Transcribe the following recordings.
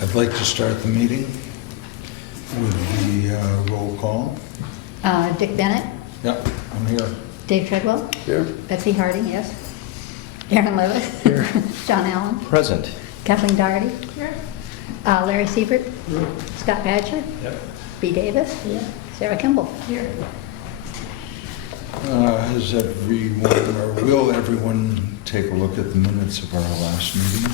I'd like to start the meeting with the roll call. Dick Bennett, Yep, I'm here. Dave Treadwell, Here. Betsy Harding, yes. Darren Levitt. Here. John Allen, Present. Kathleen Doherty. Here. Larry Siebert. Scott Badger. Yep. B. Davis. Sarah Kimball. Here. Has everyone, or will everyone take a look at the minutes of our last meeting?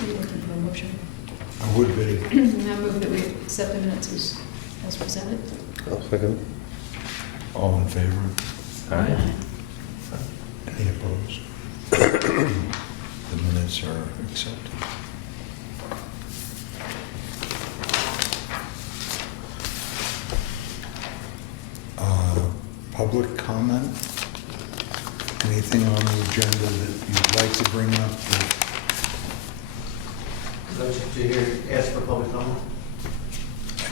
Are you looking for a motion? I would be. I move that we accept the minutes as presented. I'll second. All in favor? Aye. Any opposed? The minutes are accepted. Public comment? Anything on the agenda that you'd like to bring up? Did you ask for public comment?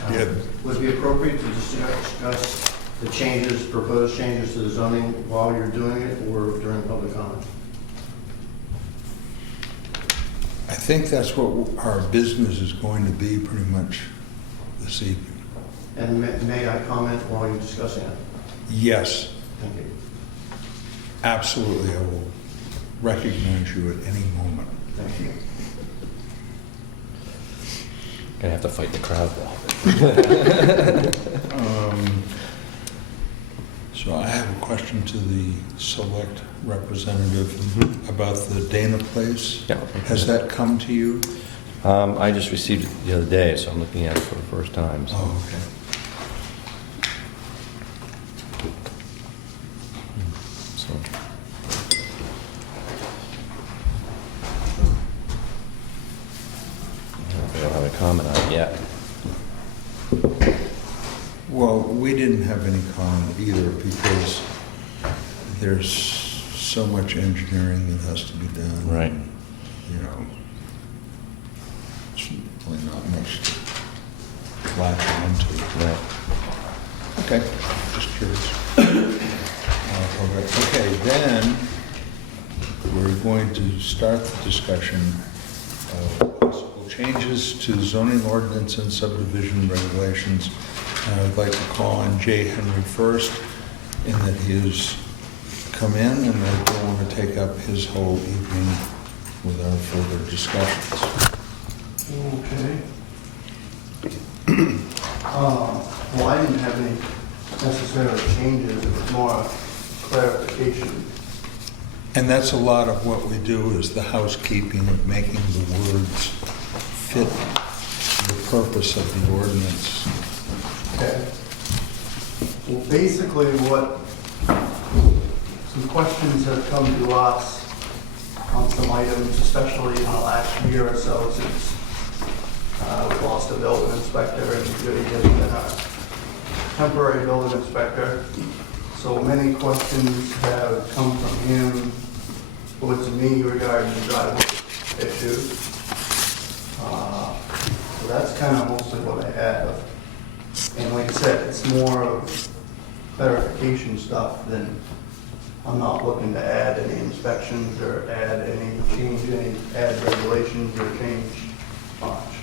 I did. Would it be appropriate to discuss the changes, proposed changes to the zoning while you're doing it or during public comment? I think that's what our business is going to be pretty much this evening. And may I comment while you're discussing it? Yes, Thank you. absolutely. I will recognize you at any moment. Thank you. Gonna have to fight the crowd though. So I have a question to the select representative about the Dana Place. Yeah. Has that come to you? I just received it the other day, so I'm looking at it for the first time. So. Oh, okay. So. I don't have a comment on it yet. Well, we didn't have any comment either because there's so much engineering that has to be done. Right. You know, it's really not much to latch onto. Right. Okay, just curious. Okay, then we're going to start the discussion of possible changes to zoning ordinance and subdivision regulations. And I'd like to call on J. Henry first, in that he has come in, and I don't want to take up his whole evening with our further discussions. Okay. Well, I didn't have any necessarily changes, it was more clarification. And that's a lot of what we do, is the housekeeping of making the words fit the purpose of the ordinance. Okay. Well, basically some questions have come to us on some items, especially in the last year or so since we lost a building inspector and Judy has been a temporary building inspector. So many questions have come from him towards me regarding the driveway issues. So that's kind of mostly what I have. And like I said, it's more of clarification stuff than, I'm not looking to add any inspections or add regulations or change much.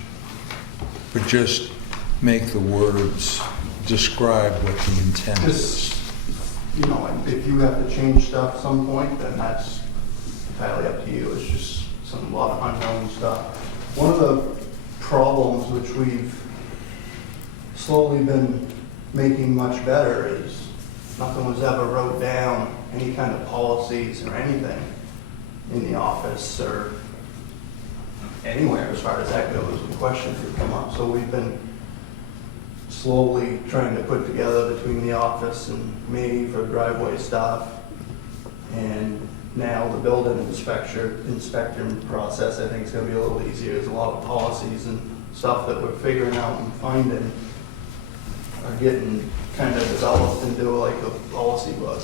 but just make the words describe what the intent is. Just, you know, and if you have to change stuff at some point, then that's entirely up to you. It's just a lot of unknown stuff. One of the problems which we've slowly been making much better is nothing was ever wrote down, any kind of policies or anything in the office or anywhere as far as that goes when questions would come up. So we've been slowly trying to put together between the office and me for driveway stuff. And now the building inspector process, I think is gonna be a little easier. There's a lot of policies and stuff that we're figuring out and finding are getting kind of developed into like a policy book.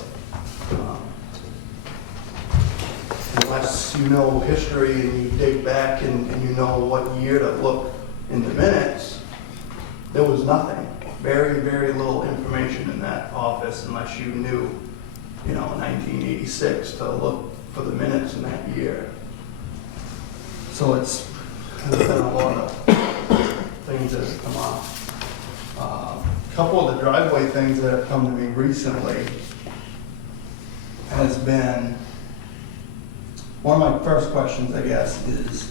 Unless you know history and you dig back and you know what year to look in the minutes, there was nothing. Very, very little information in that office unless you knew, you know, 1986 to look for the minutes in that year. So there's been a lot of things that have come up. A couple of the driveway things that have come to me recently has been, one of my first questions, I guess, is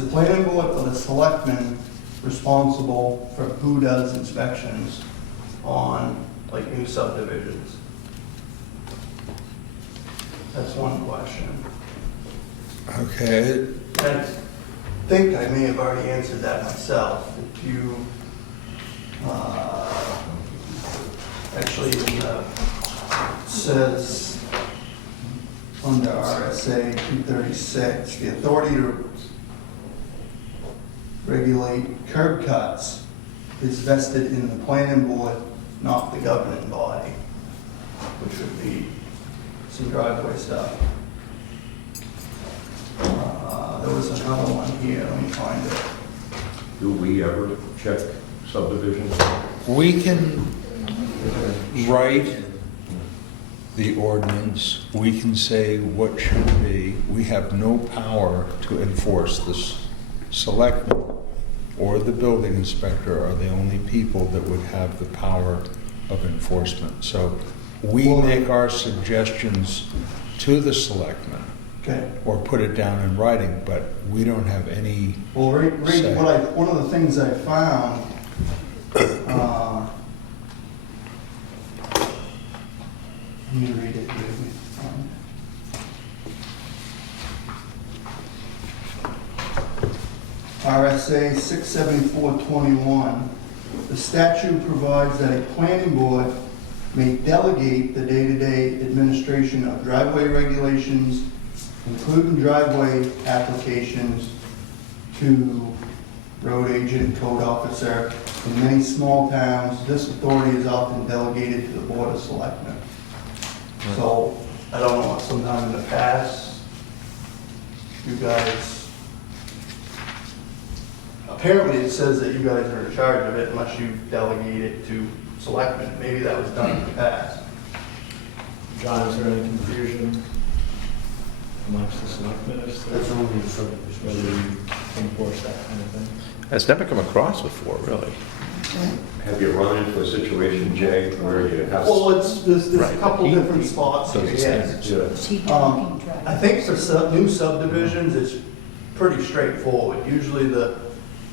the planning board or the selectmen responsible for who does inspections on like new subdivisions? That's one question. Okay, I think I may have already answered that myself. If you, actually, it says under RSA 236, the authority to regulate curb cuts is vested in the planning board, not the governing body, which would be some driveway stuff. There was another one here, let me find it. Do we ever check subdivisions? we can write the ordinance, we can say what should be. We have no power to enforce this. Selectmen or the building inspector are the only people that would have the power of enforcement. So we make our suggestions to the selectmen Okay. or put it down in writing, but we don't have any, Well, Say. one of the things I found, let me read it here. RSA 674:21, the statute provides that a planning board may delegate the day-to-day administration of driveway regulations, including driveway applications, to road agent, code officer. In many small towns, this authority is often delegated to the Board of Selectmen. So, I don't know, sometime in the past, you guys, apparently it says that you guys are in charge of it unless you delegate it to selectmen. Maybe that was done in the past. John, is there any confusion amongst the selectmen as to whether you enforce that kind of thing? It's never come across before, really. Have you run into a situation, Jay, where you have? Well, there's a Right. couple different spots here, yes. Yeah. I think for new subdivisions, it's pretty straightforward. Usually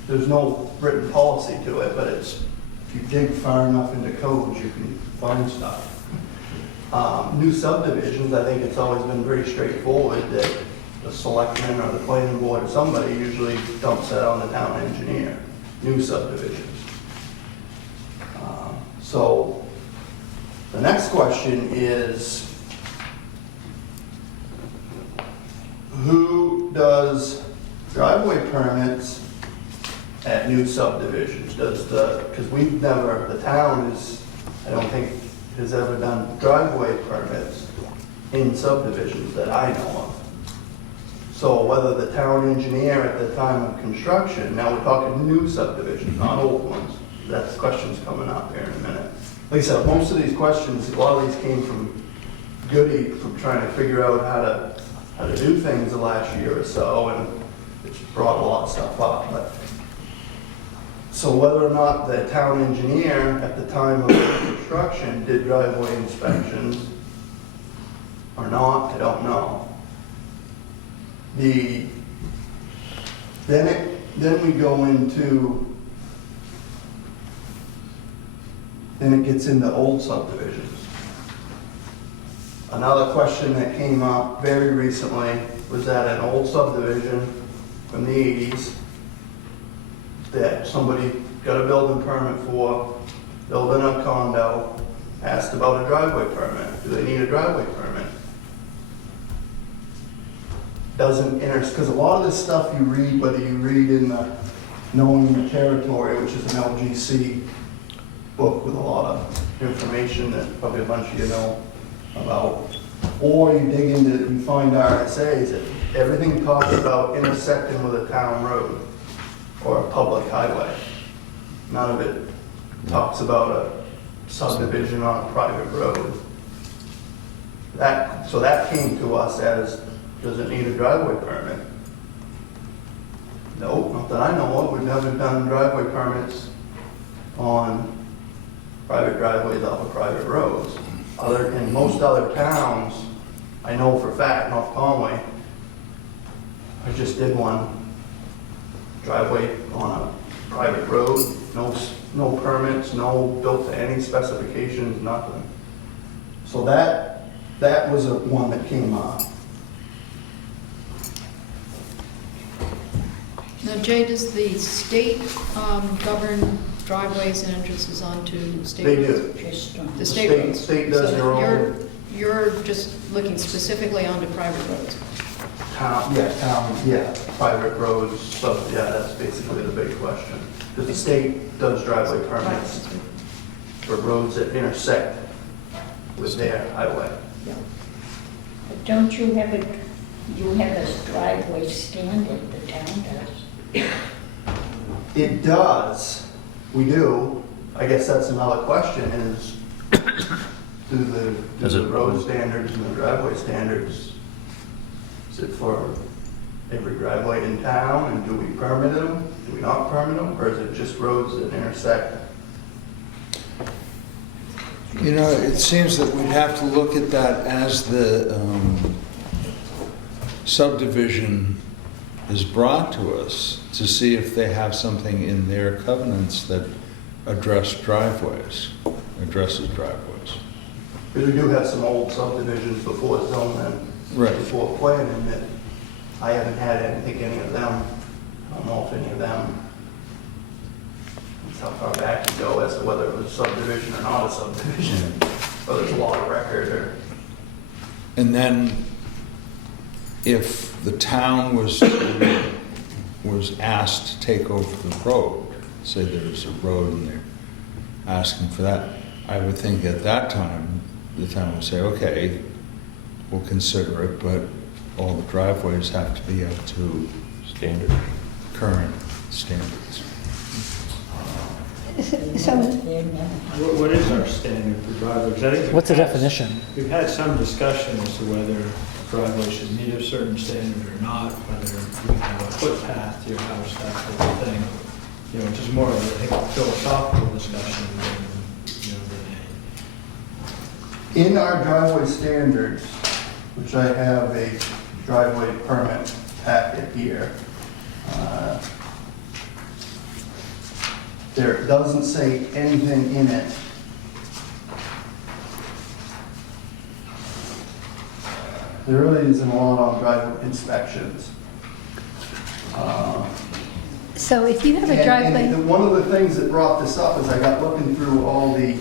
there's no written policy to it, but if you dig far enough into codes, you can find stuff. New subdivisions, I think it's always been pretty straightforward that the selectmen or the planning board or somebody usually dumps that on the town engineer, new subdivisions. So the next question is, who does driveway permits at new subdivisions? Because we've never, the town is, I don't think, has ever done driveway permits in subdivisions that I know of. So whether the town engineer at the time of construction, now we're talking new subdivisions, not old ones. That's questions coming up here in a minute. Like I said, most of these questions, a lot of these came from Goody, from trying to figure out how to do things the last year or so, and it's brought a lot of stuff up. But So whether or not the town engineer at the time of construction did driveway inspections or not, I don't know. Then we go into, then it gets into old subdivisions. Another question that came up very recently was that an old subdivision from the 80s that somebody got a building permit for, building a condo, asked about a driveway permit. Do they need a driveway permit? Doesn't because a lot of this stuff you read, whether you read in the Knowing the Territory, which is an LGC book with a lot of information that probably a bunch of you know about, or you dig into, you find RSAs, that everything talks about intersecting with a town road or a public highway. None of it talks about a subdivision on a private road. So that came to us as, does it need a driveway permit? No, not that I know of. We've never done driveway permits on private driveways off of private roads. In most other towns, I know for a fact, North Conway, I just did one driveway on a private road, no permits, no built to any specifications, nothing. So that was one that came up. Now, Jay, does the state govern driveways and entrances onto state They roads? do. The state roads? State does So their own. You're just looking specifically onto private roads? Private roads, so yeah, that's basically the big question. Because the state does driveway permits for roads that intersect with their highway. But don't you have a driveway standard, the town does? It does, we do. I guess that's another question is, do the road standards and the driveway standards, is it for every driveway in town, and do we permit them? Do we not permit them, or is it just roads that intersect? You know, it seems that we'd have to look at that as the subdivision is brought to us to see if they have something in their covenants that addresses driveways. Because we do have some old subdivisions before zoning, Right. before planning, that I haven't had, I think any of them, I don't know if any of them, that's how far back you go as to whether it was a subdivision or not a subdivision, whether it's a lot of record or. And then if the town was asked to take over the road, say there's a road and they're asking for that, I would think at that time, the town would say, okay, we'll consider it, but all the driveways have to be up to Standard. current standards. So, What is our standard for driveways? I think What's the past- definition? We've had some discussion as to whether a driveway should meet a certain standard or not, whether you can have a footpath to your house, that type of thing. You know, just more of, I think, a philosophical discussion than, In our driveway standards, which I have a driveway permit packet here, there doesn't say anything in it there really isn't a lot on driveway inspections. so if you have a And driveway, one of the things that brought this up is I got looking through all the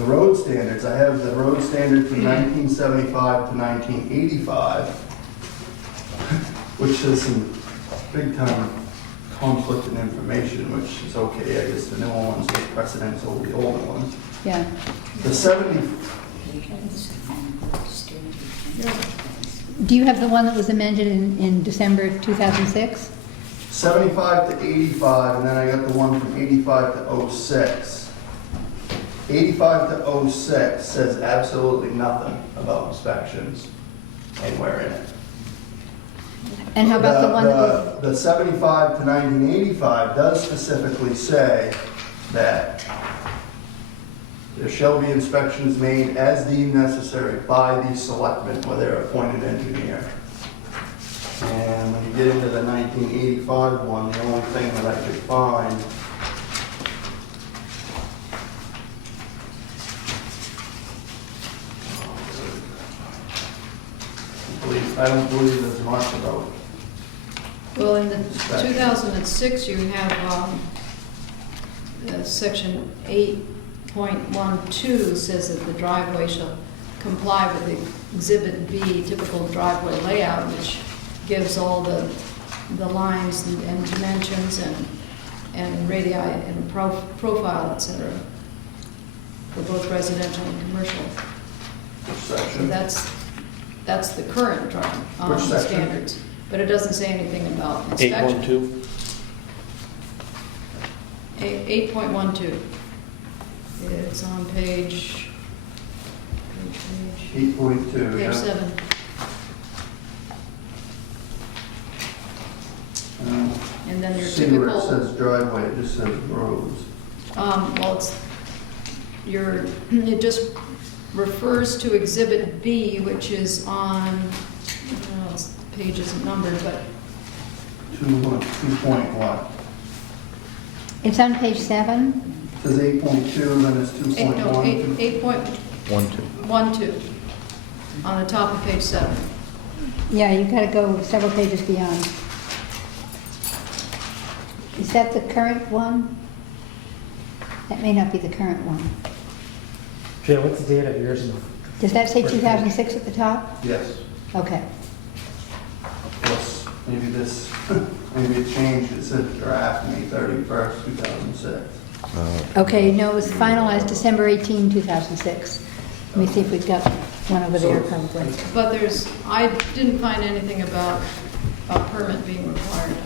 road standards. I have the road standard from 1975 to 1985, which has some big time conflict in information, which is okay. I guess the newer ones take precedence over the older ones. yeah. The 70, Do you have the one that was amended in December 2006? 75 to 85, and then I got the one from 85 to 06. 85 to 06 says absolutely nothing about inspections anywhere in it. And how about the one that The 75 to 1985 does specifically say that there shall be inspections made as deemed necessary by the selectmen or their appointed engineer. And when you get into the 1985 one, the only thing that I could find I don't believe there's much about it. Well, in the Inspection. 2006, you have section 8.12 says that the driveway shall comply with Exhibit B, typical driveway layout, which gives all the lines and dimensions and radii and profile, et cetera, for both residential and commercial. Which So section? that's the current Which section? standards, but it doesn't say anything about inspection. 812? 8.12. It's on page 8.2, yeah. 7. And then your See where it typical, says driveway, it just says roads. well, it just refers to Exhibit B, which is on, the page isn't numbered, but 2.1. it's on page 7? It says 8.2, then it's 2.1. 8.12 on the top of page 7. Yeah, you've got to go several pages beyond. Is that the current one? That may not be the current one. Jay, what's the date of yours? Does that say 2006 at the top? Yes. Okay. Plus, maybe this, maybe it changed, it said draft May 31st, 2006. Okay, no, it was finalized December 18, 2006. Let me see if we've got one over there probably. But I didn't find anything about a permit being required.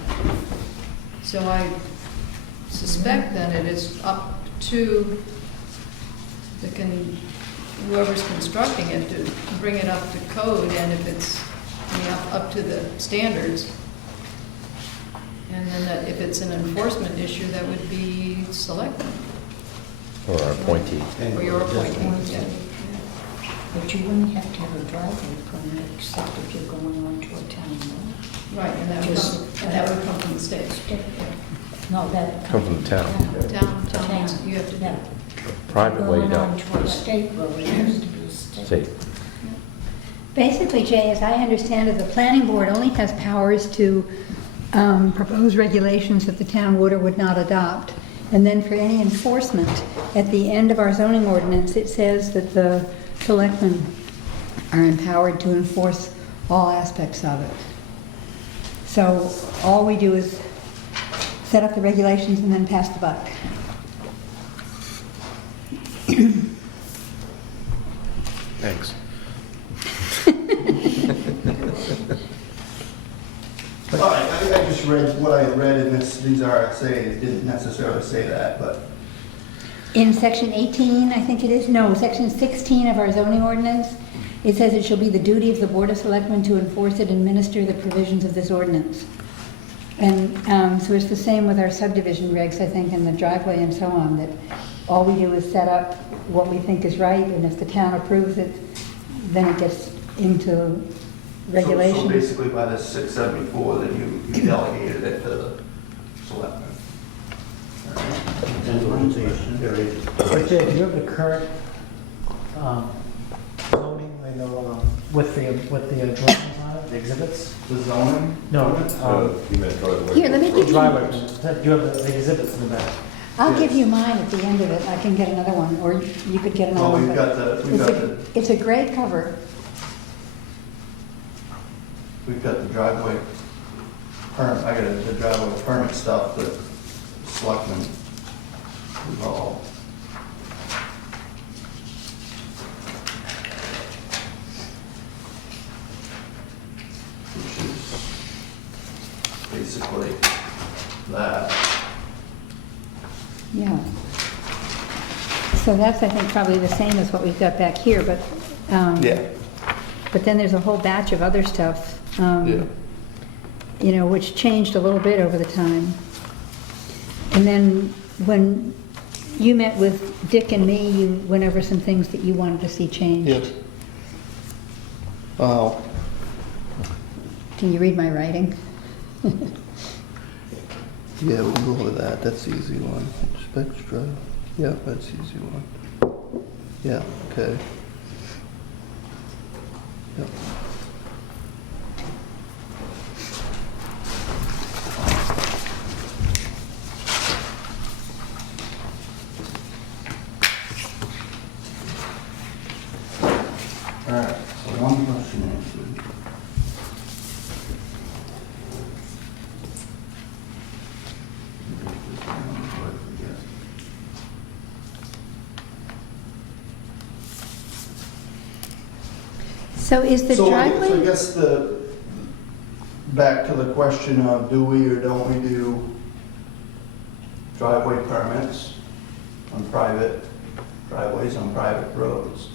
So I suspect that it is up to whoever's constructing it to bring it up to code, and if it's up to the standards. And then that if it's an enforcement issue, that would be selectmen Or our appointee. or your appointee. Yeah. But you wouldn't have to have a driveway permit except if you're going onto a town road. Right, and that would come from the state. No, that. Come from the town. Town, you have to do. Yeah. Private way, you Going don't. onto a state road, it has to be a state. Say, Basically, Jay, as I understand it, the planning board only has powers to propose regulations that the town would or would not adopt. And then for any enforcement, at the end of our zoning ordinance, it says that the selectmen are empowered to enforce all aspects of it. So all we do is set up the regulations and then pass the buck. thanks. All right, I just read what I read in these RSAs, didn't necessarily say that, but In section 18, I think it is, no, section 16 of our zoning ordinance, it says it shall be the duty of the Board of Selectmen to enforce and administer the provisions of this ordinance. And so it's the same with our subdivision regs, I think, and the driveway and so on, that all we do is set up what we think is right, and if the town approves it, then it gets into So regulations. basically by this 674, then you delegated it to the selectmen. But Jay, do you have the current zoning, I know, with the drawings on it, the exhibits? The zoning? No, You meant driveway. Here, let me give you, driveway, do you have the exhibits in the back? I'll give you mine at the end of it, I can get another one, or you could get another Well, one. we've but got the, It's a gray cover. we've got the driveway permit, I got the driveway permit stuff that selectmen involved. Which is basically that. Yeah. So that's, I think, probably the same as what we've got back here, but, but then there's a whole batch of other stuff. which changed a little bit over the time. And then when you met with Dick and me, you went over some things that you wanted to see changed. Yes. Wow. Can you read my writing? Yeah, we'll go over that. That's the easy one. Spectra. Yeah, that's the easy one. Yeah, okay. Yep. All right, so one question answered. So is the So I driveway? guess back to the question of do we or don't we do driveway permits on private driveways, on private roads?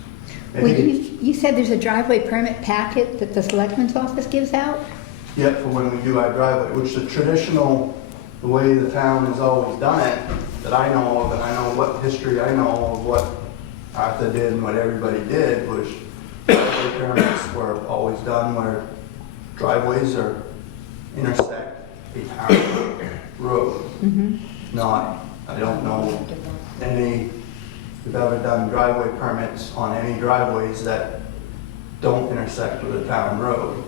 Well, Maybe, you said there's a driveway permit packet that the selectman's office gives out? yeah, for when we do our driveway, which the traditional, the way the town has always done it, that I know of, and I know what history I know of what Arthur did and what everybody did, was driveway permits were always done where driveways are intersect a town road. Not, I don't know any, we've ever done driveway permits on any driveways that don't intersect with a town road.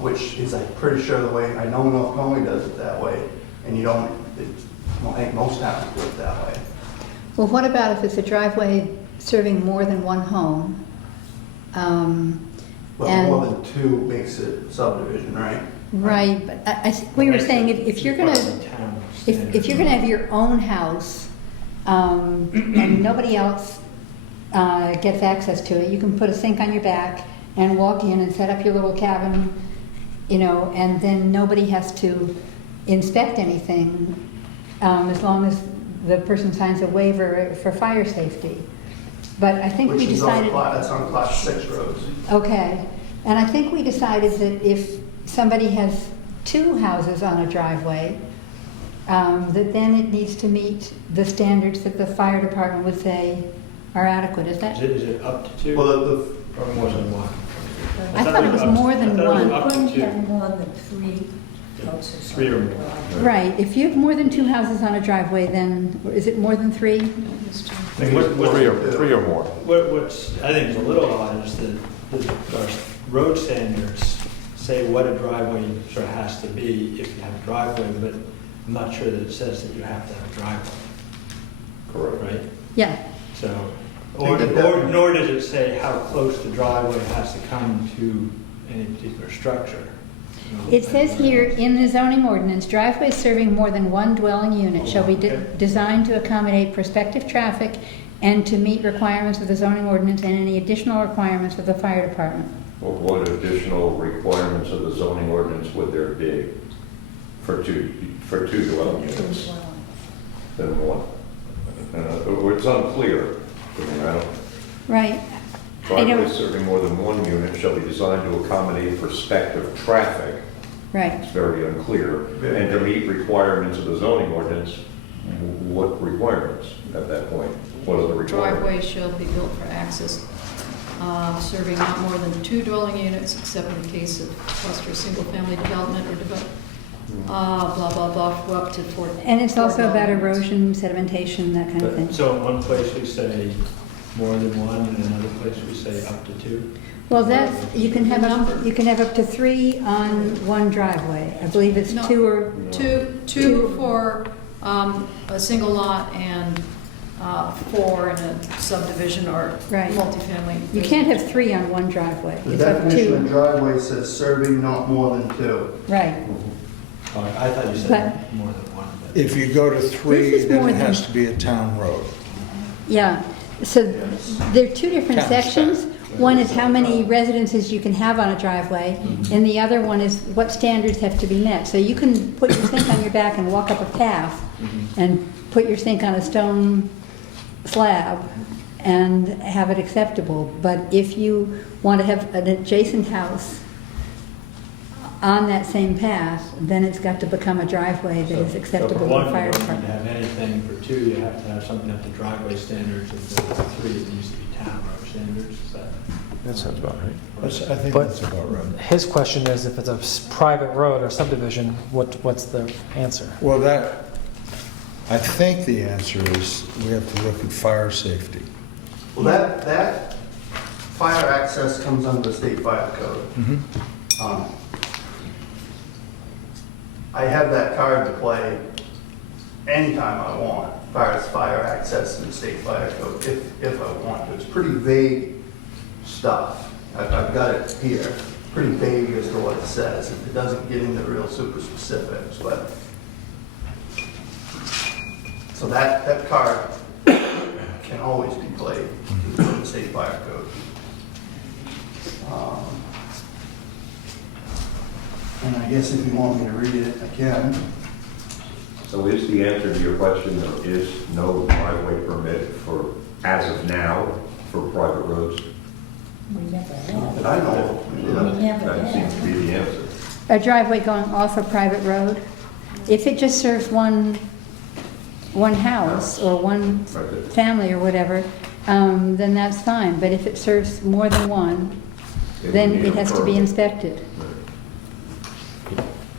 Which is, I'm pretty sure the way, I know North Conway does it that way, and you don't, I don't think most towns do it that way. Well, what about if it's a driveway serving more than one home? But And- more than two makes it subdivision, right? Right, but we were saying if you're gonna, if you're gonna have your own house, and nobody else gets access to it, you can put a sink on your back and walk in and set up your little cabin, and then nobody has to inspect anything, as long as the person signs a waiver for fire safety. But I think we Which is on, decided. that's on class 6 roads. Okay, and I think we decided that if somebody has two houses on a driveway, that then it needs to meet the standards that the fire department would say are adequate, is that? Is it up to two? Well, Or more than one? I thought it was more than I thought it was one. up to Couldn't two. have more than three houses. Three or on more. the driveway. Right, if you have more than two houses on a driveway, then, is it more than three? I think what- Three or more. What's, I think is a little odd is that our road standards say what a driveway sort of has to be if you have a driveway, but I'm not sure that it says that you have to have a driveway, Correct. right? Yeah, So, or nor does it say how close the driveway has to come to any particular structure. it says here, in the zoning ordinance, driveways serving more than one dwelling unit shall be Okay. designed to accommodate prospective traffic and to meet requirements of the zoning ordinance and any additional requirements of the fire department. Well, what additional requirements of the zoning ordinance would there be for two dwelling units than one? It's unclear. I mean, I don't, Right. I driveways don't, serving more than one unit shall be designed to accommodate prospective traffic. right. It's very unclear. And to meet requirements of the zoning ordinance, what requirements at that point? What are the requirements? Driveway shall be built for access, serving not more than two dwelling units, except in the case of cluster, single-family development or blah, blah, blah, go up to four. And it's four also about dwelling units. erosion, sedimentation, that kind of thing. So in one place we say more than one, and in another place we say up to two? Well, that's, you can have up to three on one driveway. I believe it's No. two or, Two for a single lot and four in a subdivision or Right. multifamily. you can't have three on one driveway. The It's up definition of to, driveway says serving not more than two. right. Oh, I thought you said more than one. but- If you go to three, This is then more it than- has to be a town road. Yeah, so there are two different Town sections. spec. One is how many residences you can have on a driveway, and the other one is what standards have to be met. So you can put your sink on your back and walk up a path, and put your sink on a stone slab and have it acceptable. But if you want to have an adjacent house on that same path, then it's got to become a driveway that is So acceptable for to one, the fire you don't need to department. have anything. For two, you have to have something at the driveway standards, and for three, it needs to be town road standards. Is that? That sounds about right. I think But- that's about right. His question is, if it's a private road or subdivision, what's the answer? Well, I think the answer is we have to look at fire safety. Well, that fire access comes under the state fire code. Um, I have that card to play anytime I want, as far as fire access in the state fire code, if I want to. It's pretty vague stuff. I've got it here, pretty vague as to what it says. It doesn't get into real super specifics, but. So that card can always be played in the state fire code. And I guess if you want me to read it, I can. So is the answer to your question, there is no driveway permit for, as of now, for private roads? We never have. But I know, We never That seems to have. be the answer. A driveway going off a private road, if it just serves one house or one Right. family or whatever, then that's fine. But if it serves more than one, then would need it a has to be permit. inspected.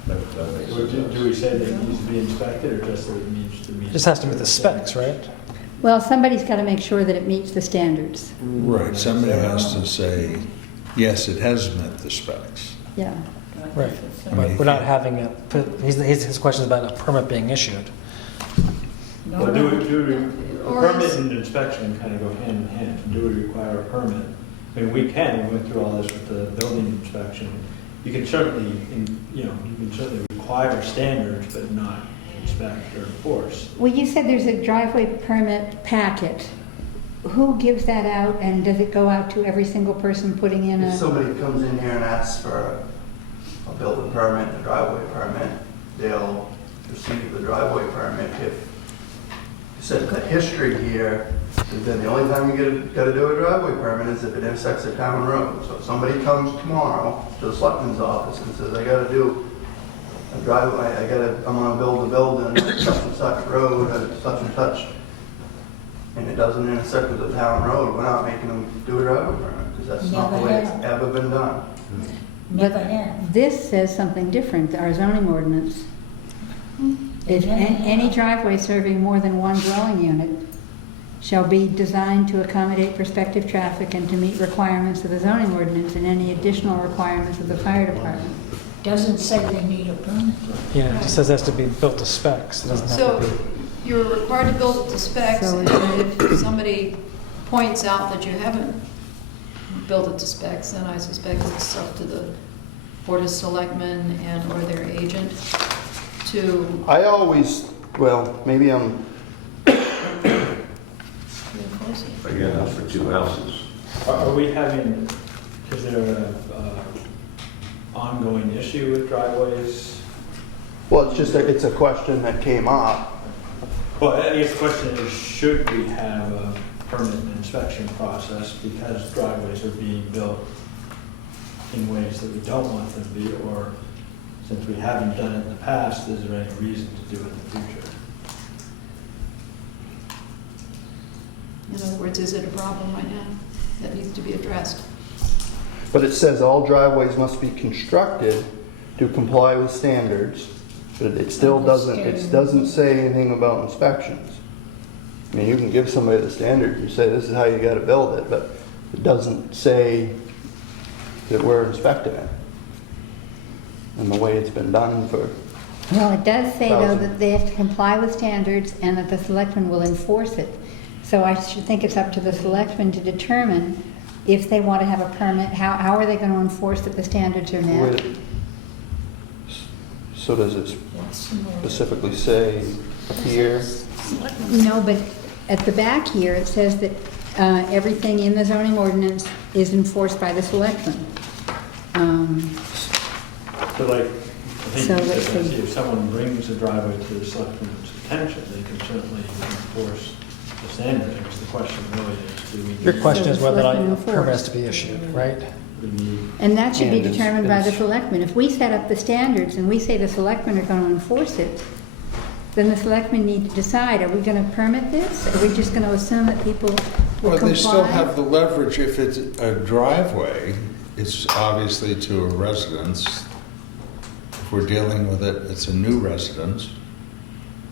That makes Do sense. do we say that it needs to be inspected, or just that it needs to meet? It just has to meet the specs, right? Well, somebody's got to make sure that it meets the standards. Right, somebody has to say, yes, it has met the specs. Yeah. Right. I mean, We're not having his question is about a permit being issued. No, Well, no. a Or permit is- and inspection kind of go hand in hand. Do we require a permit? I mean, we went through all this with the building inspection. You can certainly, you can certainly require standards, but not inspect or enforce. Well, you said there's a driveway permit packet. Who gives that out, and does it go out to every single person putting in If a? somebody comes in here and asks for a building permit, a driveway permit, they'll receive the driveway permit. If you said the history here, then the only time you gotta do a driveway permit is if it intersects a town road. So if somebody comes tomorrow to the selectman's office and says, I gotta do a driveway, I'm gonna build a building, such and such road, and such, and it doesn't intersect with a town road, we're not making them do a driveway permit, because that's not the way it's ever been done. Never have. This says something different, our zoning ordinance. If any driveway serving more than one dwelling unit shall be designed to accommodate prospective traffic and to meet requirements of the zoning ordinance and any additional requirements of the fire department. Doesn't say they need a permit. Yeah, it just says it has to be built to specs. It doesn't have So to be. you're required to build it to specs, So and it's- if somebody points out that you haven't built it to specs, then I suspect it's up to the Board of Selectmen and or their agent to I always, well, maybe I'm, enforce it. Again, that's for two houses. Are we having, is there an ongoing issue with driveways? well, it's a question that came up. Well, I guess the question is, should we have a permit and inspection process because driveways are being built in ways that we don't want them to be, or since we haven't done it in the past, is there any reason to do it in the future? In other words, is it a problem right now that needs to be addressed? But it says all driveways must be constructed to comply with standards, but it still doesn't say anything about inspections. I mean, you can give somebody the standard, you say, this is how you gotta build it, but it doesn't say that we're inspecting it. And the way it's been done for, Well, it does say, though, that they have to comply with standards and that the selectmen will enforce it. So I should think it's up to the selectmen to determine if they want to have a permit, how are they going to enforce that the standards are met? so does it That's similar. specifically say here? No, but at the back here, it says that everything in the zoning ordinance is enforced by the selectmen. So like, I think So you let's said, see. if someone brings a driveway to the selectmen's attention, they can certainly enforce the standard. I guess the question really is, do we? Your need- question is whether or not a Selectmen permit has enforce. to be issued, right? the need. And that should be And it's- determined by the it's- selectmen. If we set up the standards and we say the selectmen are going to enforce it, then the selectmen need to decide, are we going to permit this? Are we just going to assume that people will Well, comply? they still have the leverage if it's a driveway, it's obviously to a residence. If we're dealing with it, it's a new residence.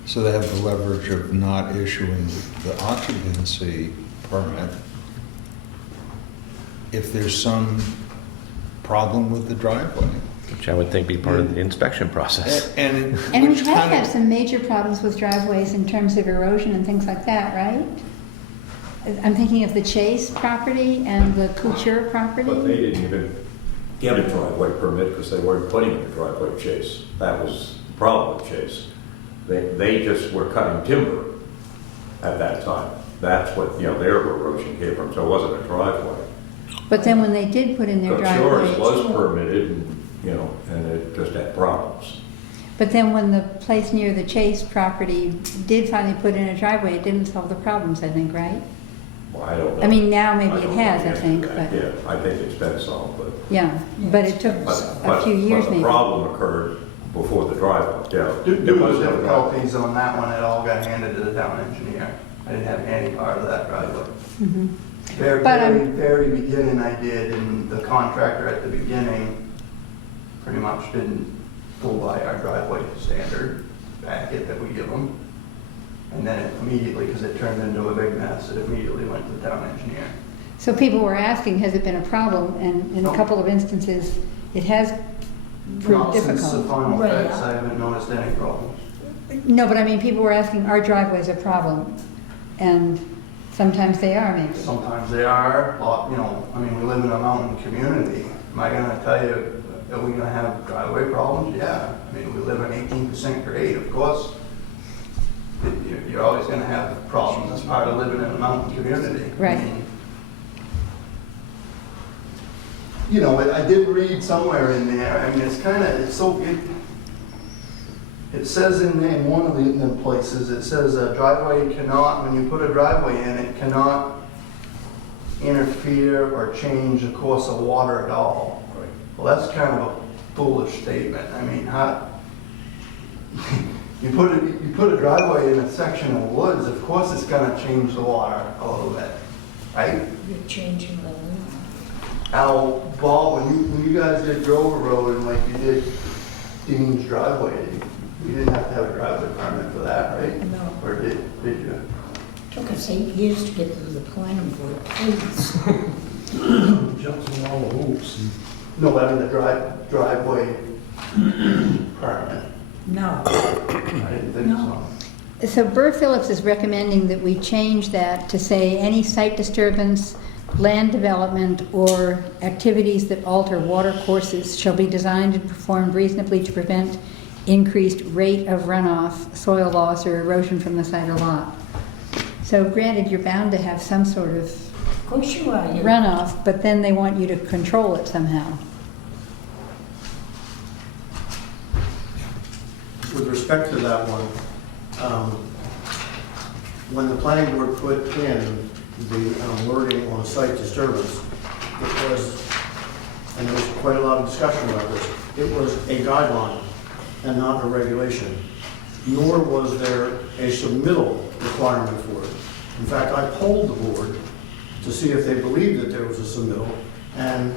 So they have the leverage of not issuing the occupancy permit if there's some problem with the driveway. Which I would think be part of the inspection process. And And we which have kind had of, some major problems with driveways in terms of erosion and things like that, right? I'm thinking of the Chase property and the Couture property. But they didn't even get a driveway permit because they weren't putting in a driveway Chase. That was the problem with Chase. They just were cutting timber at that time. That's what, their erosion came from, so it wasn't a driveway. But then when they did put in their But yours driveway, was permitted and it just had problems. but then when the place near the Chase property did finally put in a driveway, it didn't solve the problems, I think, right? Well, I don't know. I mean, now maybe it don't know has, the I answer think, to that. but, Yeah, I think it's been solved, but. yeah, but it took a few years But the maybe. problem occurred before the driveway, yeah. Due There to was the no driveway. difficulties on that one, it all got handed to the town engineer. I didn't have any part of that driveway. Mhm. Very, But, very, very beginning I did, and the contractor at the beginning pretty much didn't go by our driveway standard packet that we give them. And then it immediately, because it turned into a big mess, it immediately went to the town engineer. So people were asking, has it been a problem? And in a No. couple of instances, it has proved Not since the difficult. final Right. fix, I haven't noticed any problems. No, but I mean, people were asking, are driveways a problem? And sometimes they are, maybe. Sometimes they are, I mean, we live in a mountain community. Am I gonna tell you, are we gonna have driveway problems? Yeah. I mean, we live in 18% grade, of course. You're always gonna have problems. That's part of living in a mountain community. Right. I mean, I did read somewhere in there, I mean, it says in one of the places, it says a driveway cannot, when you put a driveway in, it cannot interfere or change the course of water at all. Well, that's kind of a foolish statement. I mean, you put a driveway in a section of woods, of course it's gonna change the water a little bit, right? You're changing the law. Al, Paul, when you guys did Grover Road and like you did Dean's driveway, you didn't have to have a driveway permit for that, right? No. Or did you? Took us 8 years to get to the planning board, please. Jumps in all the hoops. No, I mean the driveway permit. No. I didn't think No. so. So Burr Phillips is recommending that we change that to say any site disturbance, land development, or activities that alter water courses shall be designed and performed reasonably to prevent increased rate of runoff, soil loss, or erosion from the site or lot. So granted, you're bound to have some sort of Of course you are. runoff, but then they want you to control it somehow. With respect to that one, when the planning board put in the wording on site disturbance, it was, and there was quite a lot of discussion about this, it was a guideline and not a regulation, nor was there a submittal requirement for it. In fact, I polled the board to see if they believed that there was a submittal, and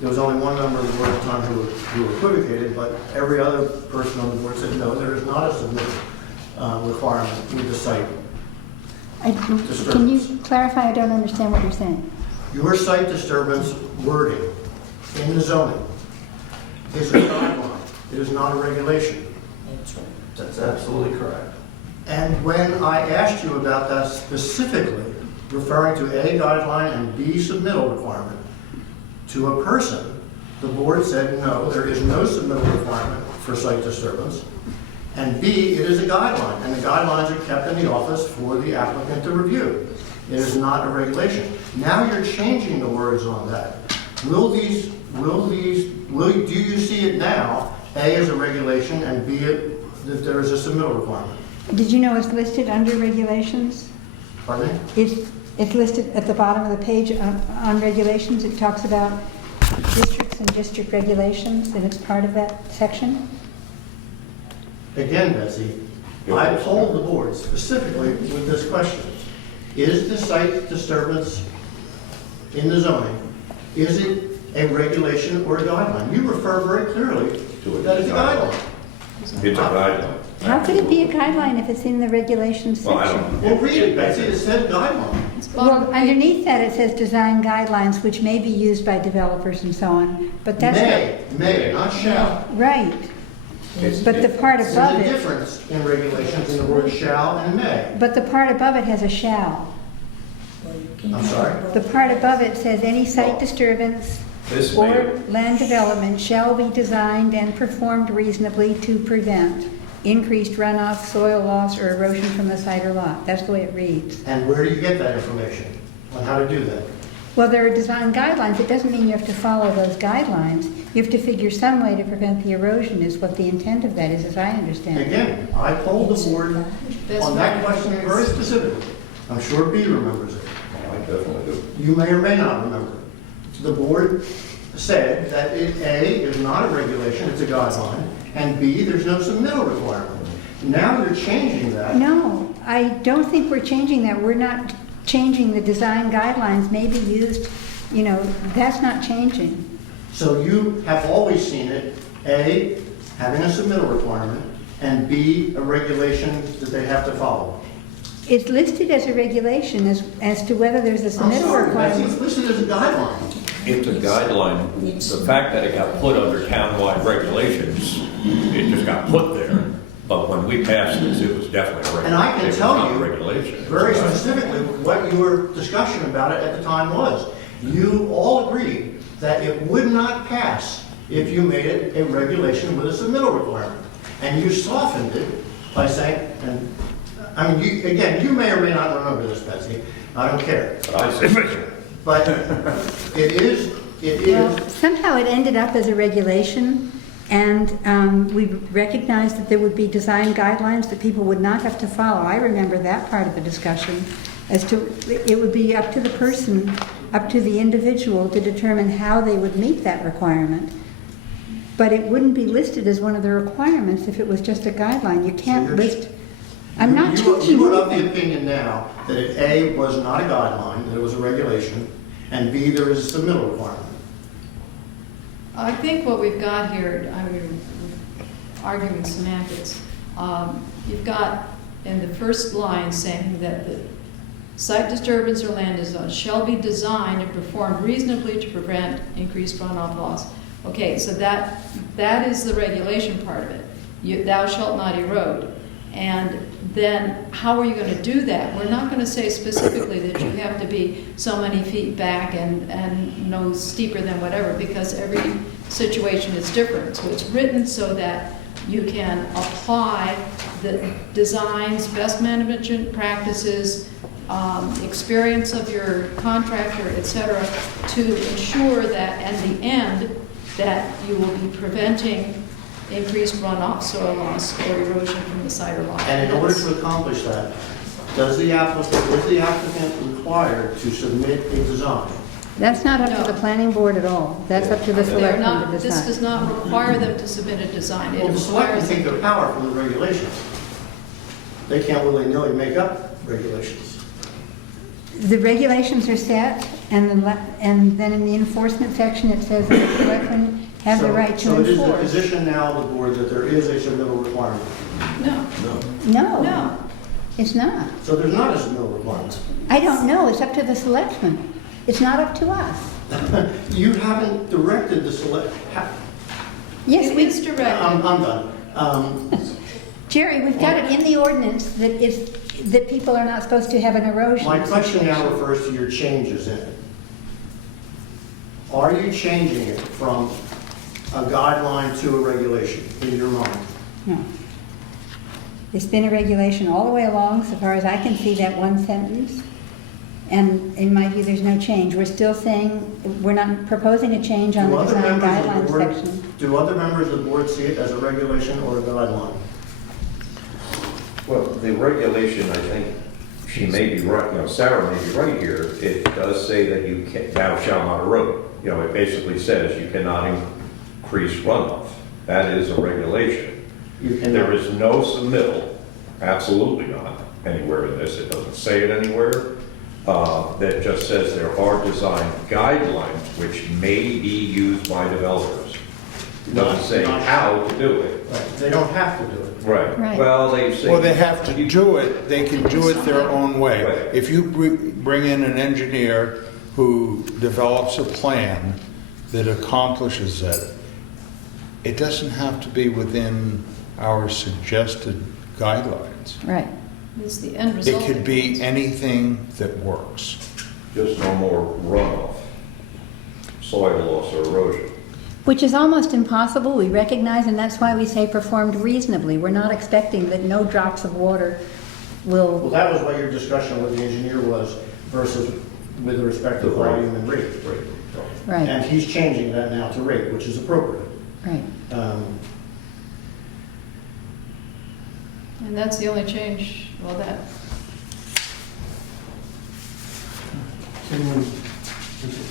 there was only one member of the board at the time who equivocated, but every other person on the board said, no, there is not a submittal requirement with the site. Can you clarify? I don't understand what you're saying. Your site disturbance wording in the zoning is a guideline. It is not a regulation. That's right. That's absolutely correct. And when I asked you about that specifically, referring to A, guideline, and B, submittal requirement, to a person, the board said, no, there is no submittal requirement for site disturbance. And B, it is a guideline, and the guidelines are kept in the office for the applicant to review. It is not a regulation. Now you're changing the words on that. Do you see it now, A as a regulation, and B, that there is a submittal requirement? Did you know it's listed under regulations? Pardon me? It's listed at the bottom of the page on regulations. It talks about districts and district regulations, and it's part of that section? Again, Betsy, I polled the board specifically with this question. Is the site disturbance in the zoning, is it a regulation or a guideline? You refer very clearly To a that it's a guideline. It's a guideline. How could it be a guideline if it's in the regulations Well, I section? don't. Well, read it, Betsy, it says guideline. It's bottom Well, page. underneath that, it says design guidelines, which may be used by developers and so on, but that's May, not shall. not, right. But the part There's above a it, difference in regulations in the word shall and may. but the part above it has a shall. I'm sorry? The part above it says any site disturbance This or may, land development shall be designed and performed reasonably to prevent increased runoff, soil loss, or erosion from the site or lot. That's the way it reads. And where do you get that information on how to do that? Well, there are design guidelines. It doesn't mean you have to follow those guidelines. You have to figure some way to prevent the erosion is what the intent of that is, as I understand it. Again, I polled the board on that question very specifically. I'm sure B remembers it. I definitely do. You may or may not remember. The board said that A, is not a regulation, it's a guideline, and B, there's no submittal requirement. Now you're changing that. No, I don't think we're changing that. We're not changing the design guidelines may be used, that's not changing. So you have always seen it, A, having a submittal requirement, and B, a regulation that they have to follow. It's listed as a regulation as to whether there's a I'm submittal sorry, Betsy, requirement. it's listed as a guideline. It's a guideline. The fact that it got put under townwide regulations, it just got put there. But when we passed this, it was definitely a regulation. And I can tell you Regulation. very specifically what your discussion about it at the time was. You all agreed that it would not pass if you made it a regulation with a submittal requirement. And you softened it by saying, you may or may not remember this, Betsy, I don't care. But I said, But it is, Well, somehow it ended up as a regulation, and we recognized that there would be design guidelines that people would not have to follow. I remember that part of the discussion, as to, it would be up to the person, up to the individual to determine how they would meet that requirement. But it wouldn't be listed as one of the requirements if it was just a guideline. You can't list, I'm not changing You are of the anything. opinion now that it, A, was not a guideline, that it was a regulation, and B, there is a submittal requirement. I think what we've got here, arguing semantics, you've got in the first line saying that the site disturbance or land design shall be designed and performed reasonably to prevent increased runoff loss. Okay, so that is the regulation part of it. Thou shalt not erode. And then how are you going to do that? We're not going to say specifically that you have to be so many feet back and no steeper than whatever, because every situation is different. So it's written so that you can apply the designs, best management practices, experience of your contractor, et cetera, to ensure that at the end that you will be preventing increased runoff, soil loss, or erosion from the site or lot. And in order to accomplish that, is the applicant required to submit a design? That's not up to No. the planning board at all. That's up to the They're selectmen not, to this does decide. not require them to submit a design. It Well, the selectmen requires take their power from the regulations. They can't willy-nilly make up regulations. The regulations are set, and then in the enforcement section, it says that the selectmen have the right to So it is the enforce. position now of the board that there is a submittal requirement. No, No, no. it's not. So there's not a submittal requirement. I don't know, it's up to the selectmen. It's not up to us. You haven't directed the Yes, It we, is directed. I'm done. Jerry, we've got it in the ordinance that people are not supposed to have an erosion. My question now refers to your changes in it. Are you changing it from a guideline to a regulation in your mind? No. It's been a regulation all the way along, so far as I can see that one sentence. And in my view, there's no change. We're still saying, we're not proposing a change on Do the other design members of the guidelines board, section. do other members of the board see it as a regulation or a guideline? well, the regulation, I think, she may be right, Sarah may be right here. It does say that thou shalt not erode. you know, it basically says you cannot increase runoff. That is a regulation. You can, There is no submittal, absolutely not, anywhere in this, it doesn't say it anywhere. That just says there are design guidelines which may be used by developers. It doesn't say how to do it. right, they don't have to do it. Right. Right. Well, they say. Well, they have to do it, they can do it their own way. Right. If you bring in an engineer who develops a plan that accomplishes it, it doesn't have to be within our suggested guidelines. Right. It's the end It result. could be anything that works. Just no more runoff, soil loss or erosion. Which is almost impossible, we recognize, and that's why we say performed reasonably. We're not expecting that no drops of water Well, will, that was what your discussion with the engineer was versus with respect to The rate. volume and rate. right, And he's changing that now to rate, which is appropriate. right. And that's the only change, well, that,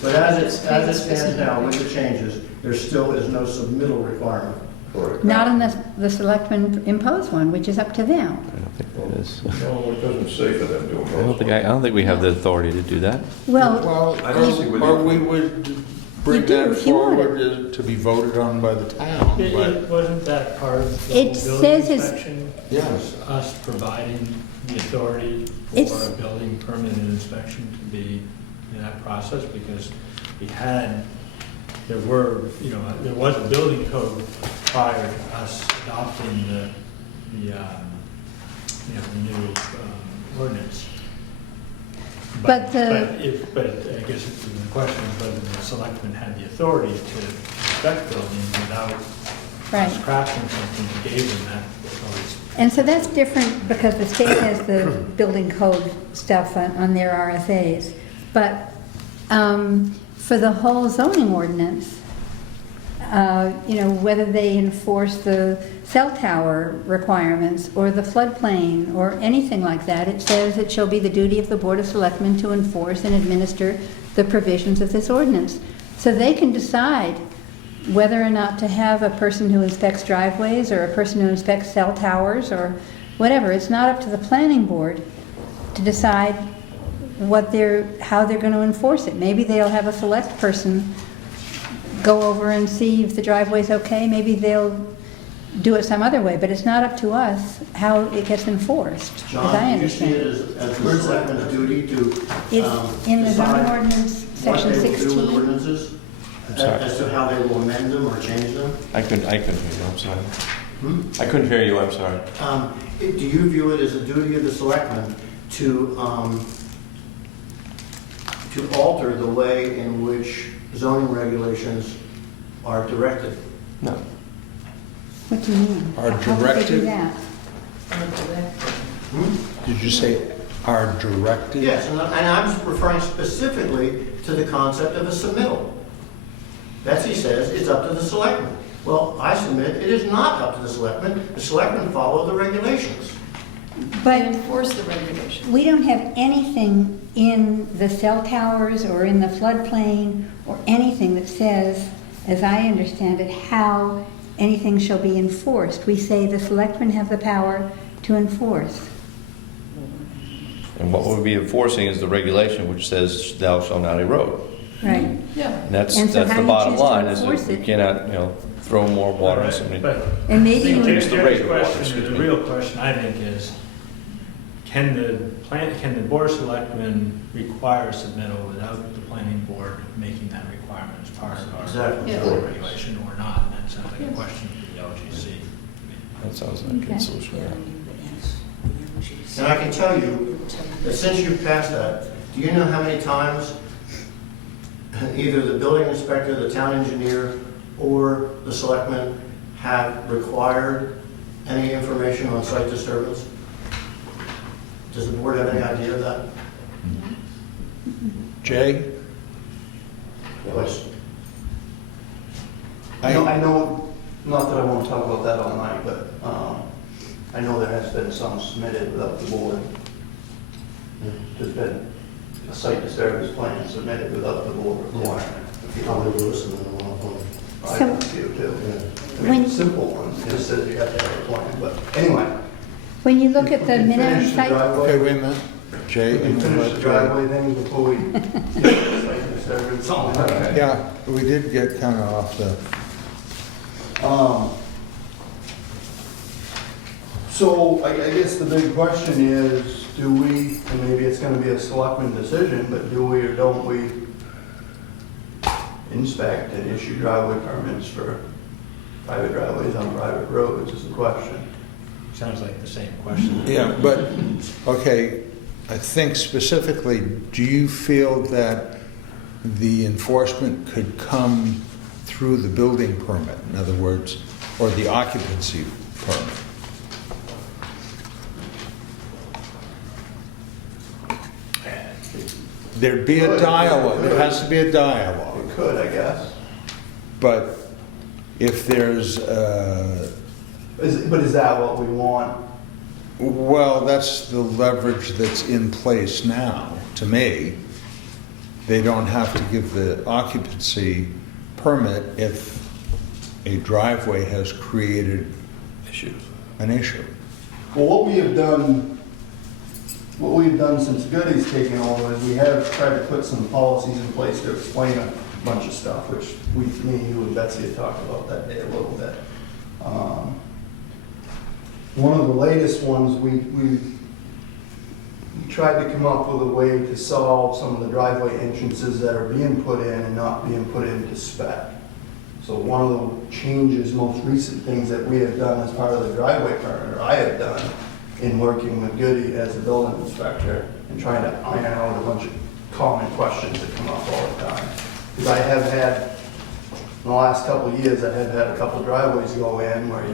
But as it stands now, with the changes, there still is no submittal requirement. Correct. Not unless the selectmen impose one, which is up to them. I don't think that is. No, it doesn't say for them to impose. I don't think we have the authority to do that. Well, I don't see what Or you- we would bring You do, that if you want it. forward to be voted on by the town, but, Wasn't that part of the It whole says building it's- inspection? yeah. Was us providing the authority It's- for a building permit and inspection to be in that process? Because we had, there was a building code prior to us adopting the new ordinance. But the- But I guess the question is whether the selectmen had the authority to inspect buildings without right. us crafting something that gave them that authority. And so that's different because the state has the building code stuff on their RSAs. But for the whole zoning ordinance, whether they enforce the cell tower requirements or the floodplain or anything like that, it says it shall be the duty of the Board of Selectmen to enforce and administer the provisions of this ordinance. So they can decide whether or not to have a person who inspects driveways or a person who inspects cell towers or whatever. It's not up to the planning board to decide how they're going to enforce it. Maybe they'll have a select person go over and see if the driveway's okay. Maybe they'll do it some other way, but it's not up to us how it gets enforced, as I John, do you see understand it it. as the selectmen's duty to It's in the zoning decide ordinance, what section they will do with 16. ordinances? I'm sorry. As to how they will amend them or change them? I couldn't hear you, I'm sorry. Hmm? I couldn't hear you, I'm sorry. Do you view it as a duty of the selectmen to alter the way in which zoning regulations are directed? No. What do you mean? Are How would they do directed- that? Did you say are directed? Yes, and I'm referring specifically to the concept of a submittal. Betsy says it's up to the selectmen. Well, I submit it is not up to the selectmen. The selectmen follow the regulations. they But enforce the regulation. we don't have anything in the cell towers or in the floodplain or anything that says, as I understand it, how anything shall be enforced. We say the selectmen have the power to enforce. And what we'll be enforcing is the regulation which says thou shalt not erode. Right. Yeah. And that's And so the how do you bottom choose to line, is enforce that you it? cannot, throw more water on somebody. But And I maybe think you It's the rate of water, excuse the me. real question, I think, is can the Board of Selectmen require submittal without the planning board making that requirement as part of our Exactly. Yeah. zoning regulation or not? And that sounds like a Yes. question for the LGC. That sounds like a Okay. good solution. And I can tell you that since you've passed that, do you know how many times either the building inspector, the town engineer, or the selectmen have required any information on site disturbance? Does the board have any idea of that? Jay? Yes. I know, not that I want to talk about that all night, but I know there has been some submitted without the board. There's been a site disturbance plan submitted without the board requirement. If you I'll don't, leave this and then I'll point. I So- don't see it too. I mean, When- it's a simple one, it just says you have to have a plan, but anyway. When you look at the We can minimum finish the site, Okay, driveway. wait a minute. Jay, We can and finish the let, driveway thing before we, site disturbance, something like that. yeah, we did get kind of off the, So I guess the big question is, do we, and maybe it's gonna be a selectman decision, but do we or don't we inspect and issue driveway permits for private driveways on private roads is the question. Sounds like the same question. yeah, but, okay, I think specifically, do you feel that the enforcement could come through the building permit, in other words, or the occupancy permit? There'd be a dialogue, there has to be a dialogue, It could, I guess. but if there's, But is that what we want? well, that's the leverage that's in place now, to me. They don't have to give the occupancy permit if a driveway has created Issues. an issue. Well, what we have done since Goody's taken over is we have tried to put some policies in place to explain a bunch of stuff, which me, you, and Betsy had talked about that day a little bit. One of the latest ones, we tried to come up with a way to solve some of the driveway entrances that are being put in and not being put into spec. So one of the changes, most recent things that we have done as part of the driveway permit, or I have done, in working with Goody as a building inspector and trying to iron out a bunch of common questions that come up all the time. Because I have had, in the last couple of years, I have had a couple of driveways go in where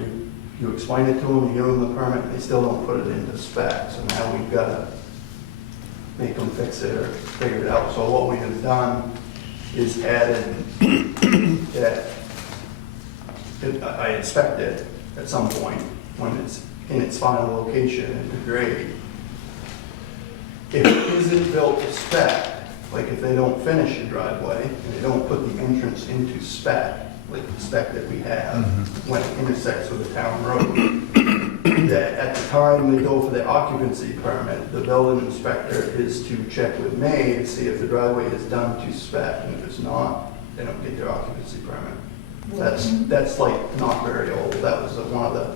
you explain it to them, you give them the permit, and they still don't put it into spec. So now we've got to make them fix it or figure it out. So what we have done is added that I inspect it at some point when it's in its final location in the grade. If it isn't built to spec, like if they don't finish a driveway and they don't put the entrance into spec, like the spec that we have, when it intersects with a town road, that at the time they go for the occupancy permit, the building inspector is to check with May to see if the driveway is done to spec, and if it's not, they don't get their occupancy permit. That's like not very old. That was one of the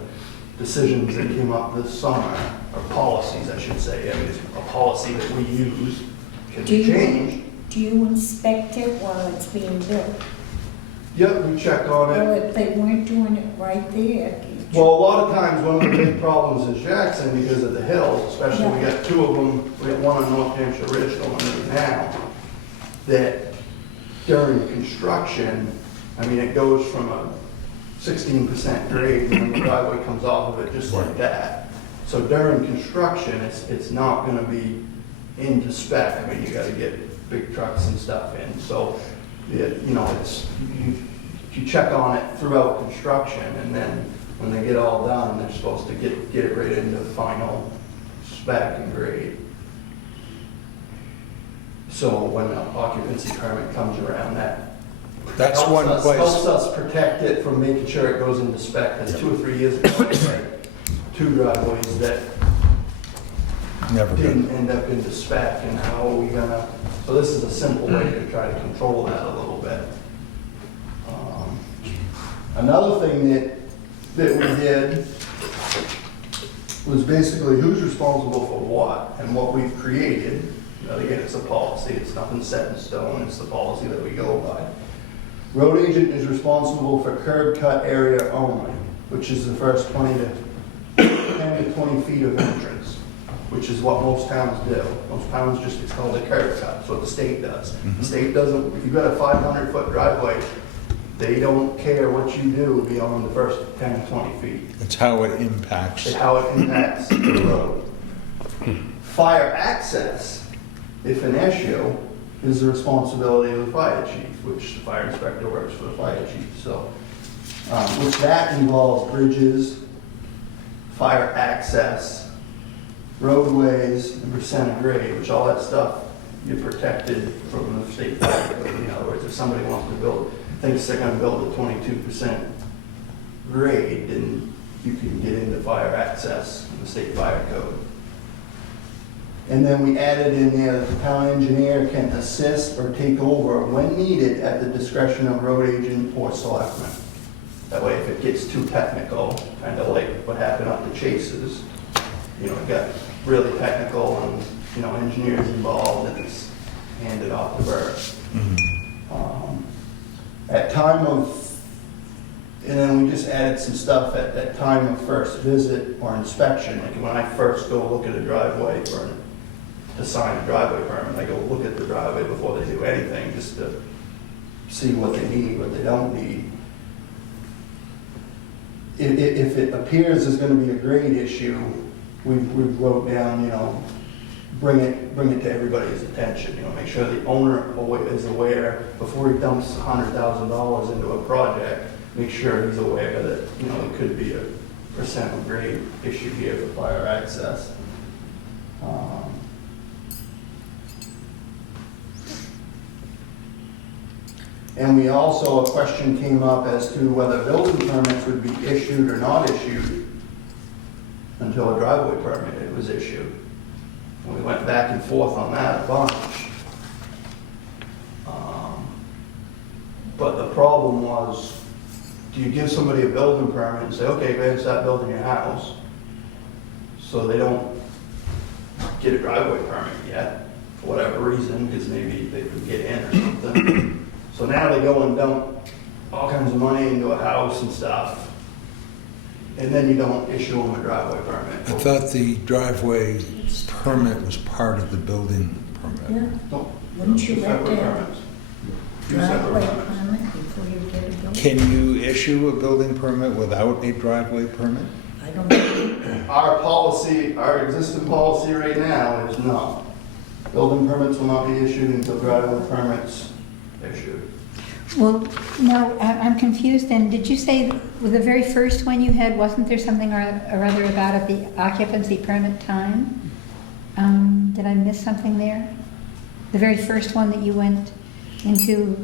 decisions that came up this summer, or policies, I should say. I mean, it's a policy that we use, can Do be you- changed. Do you inspect it while it's being built? Yep, we check on Or it. if they weren't doing it right there? Well, a lot of times, one of the big problems is Jackson, because of the hills, especially we got two of them, we got one on North Hampshire Ridge going in now, that during construction, I mean, it goes from a 16% grade, and then the driveway comes off of it just like that. So during construction, it's not gonna be into spec. I mean, you gotta get big trucks and stuff in. So, you know, you check on it throughout construction, and then when they get all done, they're supposed to get it right into the final spec and grade. So when the occupancy permit comes around, That's helps one us- place. Helps us protect it from making sure it goes into spec, because 2 or 3 years ago, we had 2 driveways that Never didn't good. end up into spec, and how are we gonna, so this is a simple way to try to control that a little bit. Another thing that we did was basically who's responsible for what, and what we've created. Now, again, it's a policy, it's nothing set in stone, it's the policy that we go by. Road agent is responsible for curb cut area only, which is the first 10 to 20 feet of entrance, which is what most towns do. Most towns just, it's called a curb cut, that's what the state does. The state doesn't, if you've got a 500-foot driveway, they don't care what you do beyond the first 10 to 20 feet. It's how it impacts. And how it impacts the road. Fire access, if an issue, is the responsibility of the fire chief, which the fire inspector works for the fire chief. So, which that involves bridges, fire access, roadways, and percent of grade, which all that stuff you're protected from the state fire code. In other words, if somebody wants to build, thinks they're gonna build a 22% grade, then you can get into fire access in the state fire code. And then we added in there that the town engineer can assist or take over when needed at the discretion of road agent or selectman. That way, if it gets too technical, kind of like what happened up the Chases, you know, it got really technical and, you know, engineers involved and it's handed off to Bert. At time of, and then we just added some stuff at time of first visit or inspection, like when I first go look at a driveway to sign a driveway permit, I go look at the driveway before they do anything, just to see what they need, what they don't need. If it appears there's gonna be a grade issue, we wrote down, you know, bring it to everybody's attention, you know, make sure the owner is aware before he dumps $100,000 into a project, make sure he's aware that, you know, it could be a percent of grade issue here for fire access. And we also, a question came up as to whether building permits would be issued or not issued until a driveway permit was issued. And we went back and forth on that a bunch. But the problem was, do you give somebody a building permit and say, okay, go ahead and start building your house, so they don't get a driveway permit yet, for whatever reason, because maybe they could get in or something. So now they go and dump all kinds of money into a house and stuff, and then you don't issue them a driveway permit. I thought the driveway permit was part of the building permit. Yeah, Don't- wouldn't you two have separate to have permits. Two separate driveway permits. permit before you get a building? Can you issue a building permit without a driveway permit? I don't know. Our policy, our existing policy right now is no. Building permits will not be issued until driveway permits issued. Well, no, I'm confused then. Did you say with the very first one you had, wasn't there something or other about at the occupancy permit time? Did I miss something there? The very first one that you went into,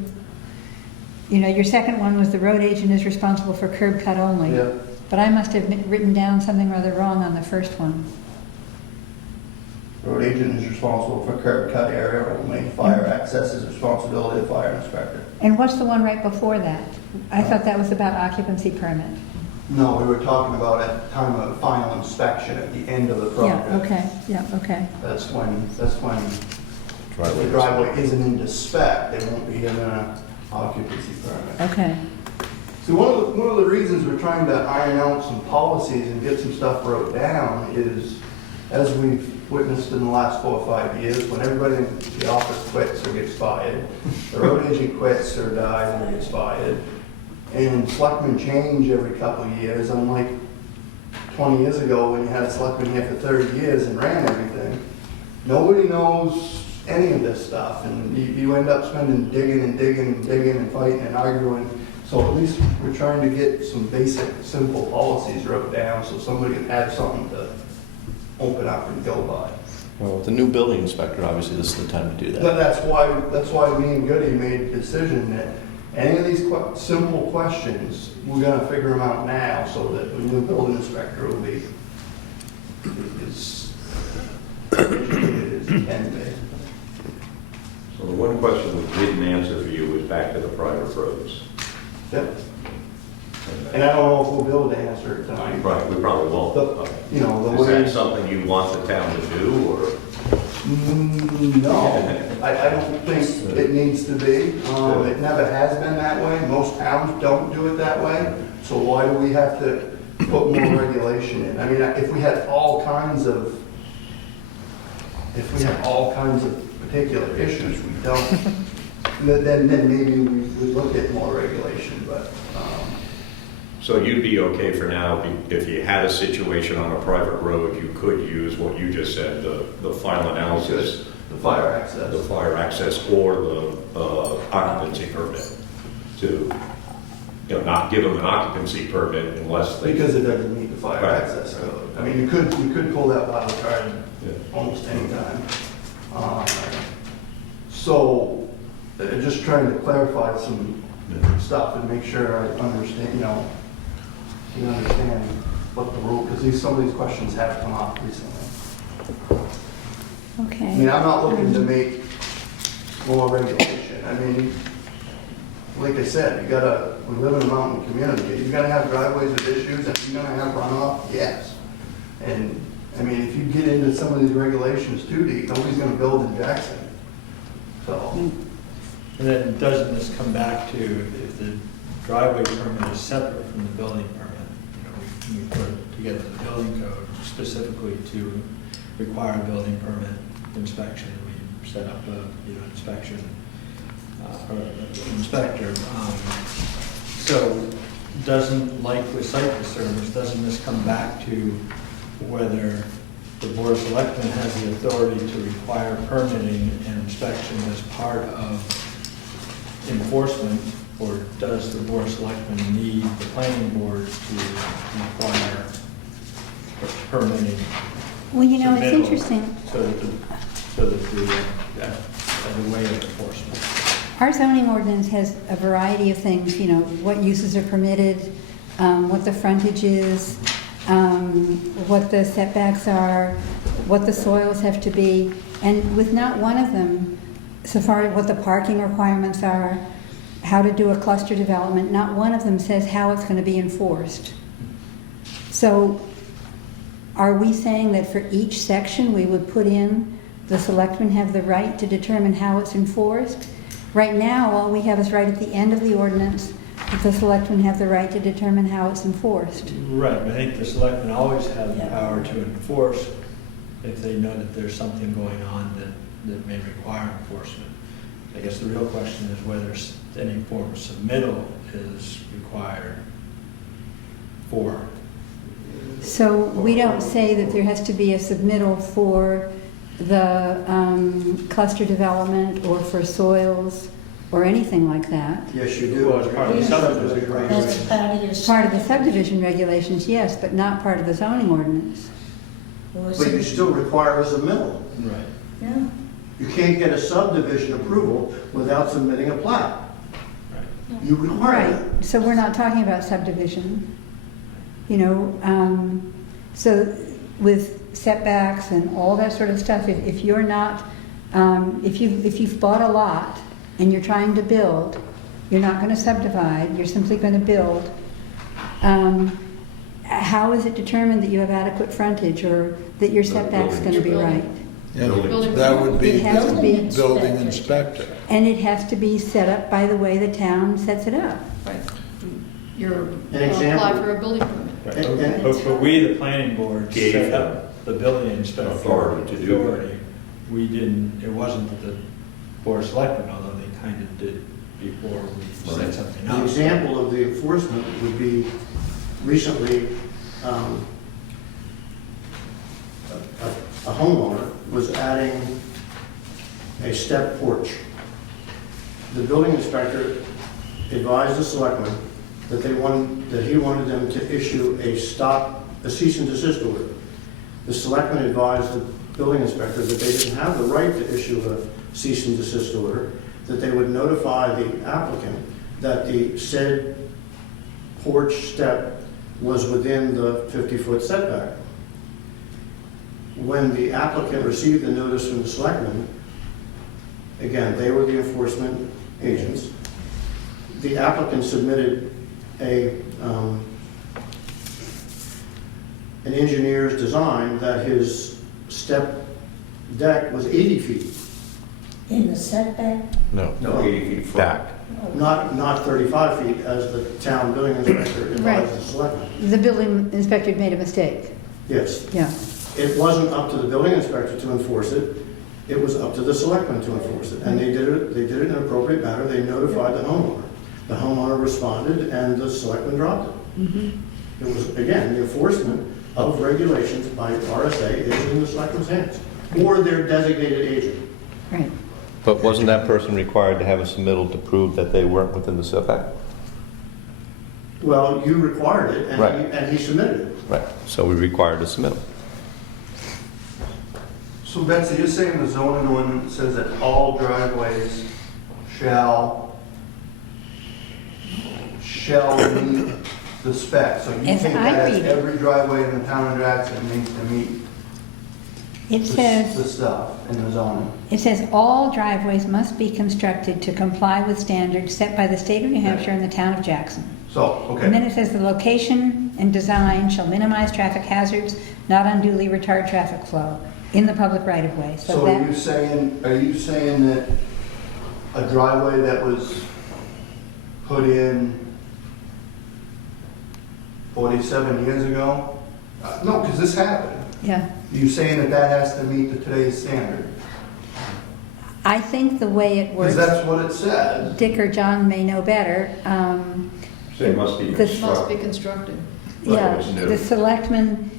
you know, your second one was the road agent is responsible for curb cut only. Yeah. But I must have written down something rather wrong on the first one. Road agent is responsible for curb cut area only. Fire access is responsibility of fire inspector. And what's the one right before that? I thought that was about occupancy permit. No, we were talking about at the time of final inspection at the end of the project. Yeah, okay. That's when if Driveway. the driveway isn't into spec, they won't be given an occupancy permit. Okay. So one of the reasons we're trying to iron out some policies and get some stuff wrote down is, as we've witnessed in the last 4 or 5 years, when everybody in the office quits or gets fired, the road agent quits or dies or gets fired, and selectmen change every couple of years, unlike 20 years ago when you had a selectman here for 30 years and ran everything. Nobody knows any of this stuff, and you end up spending digging and fighting and arguing. So at least we're trying to get some basic, simple policies wrote down so somebody can have something to open up and go by. Well, with the new building inspector, obviously this is the time to do that. That's why me and Goody made the decision that any of these simple questions, we're gonna figure them out now so that the new building inspector will be as educated as he can be. So the one question we didn't answer for you was back to the private roads. Yep. And I don't know if we'll be able to answer it tonight. Right, we probably won't. The- you know, the Is way. that something you want the town to do, or? No, I don't think it needs to be. It never has been that way. Most towns don't do it that way. So why do we have to put more regulation in? I mean, if we had all kinds of particular issues, we don't, then maybe we would look at more regulation, but, So you'd be okay for now, if you had a situation on a private road, you could use what you just said, the final analysis, the fire the access. fire access or the occupancy permit to, you know, not give them an occupancy permit unless they. Because it doesn't meet the fire Right. access code. I mean, you could pull that wild card Yeah. almost any time. So, just trying to clarify some stuff and make sure I understand, you understand what the rule, because some of these questions have come up recently. Okay. I mean, I'm not looking to make more regulation. I mean, like I said, we live in a mountain community. You're gonna have driveways with issues, and you're gonna have runoff, yes. And, I mean, if you get into some of these regulations too deep, nobody's gonna build in Jackson. So, And then doesn't this come back to if the driveway permit is separate from the building permit? We put together the building code specifically to require a building permit inspection. We set up a, inspection, or an inspector. So doesn't, like with site disturbance, doesn't this come back to whether the Board of Selectmen has the authority to require permitting and inspection as part of enforcement, or does the Board of Selectmen need the planning board to require permitting? Well, it's submittal interesting. So that as a way of enforcement. Our zoning ordinance has a variety of things, what uses are permitted, what the frontage is, what the setbacks are, what the soils have to be, and with not one of them, so far as what the parking requirements are, how to do a cluster development, not one of them says how it's going to be enforced. So are we saying that for each section we would put in the selectmen have the right to determine how it's enforced? Right now, all we have is right at the end of the ordinance that the selectmen have the right to determine how it's enforced. Right, but I think the selectmen always have the power to enforce if they know that there's something going on that may require enforcement. I guess the real question is whether any form of submittal is required for. So we don't say that there has to be a submittal for the cluster development or for soils or anything like that. Yes, you do. Well, it's part of the subdivision That's regulations. part of your. Part of the subdivision regulations, yes, but not part of the zoning ordinance. But you still require a submittal. Right. Yeah. You can't get a subdivision approval without submitting a plat. Right. You require Right, that. so we're not talking about subdivision. So with setbacks and all that sort of stuff, if you're not, if you've bought a lot and you're trying to build, you're not going to subdivide, you're simply going to build. How is it determined that you have adequate frontage or that your setback's going to be right? Yeah, Building. that would be It has to be, building inspector. and it has to be set up by the way the town sets it up. Right. You're, An apply example. for a building permit. Right. And- But we, the planning board, Gave set them up the building inspector. authority to do that. authority. We didn't, it wasn't that the Board of Selectmen, although they kind of did before we set something The up. example of the enforcement would be recently, a homeowner was adding a step porch. The building inspector advised the selectmen that he wanted them to issue a cease and desist order. The selectmen advised the building inspector that they didn't have the right to issue a cease and desist order, that they would notify the applicant that the said porch step was within the 50-foot setback. When the applicant received the notice from the selectmen, again, they were the enforcement agents, the applicant submitted an engineer's design that his step deck was 80 feet, In the setback? No. No, 80 feet from. Back. not 35 feet as the town building inspector Right. advised the selectmen. The building inspector made a mistake, Yes, yeah. it wasn't up to the building inspector to enforce it, it was up to the selectmen to enforce it. And they did it in an appropriate manner, they notified the homeowner. The homeowner responded and the selectmen dropped it. It was, again, the enforcement of regulations by RSA is in the selectmen's hands, or their designated agent. Right. But wasn't that person required to have a submittal to prove that they weren't within the setback? Well, you required it, Right. and he submitted it. Right, so we required a submittal. So Betsy, you're saying the zoning ordinance says that all driveways shall meet the specs? So you As think I that read it. every driveway in the town of Jackson needs to meet It the says, stuff in the zoning? it says all driveways must be constructed to comply with standards set by the state of New Hampshire and the town of Jackson. So, And then okay, it says the location and design shall minimize traffic hazards, not unduly retard traffic flow in the public right of way. so are you saying that a driveway that was put in 47 years ago? No, because this happened. Yeah. You saying that that has to meet the today's standard? I think the way it Because works, that's what it says. Dick or John may know better. So it must be This- Must be constructed. constructed. Yeah, it's new. the selectmen,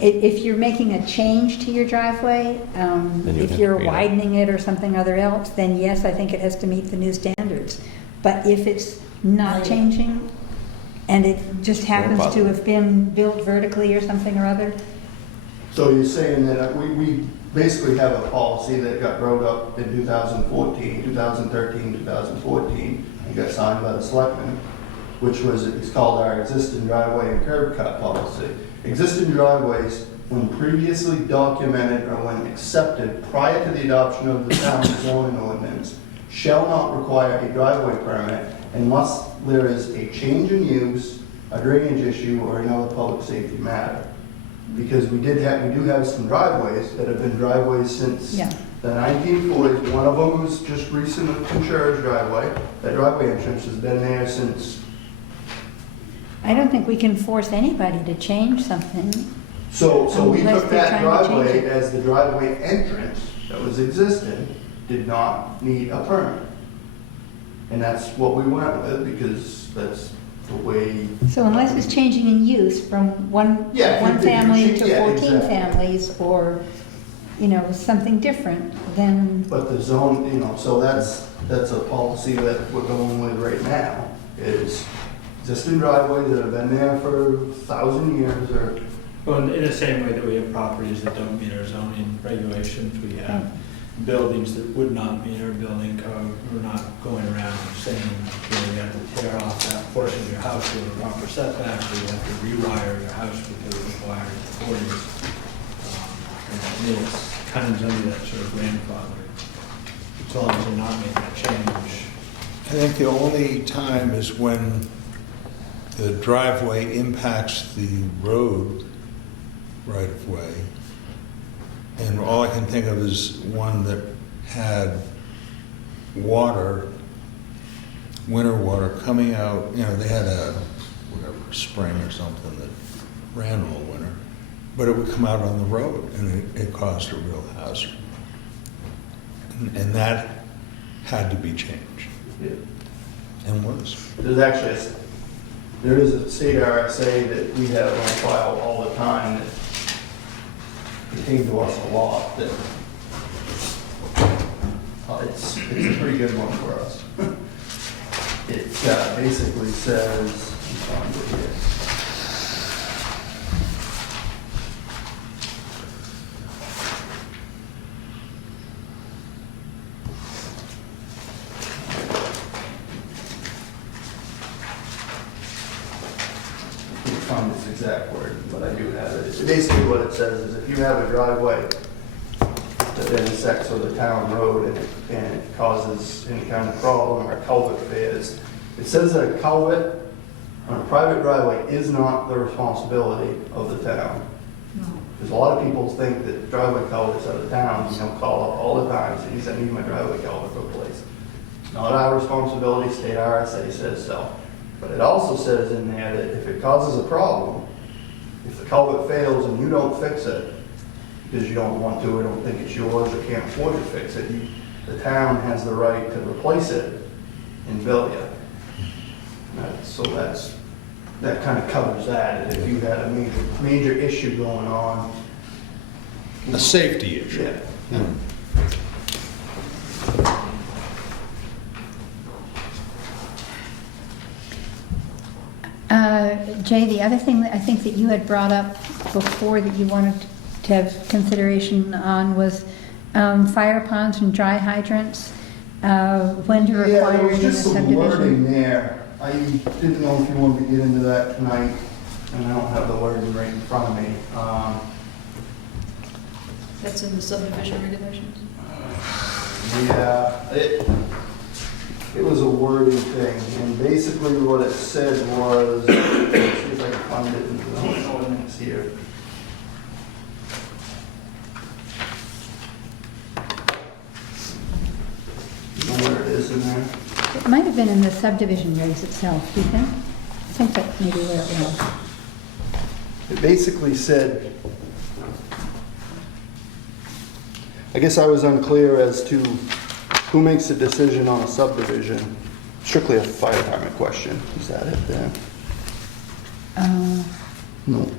if you're making a change to your driveway, Then you'd if have you're to read it. widening it or something other else, then yes, I think it has to meet the new standards. But if it's not changing, and it just happens to bother. have been built vertically or something or other, So you're saying that we basically have a policy that got wrote up in 2014, 2013, 2014, and got signed by the selectmen, which was, it's called our existing driveway and curb cut policy. Existing driveways, when previously documented or when accepted prior to the adoption of the town zoning ordinance, shall not require a driveway permit unless there is a change in use, a drainage issue, or another public safety matter. Because we do have some driveways that have been driveways since Yeah. the 1940s. One of them was just recent, Conchera's driveway. That driveway entrance has been there since, I don't think we can force anybody to change something. so we Unless took they're that trying to change driveway it. as the driveway entrance that was existing, did not need a permit. And that's what we went with, because that's the way. So unless it's changing in use from one Yeah, if you family change- to yeah, 14 exactly. families, or, something different, then, But the zone, so that's a policy that we're going with right now, is existing driveways that have been there for 1,000 years, or, Well, in the same way that we have properties that don't meet our zoning regulations, we have buildings that would not meet our building code. We're not going around saying, you have to tear off that portion of your house with a proper setback, or you have to rewire your house because it was wired in the 40s. And it's kind of under that sort of grandfather, as long as they're not making a change. I think the only time is when the driveway impacts the road right of way. And all I can think of is one that had water, winter water coming out, they had a, spring or something that ran all winter, but it would come out on the road and it caused a real hazard. And that had to be changed, and was. there is a state RSA that we have on file all the time that came to us a lot, that it's a pretty good one for us. It basically says, let me find it here. I can't find its exact word, but I do have it. It's basically what it says is if you have a driveway that intersects with a town road and it causes any kind of problem or a culvert fails, it says that a culvert on a private driveway is not the responsibility of the town. Because a lot of people think that driveway culverts out of town, call up all the time, and say, I need my driveway culvert replaced. Not our responsibility, state RSA says so. But it also says in there that if it causes a problem, if the culvert fails and you don't fix it, because you don't want to or don't think it's yours or can't afford to fix it, the town has the right to replace it and bill you. So that kind of covers that. If you had a major issue going on. A safety issue. Yeah. Jay, the other thing that I think that you had brought up before that you wanted to have consideration on was fire ponds and dry hydrants, when to Yeah, require there it was in a just some wording subdivision. there. I didn't know if you wanted to get into that tonight, and I don't have the wording right in front of me. That's in the subdivision regulations? Yeah, it was a wording thing, and basically what it said was, let's see if I can find it in the ordinance here. You know where it is in there? It might have been in the subdivision regs itself, do you think? I think that may be where it was. It basically said, I guess I was unclear as to who makes the decision on a subdivision. Strictly a fire department question. Is that it there? No.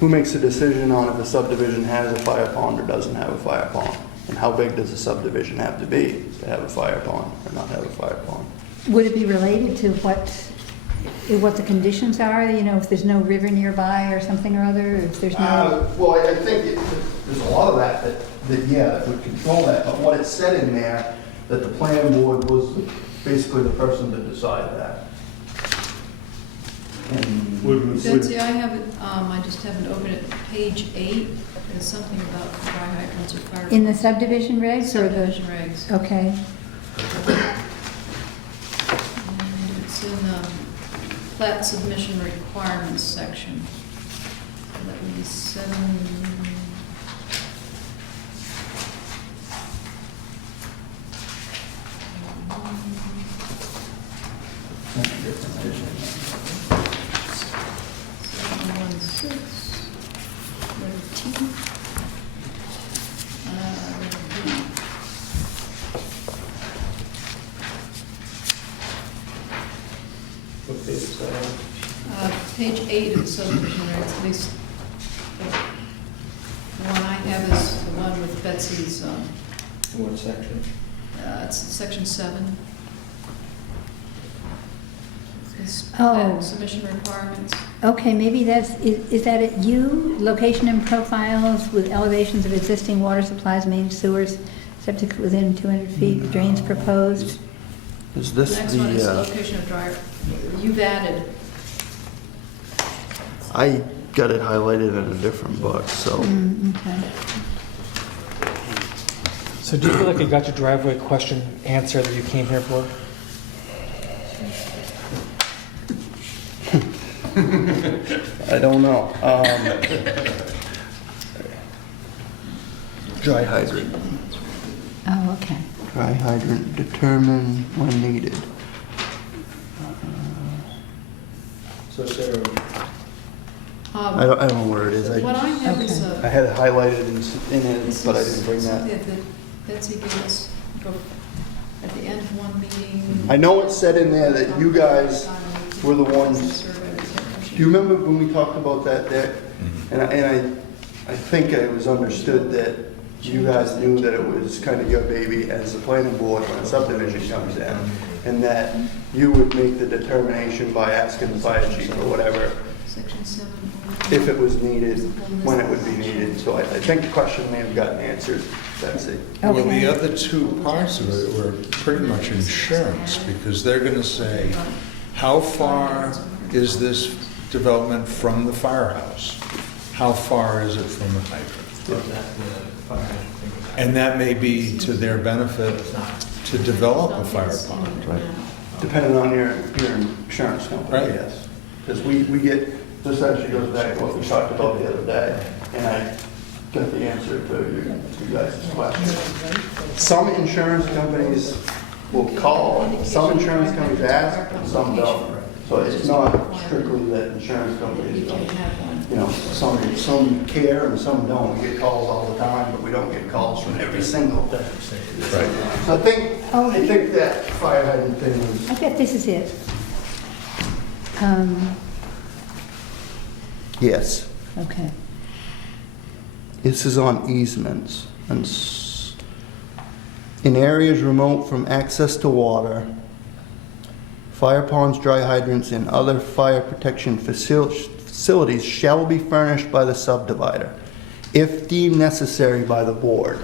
Who makes the decision on if a subdivision has a fire pond or doesn't have a fire pond? And how big does a subdivision have to be to have a fire pond or not have a fire pond? Would it be related to what the conditions are, you know, if there's no river nearby or something or other, if there's no... Well, I think there's a lot of that would control that, but what it said in there, that the planning board was basically the person to decide that. And Betsy, I have it, I just haven't opened it, page 8, there's something about dry hydrants or fire. In the subdivision regs or the... Subdivision regs. Okay. And it's in the plat submission requirements section. That would be 7. What page is that on? Page 8 of the subdivision regs, at least the one I have is the one with Betsy's, In what section? it's section 7. It's Oh. plat submission requirements. Okay, maybe is that it? Location and profiles with elevations of existing water supplies, main sewers, septic within 200 feet, drains proposed. is The this next one is the the, location of dryer. You've added, I got it highlighted in a different book, so. Okay. So do you feel like you got your driveway question answered that you came here for? I don't know. Dry hydrant. Oh, okay. Dry hydrant determined when needed. So is there, I don't know where it is. what I have is I had it highlighted in it, this but I is didn't bring that. something that Betsy gave us at the end of one meeting. I know it said in there that you guys were the ones. Do you remember when we talked about that deck? And I think it was understood that you guys knew that it was kind of your baby as the planning board when a subdivision comes in, and that you would make the determination by asking the fire chief or whatever Section 7. if it was needed, when it would be needed. So I think the question may have gotten answered, Betsy. Well, Okay. the other two parts of it were pretty much insurance, because they're going to say, how far is this development from the firehouse? How far is it from the hydrant? And that may be to their benefit to develop a fire pond. Right. Depending on your insurance company, Right. yes. Because we get, this actually goes back to what we talked about the other day, and I got the answer to you guys' question. Some insurance companies will call, some insurance companies ask, and some don't. So it's not strictly that insurance companies don't, you know, some care and some don't. We get calls all the time, but we don't get calls from every single. Right. So I think that fire hydrant thing was. I bet this is it. Yes. Okay. This is on easements. In areas remote from access to water, fire ponds, dry hydrants, and other fire protection facilities shall be furnished by the subdivider, if deemed necessary by the board.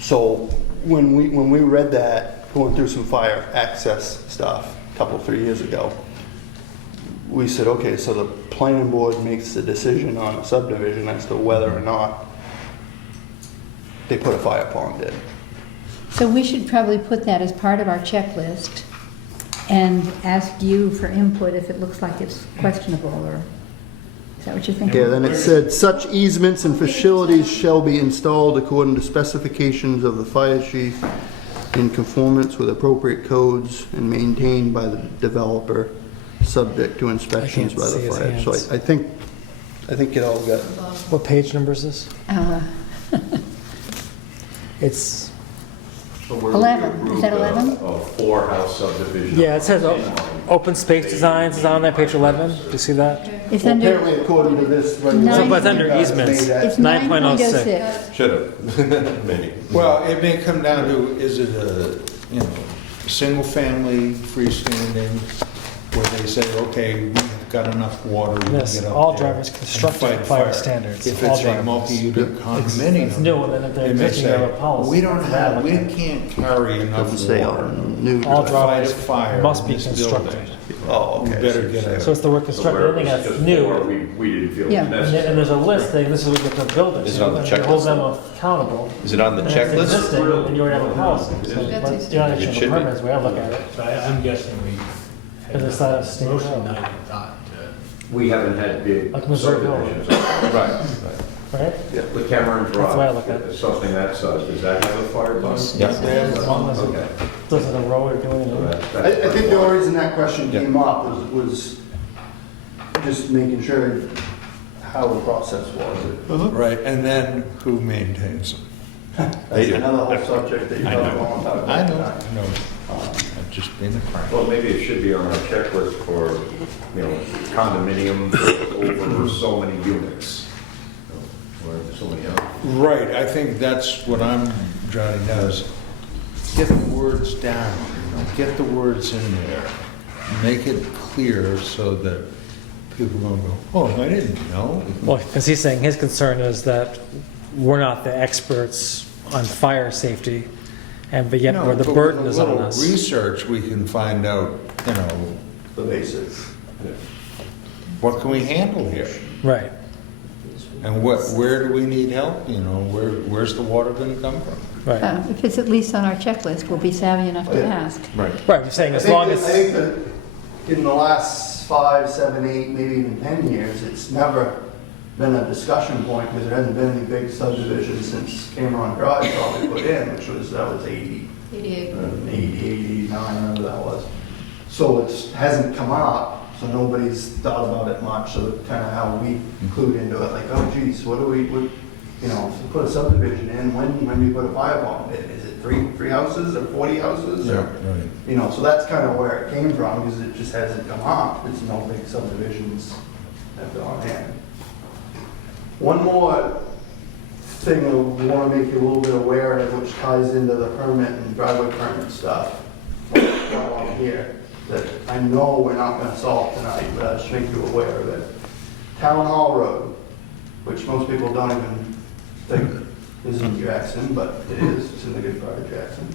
So when we read that, going through some fire access stuff a couple, 3 years ago, we said, okay, so the planning board makes the decision on a subdivision as to whether or not they put a fire pond in. So we should probably put that as part of our checklist and ask you for input if it looks like it's questionable, or, is that what you're thinking? Yeah, then it said, such easements and facilities shall be installed according to specifications of the fire chief in conformance with appropriate codes and maintained by the developer, subject to inspections by the see his fire. So hands. I think it all got, What page number is this? It's, 11. Is that 11? A four-house subdivision. yeah, it says open space designs is on there, page 11. Do you see that? It's well, under, apparently according to this. Nine- But it's under easements. it's 9.06. 9.06. Should have, maybe. Well, it may come down to, is it a, you know, single-family freestanding, where they say, okay, we've got enough water, we can Yes, get up all there drivers and constructed fight to fire fire. standards, If all it's a drivers. multi-unit condominium. It's new, and then if they're they may existing, they have a say, policy. we don't have, we Okay. can't carry enough Doesn't say water. on new. All to drivers fight a fire must in be this constructed. building. Oh, We okay. better get a. So it's the word So constructed, where it anything was that's just new. four, we didn't feel Yeah. it And necessary. there's a list saying this is what the building. Is it on the You hold checklist? them accountable. Is it on the And if it's checklist? existing, then you already have a policy. So, That's but existing. you're not It issuing should a be. permit, is the way I look at it. So I'm guessing we. Because it's not a state Mostly road. not even thought We haven't had big Like Missouri Hill. subdivisions. Right. Right? The Cameron That's the way I Drive, look at it. something that size, does that have a fire pond? Yes. As long as Okay. it doesn't a road or do So anything. that's I think the only reason that question Yeah. came up was just making sure how the process was. Right, and then who maintains them? That's do. another whole subject that you I don't know. want to talk about. I know, tonight. I know. I've just been a crank. Well, maybe it should be on our checklist for, you know, condominium over so many units. Or so many houses. Right, I think that's what I'm jotting down is get the words down, you know, get the words in there. Make it clear so that people don't go, oh, I didn't know. Well, because he's saying his concern is that we're not the experts on fire safety, and but yet No, where the but burden with is a on little us. research, we can find out, you know, The basics. what can we handle here? Right. And where do we need help, you know, where's the water gonna come from? Right. If it's at least on our checklist, we'll be savvy enough to Yeah. ask. Right. Right. I'm saying I as think long that- as I think that in the last 5, 7, 8, maybe even 10 years, it's never been a discussion point because there hasn't been any big subdivisions since Cameron Drive probably put in, which was, that was 80, 88. 89, whatever that was. So it hasn't come up, so nobody's thought about it much, so kind of how we clued into it, like, oh geez, what, you know, if you put a subdivision in, when do you put a fire pond in? Is it three houses or 40 houses? Or, Right. you know, so that's kind of where it came from, because it just hasn't come up. There's no big subdivisions have gone in. One more thing I want to make you a little bit aware of, which ties into the permit and driveway permit stuff, while I'm here, that I know we're not going to solve tonight, but I'll just make you aware of it. Town Hall Road, which most people don't even think is in Jackson, but it is. It's in the good part of Jackson.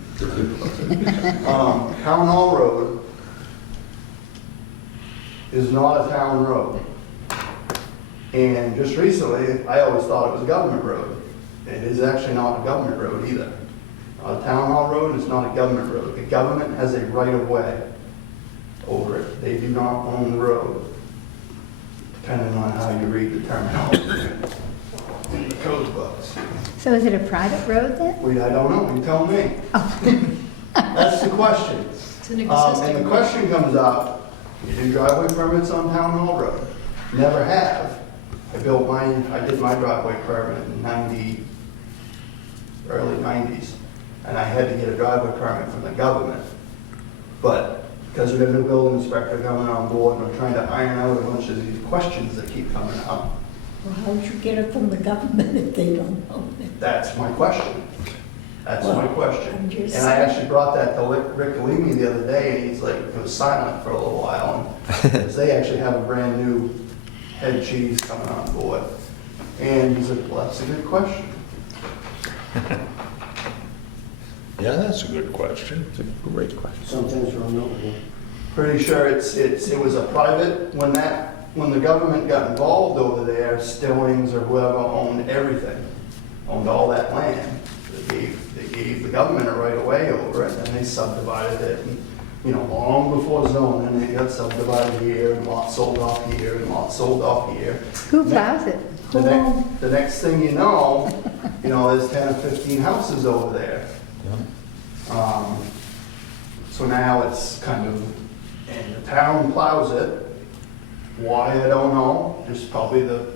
Town Hall Road is not a town road. And just recently, I always thought it was a government road. It is actually not a government road either. A town hall road is not a government road. The government has a right of way over it. They do not own the road, depending on how you read the terminology in the code books. So is it a private road then? I don't know, you tell me. That's the question. It's an And existing. the question comes up, you do driveway permits on Town Hall Road? Never have. I did my driveway permit in early 90s, and I had to get a driveway permit from the government. But because we got a new building inspector coming on board, and we're trying to iron out a bunch of these questions that keep coming up. Well, how'd you get it from the government if they don't know it? That's my question. That's my question. I'm just And I saying. actually brought that to Rick Leamy the other day, and he's like, it was silent for a little while. Because they actually have a brand new head cheese coming on board. And he's like, well, that's a good question. Yeah, that's a good question. It's a great question. Some things are unknowable. Pretty sure it was a private, when the government got involved over there, Stillings or whoever owned everything, owned all that land. They gave the government a right of way over it, and they subdivided it, and, long before zoning, it got subdivided here, and lots sold off here, and lots sold off here. Who plows it? The next thing you know, there's 10 or 15 houses over there. So now it's kind of, and the town plows it. Why, I don't know. Just probably the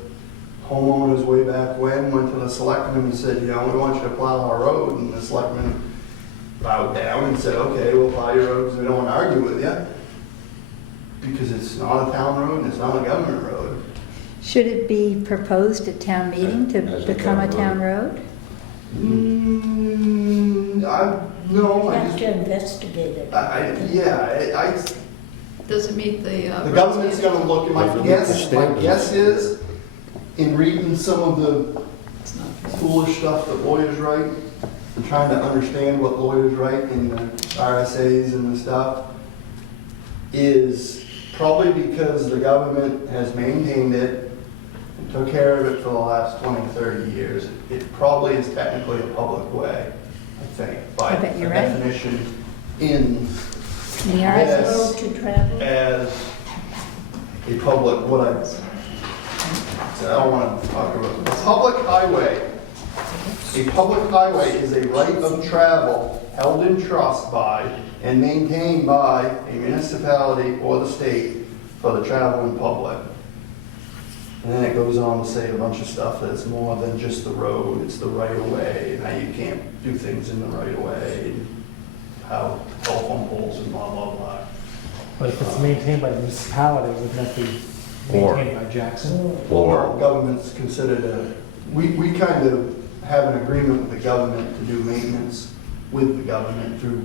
homeowners way back when went to the selectmen and said, we want you to plow our road. And the selectmen bowed down and said, okay, we'll plow your roads. We don't want to argue with you. Because it's not a town road and it's not a government road. Should it be proposed at town meeting to As a become a town town road? No, I Have just, to investigate it. Does it meet the? the government's gonna look, my guess is, in reading some of the It's not. foolish stuff that lawyers write, and trying to understand what lawyers write in the RSAs and the stuff, is probably because the government has maintained it and took care of it for the last 20, 30 years. It probably is technically a public way, I think, by I bet you're right. definition in The Yes. RSA? Road to travel? as a public, I don't want to talk about, a public highway. A public highway is a right of travel held in trust by and maintained by a municipality or the state for the traveling public. And then it goes on to say a bunch of stuff that it's more than just the road, it's the right of way, and how you can't do things in the right of way, and how telephone poles and blah, blah, blah. But if it's maintained by the municipality, wouldn't that be Or- maintained by Jackson? Or- Well, government's considered we kind of have an agreement with the government to do maintenance with the government through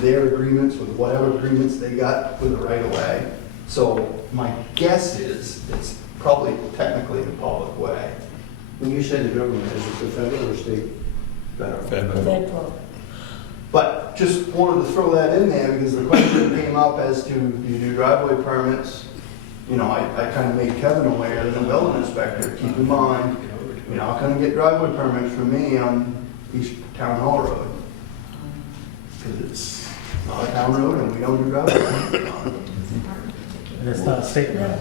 their agreements, with whatever agreements they got with the right of way. So my guess is it's probably technically the public way. When you say the government, is it the federal or state? Federal. But just wanted to throw that in there because the question came up as to, do you do driveway permits? I kind of made Kevin aware, the building inspector, keep in mind, you're not gonna get driveway permits from me on East Town Hall Road. Because it's not a town road and we don't do driveway permits on it. And it's not a state road.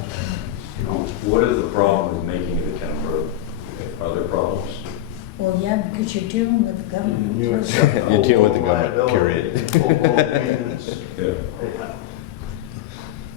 What is the problem with making it a town road? Are there problems? Well, yeah, because you're dealing with the government. You too. accept the You deal with the whole government, liability, period. full maintenance. Yeah.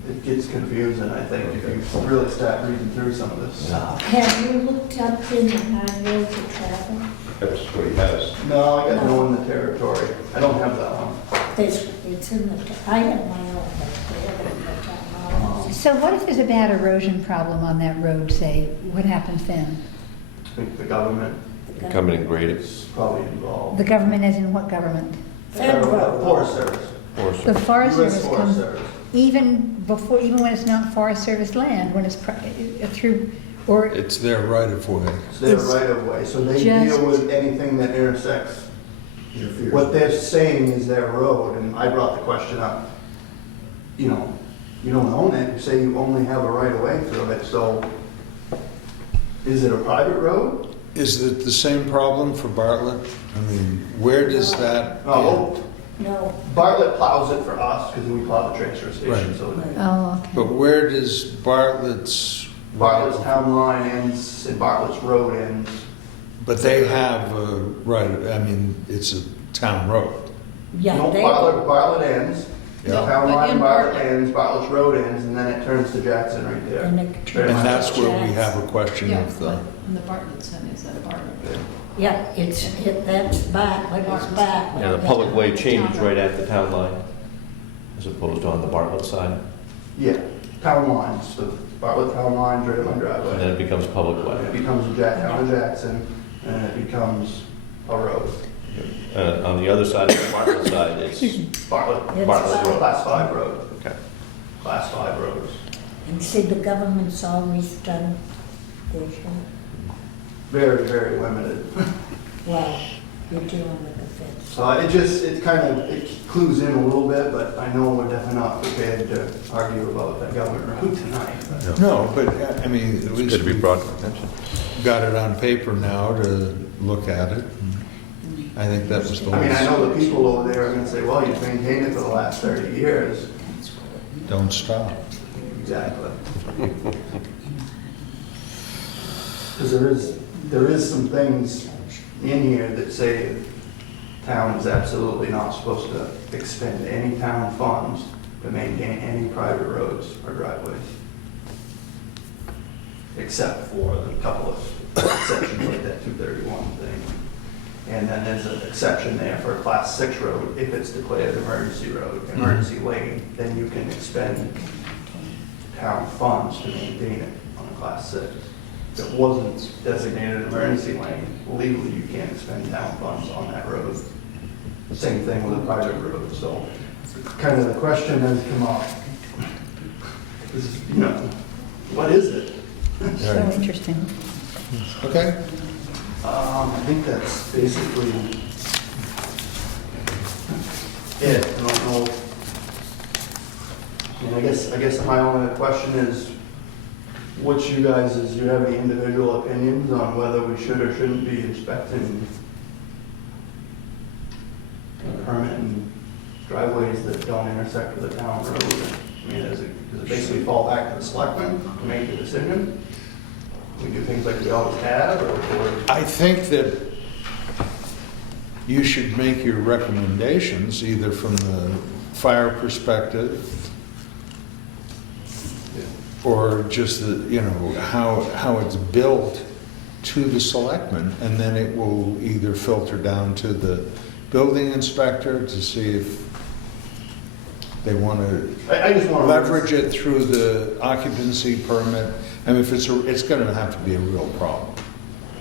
It gets confusing, I think, if you really start reading through some of this stuff. Have you looked up in the high road to travel? That's what he has. No, I got no in the territory. I don't have that one. It's in the, I have my own, but they have it in the town. So what if there's a bad erosion problem on that road, say? What happens then? I think the government Come in and grade it. is probably involved. The government as in what government? Federal. Forest Service. The Forest US Service Forest comes Service. even when it's not Forest Service land, when it's through, or, It's their right of way. It's their It's right of way, so they just- deal with anything that intersects. What they're saying is their road, and I brought the question up. You don't own it, you say you only have a right of way through it, so is it a private road? Is it the same problem for Bartlett? I mean, where does that Oh, end? No, Bartlett plows it for us because we plow the transfer station, Right. so oh, okay. But where does Bartlett's... Bartlett's town line ends and Bartlett's road ends. But they have a right, I mean, it's a town road. yeah, No, they, Bartlett ends, the Yeah. town But line in Bartlett Bartlett- ends, Bartlett's road ends, and then it turns to Jackson right there. and it And turns that's to where we Jackson. have a question Yeah, of but the... in the Bartlett's, and is that a Bartlett? Yeah, that's back, like it's back. Yeah, the public way changes right at the town line, as opposed to on the Bartlett side, Yeah, town lines, the Bartlett town line, Draymond and then driveway. it becomes public It way. becomes a town of Jackson, and it becomes a road. On the other side, the Bartlett side, it's, Bartlett, It's Bartlett back. Road. class 5 road, okay. class 5 roads. And see, the government's always done their job. Very, very limited. Well, you're dealing with the feds. So it kind of, it clues in a little bit, but I know we're definitely not prepared to argue about the government road tonight. But No, but, I mean, at It's least good to be we've brought to attention. got it on paper now to look at it. I think that was the I mean, I know the whole, people over there are gonna say, well, you've maintained it for the last 30 years. don't stop. Exactly. Because there is some things in here that say town is absolutely not supposed to expend any town funds to maintain any private roads or driveways. Except for the couple of exceptions like that 231 thing. And then there's an exception there for a class 6 road, if it's declared emergency road, emergency lane, then you can expend town funds to maintain it on a class 6. If it wasn't designated emergency lane, legally you can't expend town funds on that road. Same thing with a private road, so kind of the question has come up. Is, you know, what is it? So interesting. Okay? I think that's basically it. I don't know. I mean, I guess my only question is, what's you guys, do you have any individual opinions on whether we should or shouldn't be inspecting and permitting driveways that don't intersect with a town road? I mean, does it basically fall back to the selectmen to make the decision? We do things like we always have, or I think that you should make your recommendations either from the fire perspective or just the, you know, how it's built to the selectmen, and then it will either filter down to the building inspector to see if they want to I just want to leverage it through the occupancy permit. I mean, if it's going to have to be a real problem.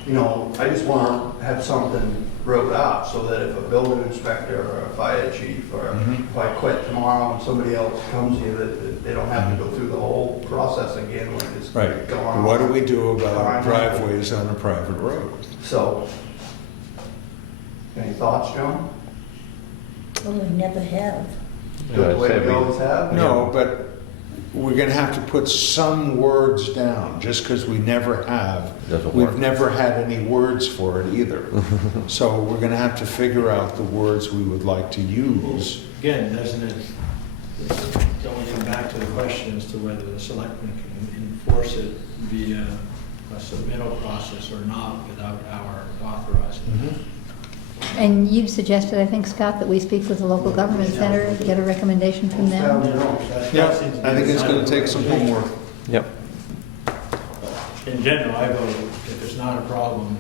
You know, I just want to have something wrote up so that if a building inspector or a fire chief, or if I quit tomorrow and somebody else comes here, that they don't have to go through the whole process again like it's Right. going on. What do we do about driveways on a private road? So, any thoughts, John? Well, we never have. Good way I'd say we always have? No, but we're going to have to put some words down, just because we never have. Doesn't We've work. never had any words for it either. So we're going to have to figure out the words we would like to use. Again, doesn't it, going back to the question as to whether the selectmen can enforce it via a submittal process or not without our authorizing. And you've suggested, I think, Scott, that we speak with the local government center, get a recommendation from them. Yeah, I think it's going to take some homework. Yep. In general, I vote if it's not a problem,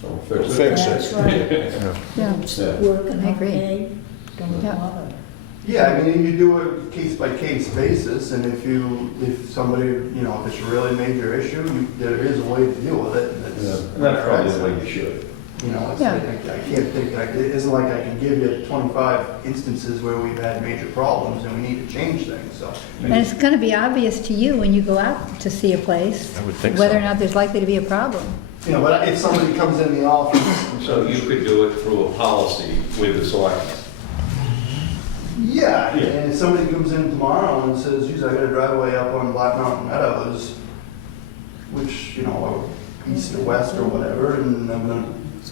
So fix it. Fix That's it. right. Yeah. It's working I agree. okay, don't Yeah. bother. Yeah, I mean, you do it case by case basis, and if somebody, you know, if it's a really major issue, there is a way to deal with it. And Yeah, it's and that's probably the way you should. You know, it's, Yeah. I can't think, it isn't like I can give you 25 instances where we've had major problems and we need to change things, so. And it's going to be obvious to you when you go out to see a place, I would think whether so. or not there's likely to be a problem. You know, but if somebody comes in the office, So you could do it through a policy with the selectmen. yeah, and if somebody comes in tomorrow and says, geez, I got a driveway up on Black Mountain Meadows, which, you know, are east or west or whatever, and I'm gonna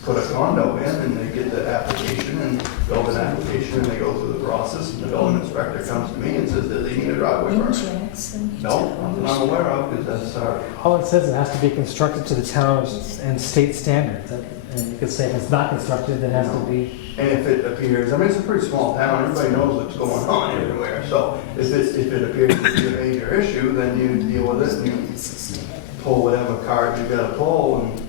put a condo in, and they get the application and build an application, and they go through the process, and the building inspector comes to me and says, do they need a driveway In permit? Jackson. it's No, always- I'm aware of, because that's our, All it says, it has to be constructed to the town's and state standards. And you could say if it's not constructed, then it has to be. and if it appears, I mean, it's a pretty small town, everybody knows what's going on everywhere, so if it appears to be a major issue, then you deal with it, and you pull whatever card you gotta pull, and,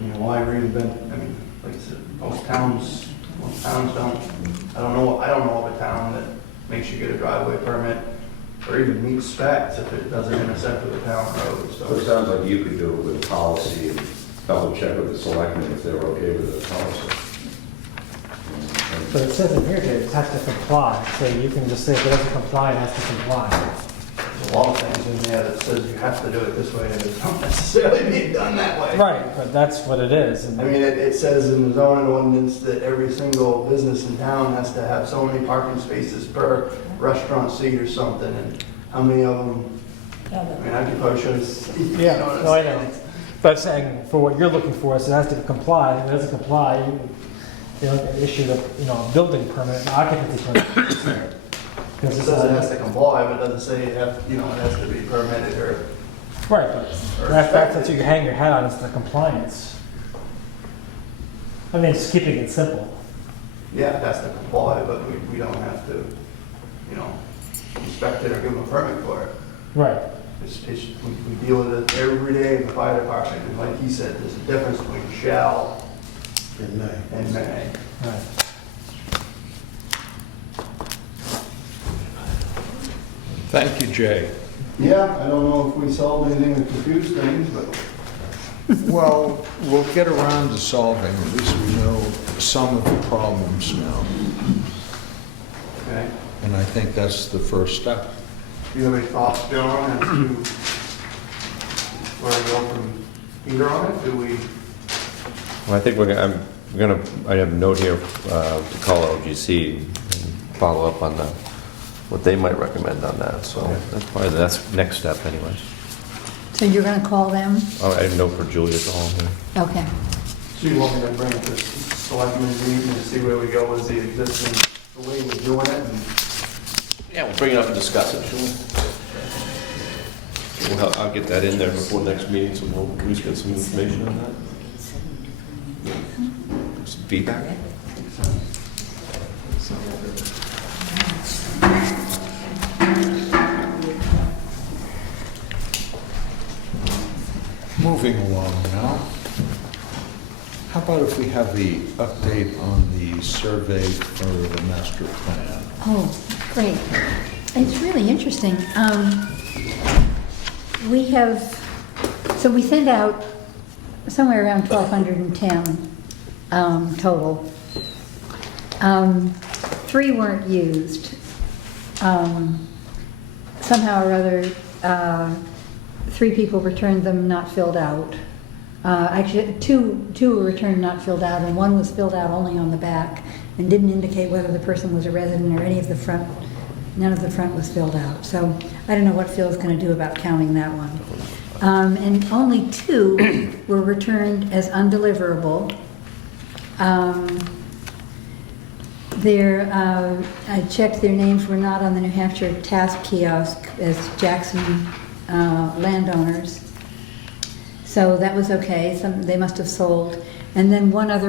you know, why reinvent, I mean, like I said, most towns don't, I don't know of a town that makes you get a driveway permit, or even meet specs if it doesn't intersect with a town road, So it so. sounds like you could do it with a policy and double check with the selectmen if they're okay with the policy. But it says in here that it has to comply, so you can just say if it doesn't comply, it has to comply. There's a lot of things in there that says you have to do it this way, and it's not necessarily being done that way. Right, but that's what it is. I mean, it says in the zoning ordinance that every single business in town has to have so many parking spaces per restaurant seat or something, and how many of them, I mean, I could probably show you. Yeah, you know what I'm no, I saying? know. But saying, for what you're looking for, so it has to comply. If it doesn't comply, you know, issue a building permit, an occupancy permit. Because It it says it has says, to comply, but it doesn't say it has to be permitted or. right, but that's what you can hang your hat on, is the compliance. I mean, it's keeping it simple. Yeah, it has to comply, but we don't have to, inspect it or give them a permit for it. Right. We deal with it every day in the fire department, and like he said, there's a difference between shall and may. Right. Thank you, Jay. Yeah, I don't know if we solved anything that confused things, but Well, we'll get around to solving, at least we know some of the problems now. okay. And I think that's the first step. Do you have any thoughts, John, as to where to go from here on it? Do we? Well, I think I have a note here to call LGC and follow up on what they might recommend on that. So that's next step anyways. So you're going to call them? Oh, I have a note for Julia to call here. Okay. So you want me to bring it to selectmen's meeting and see where we go with the existing, the way we're doing it? And Yeah, we'll bring it up and discuss it, sure. I'll get that in there before next meeting, so we'll at least get some information on that. Some feedback. Moving along now. How about if we have the update on the survey for the master plan? Oh, great. It's really interesting. We send out somewhere around 1,210 total. 3 weren't used. Somehow or other, 3 people returned them not filled out. Actually, two were returned not filled out, and 1 was filled out only on the back and didn't indicate whether the person was a resident or any of the front. None of the front was filled out. So I don't know what Phil's going to do about counting that one. And only 2 were returned as undeliverable. I checked, their names were not on the New Hampshire task kiosk as Jackson landowners. So that was okay. They must have sold. And then one of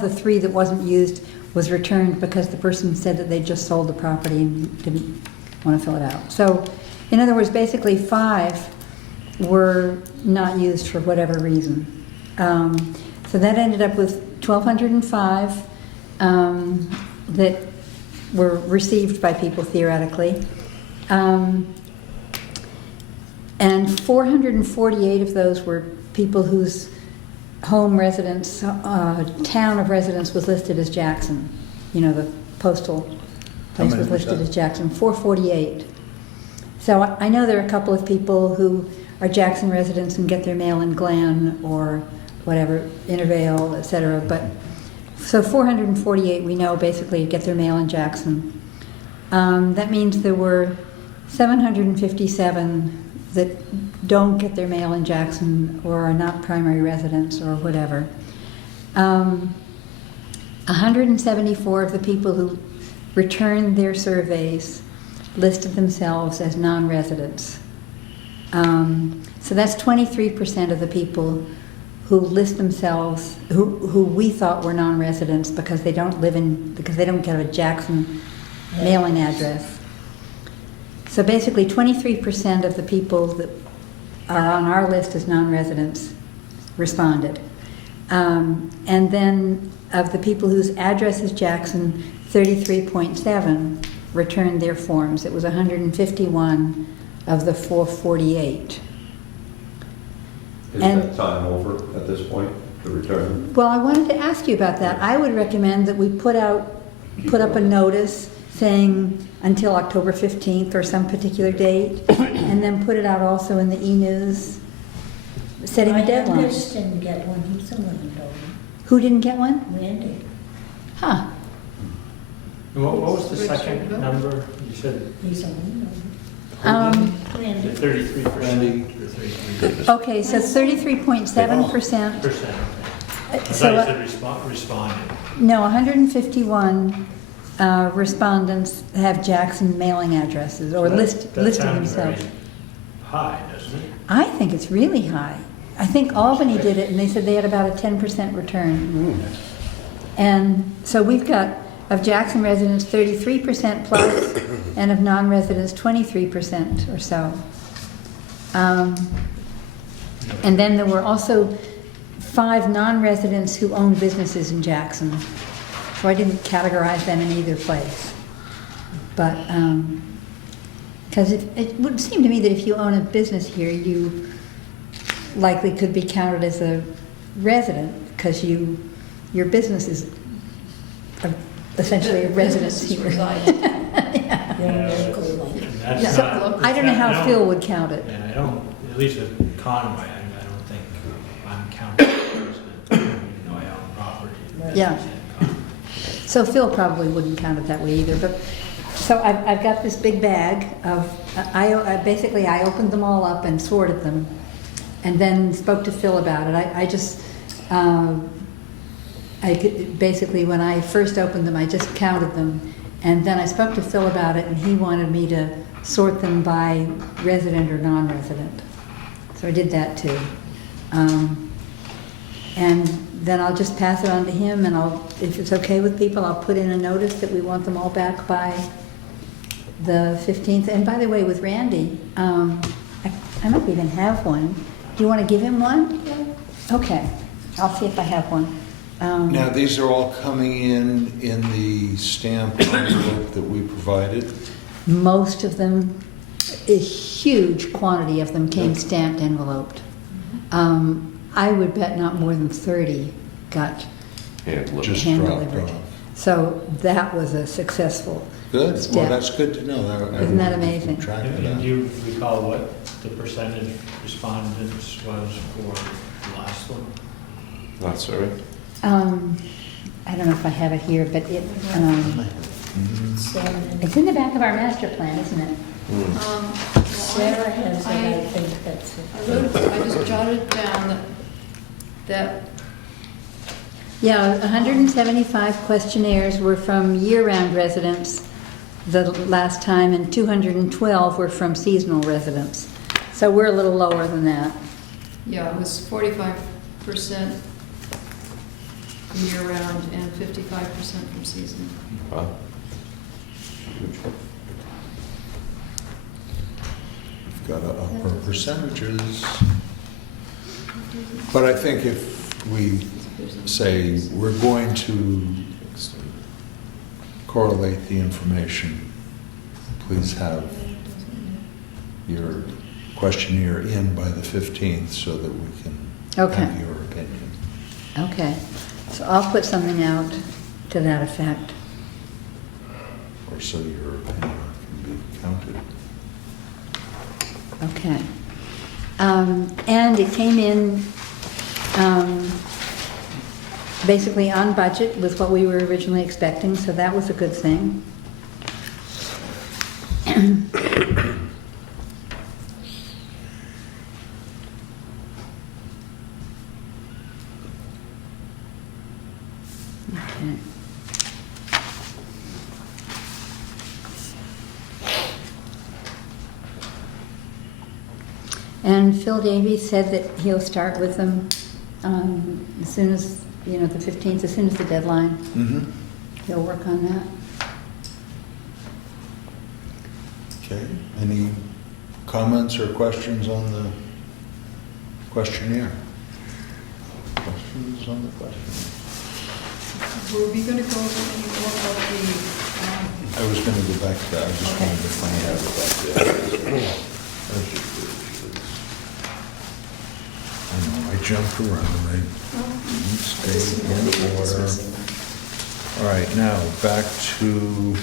the 3 that wasn't used was returned because the person said that they just sold the property and didn't want to fill it out. So, in other words, basically 5 were not used for whatever reason. So that ended up with 1,205 that were received by people theoretically. And 448 of those were people whose home residence, town of residence was listed as Jackson. The postal place many was was listed that? as Jackson, 448. So I know there are a couple of people who are Jackson residents and get their mail in Glen or whatever, Intervale, et cetera. But so 448 we know basically get their mail in Jackson. That means there were 757 that don't get their mail in Jackson or are not primary residents or whatever. 174 of the people who returned their surveys listed themselves as non-residents. So that's 23% of the people who list themselves, who we thought were non-residents because they don't get a Jackson mailing address. So basically 23% of the people that are on our list as non-residents responded. And then of the people whose address is Jackson, 33.7 returned their forms. It was 151 of the 448. Is And- that time over at this point? to return. Well, I wanted to ask you about that. I would recommend that we put up a notice saying until October 15th or some particular date, and then put it out also in the e-news, setting a My deadline. youngest didn't get one, he's a landowner, Who didn't get one? Randy, Huh. What was the Richard second Bill? number? You said he's a landowner. Um, 33% or 33%? Okay, so 33.7%. Percent, okay. I thought So, you said responded. no, 151 respondents have Jackson mailing addresses or That listed sounds very themselves. high, doesn't it? I think it's really high. I think Albany did it, and they said they had about a 10% return. And so we've got, of Jackson residents, 33% plus, and of non-residents, 23% or so. And then there were also 5 non-residents who owned businesses in Jackson. So I didn't categorize them in either place. But, because it would seem to me that if you own a business here, you likely could be counted as a resident, because your business is essentially a residence Businesses here. reside. They're local, like, And that's Yeah. So, not- I don't know how I Phil would count it. Yeah, I don't, at least with Conway, I don't think I'm counting as a resident, even though I own property. Yeah. in Conway. So Phil probably wouldn't count it that way either, but, so I've got this big bag of, basically I opened them all up and sorted them, and then spoke to Phil about it. I just, basically when I first opened them, I just counted them, and then I spoke to Phil about it, and he wanted me to sort them by resident or non-resident. So I did that too. And then I'll just pass it on to him, and if it's okay with people, I'll put in a notice that we want them all back by the 15th. And by the way, with Randy, I might even have one. Do you want to give him one? Okay, I'll see if I have one. Now, these are all coming in the stamped envelope that we provided? Most of them, a huge quantity of them came stamped enveloped. I would bet not more than 30 got Yeah, look. Just hand dropped delivered. off. So that was a successful Good, well, step. that's good to know. Isn't that amazing? Track of And that. do you recall what the percentage respondents was for the last one? Not sorry. I don't know if I have it here, but Sarah, it's in the back of our master plan, isn't it? Sarah has it, I I think that's it. I just jotted down that Yeah, 175 questionnaires were from year-round residents the last time, and 212 were from seasonal residents. So we're a little lower than that. yeah, it was 45% year-round and 55% from season. Wow. We've got to up our percentages. But I think if we say we're going to correlate the information, please have your questionnaire in by the 15th so that we can Okay. have your opinion. Okay, so I'll put something out to that effect. Or so your opinion can be counted. Okay. And it came in basically on budget with what we were originally expecting, so that was a good thing. Okay. And Phil Davies said that he'll start with them as soon as, the 15th, as soon as the deadline. Mm-hmm. He'll work on that. Okay, any comments or questions on the questionnaire? Questions on the questionnaire? Were we going to go over any more about I was going to go back to that, I just wanted to find out about that. I know, I jumped around, I stayed in order. All right, now, back to,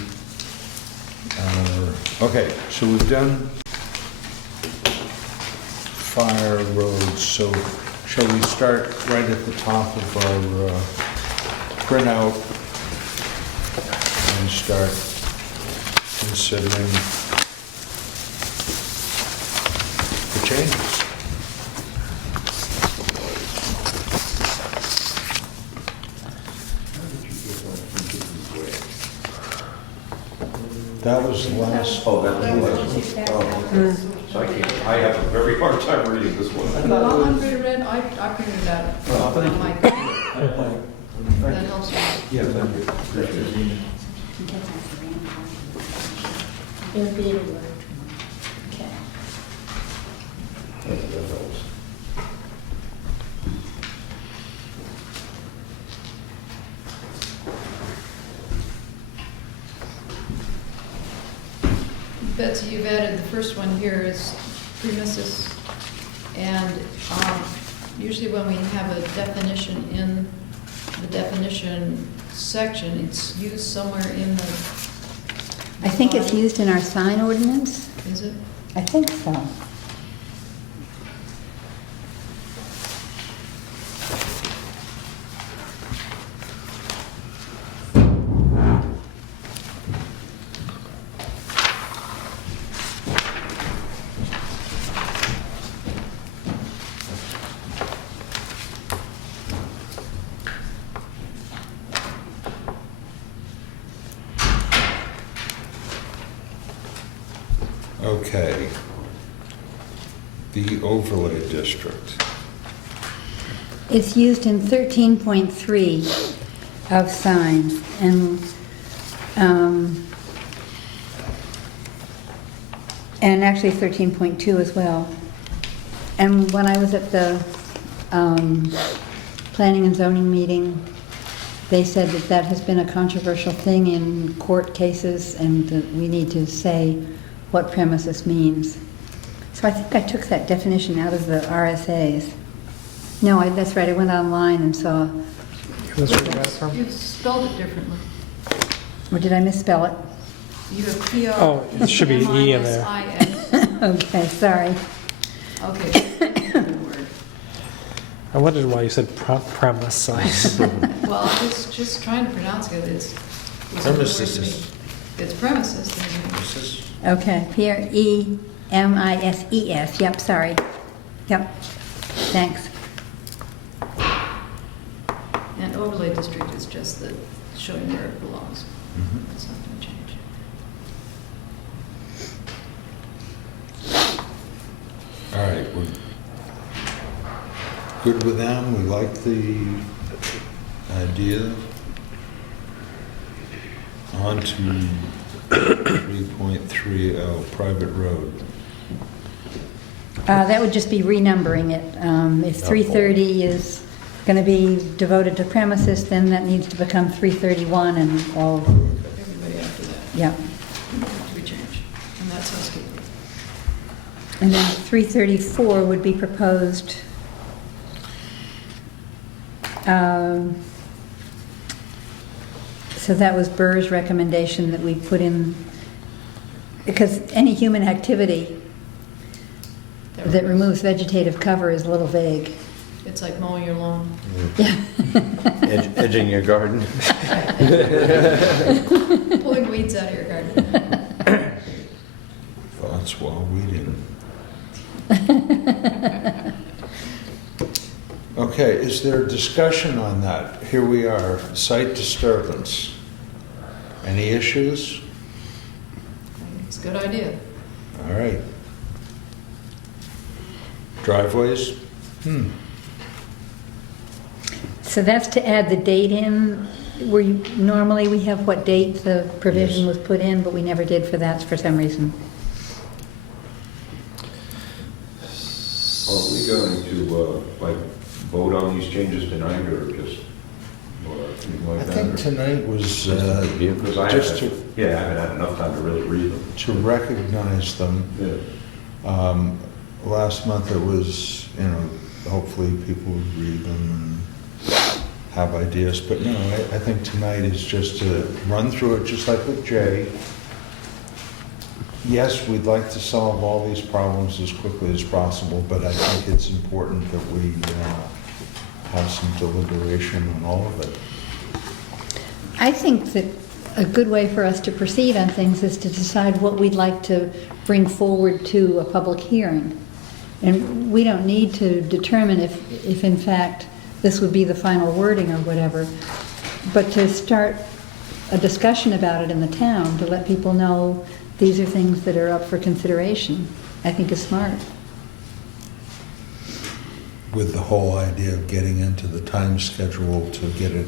okay, so we've done fire roads, so shall we start right at the top of our printout and start considering the changes? That was the last, Oh, so I can't, I have a very hard time reading this one. Well, I'm pretty read, I printed it out. I'm like, that helps me. Yeah, thank you. Appreciate it. It'll be at work tomorrow. Okay. That helps. Betsy, you've added, the first one here is premises, and usually when we have a definition in the definition section, it's used somewhere in the... I think it's used in our sign ordinance. Is it? I think so. okay. The overlay district. It's used in 13.3 of signs, and actually 13.2 as well. And when I was at the planning and zoning meeting, they said that that has been a controversial thing in court cases, and that we need to say what premises means. So I think I took that definition out of the RSAs. No, that's right, I went online and saw, That's where you got it from? You spelled it differently. or did I misspell it? You have P-R... Oh, it should be E in there. M-I-S-I-N. Okay, sorry. Okay. Good word. I wondered why you said premise size. Well, I was just trying to pronounce it, it's... Premises. It's premises, This is, Okay, P-R-E-M-I-S-E-S, yep, sorry. Yep, thanks. and overlay district is just the showing where it belongs. Mhm. It's not going to change. all right, we're good with them, we like the idea. On to 3.30, private road. That would just be renumbering it. If 330 is going to be devoted to premises, then that needs to become 331 and all, Everybody after that, yeah. to be changed, and that's housekeeping. And then 334 would be proposed. So that was Burr's recommendation that we put in, because any human activity that removes vegetative cover is a little vague. It's like mowing your lawn. Yeah. Edging your garden. Pulling weeds out of your garden. Thoughts while weeding. Okay, is there discussion on that? Here we are, site disturbance. Any issues? It's a good idea. All right. Driveways? So that's to add the date in, where normally we have what date the provision Yes. was put in, but we never did for that for some reason. Are we going to, like, vote on these changes tonight, or just, or anything I like that? think tonight was Because I just haven't, I haven't had enough time to really read them. to recognize them. Yeah. Last month it was, hopefully people would read them and have ideas. But no, I think tonight is just to run through it, just like with Jay. Yes, we'd like to solve all these problems as quickly as possible, but I think it's important that we have some deliberation on all of it. I think that a good way for us to proceed on things is to decide what we'd like to bring forward to a public hearing. And we don't need to determine if in fact this would be the final wording or whatever, but to start a discussion about it in the town, to let people know these are things that are up for consideration, I think is smart. With the whole idea of getting into the time schedule to get it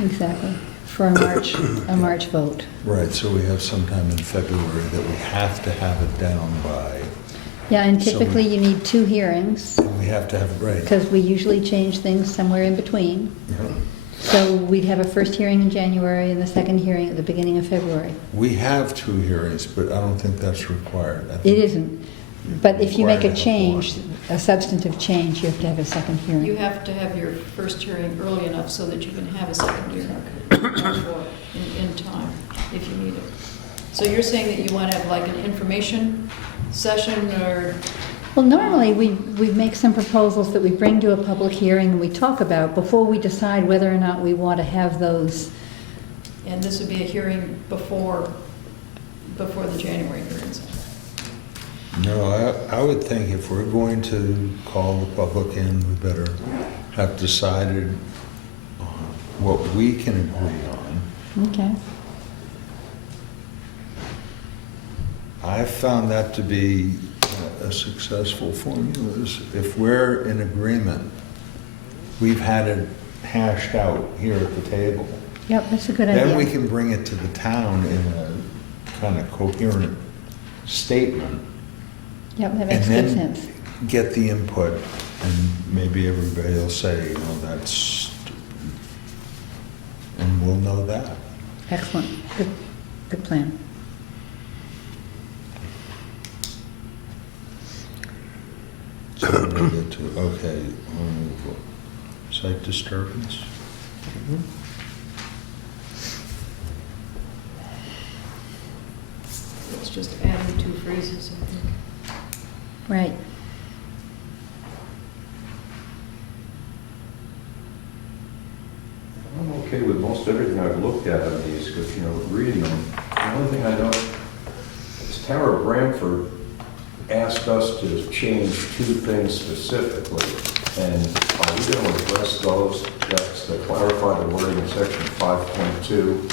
Exactly, for a March vote. right, so we have sometime in February that we have to have it down by, Yeah, and So we- typically you need 2 hearings, and we have to have it right. because we usually change things somewhere in between. Yeah. So we'd have a first hearing in January and the second hearing at the beginning of February. We have 2 hearings, but I don't think that's required. I It think isn't. But if you make a Required to have change, a substantive change, you have to have a second You hearing. have to have your first hearing early enough so that you can have a second hearing in time, if you need it. So you're saying that you want to have like an information session, or, Well, normally, we make some proposals that we bring to a public hearing and we talk about before we decide whether or not we want to have those. and this would be a hearing before the January hearings? No, I would think if we're going to call the public in, we better have decided what we can agree on. Okay. I found that to be a successful formula. Is if we're in agreement, we've had it hashed out here at the table. Yep, that's a good Then we idea. can bring it to the town in a kind of coherent statement. Yep, that makes good And then sense. get the input, and maybe everybody will say, you know, that's stupid. And we'll know that. Excellent. Good plan. So we'll get to, okay, site disturbance. It's just adding 2 phrases, I think. Right. I'm okay with most everything I've looked at on these, because, you know, reading them, the only thing I don't, is Tara Bramford asked us to change 2 things specifically, and are we going to address those? That's to clarify the wording in section 5.2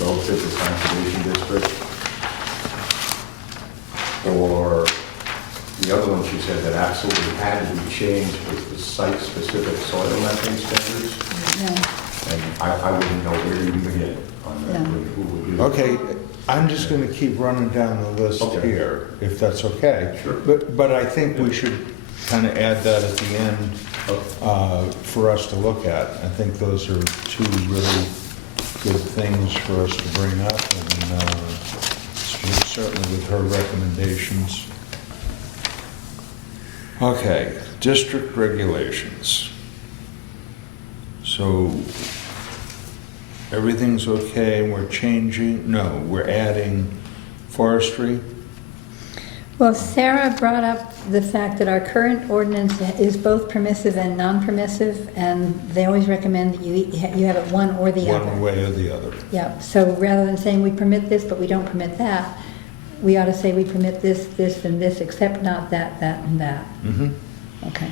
relative to conservation district. Or the other one she said that absolutely had to be changed was the site-specific soil mapping standards. Yeah. And I wouldn't know where to even begin on that, Yeah. who would do that. Okay, I'm just gonna keep running down the list Okay. here, if that's okay. Sure. But I think we should kind of add that at the end for us to look at. I think those are 2 really good things for us to bring up, and certainly with her recommendations. Okay, district regulations. So, everything's okay, and we're changing, no, we're adding forestry? Well, Sarah brought up the fact that our current ordinance is both permissive and non-permissive, and they always recommend that you have it one or the other. One way or the other. Yeah, so rather than saying we permit this, but we don't permit that, we ought to say we permit this, this, and this, except not that, that, and that. Mm-hmm. Okay.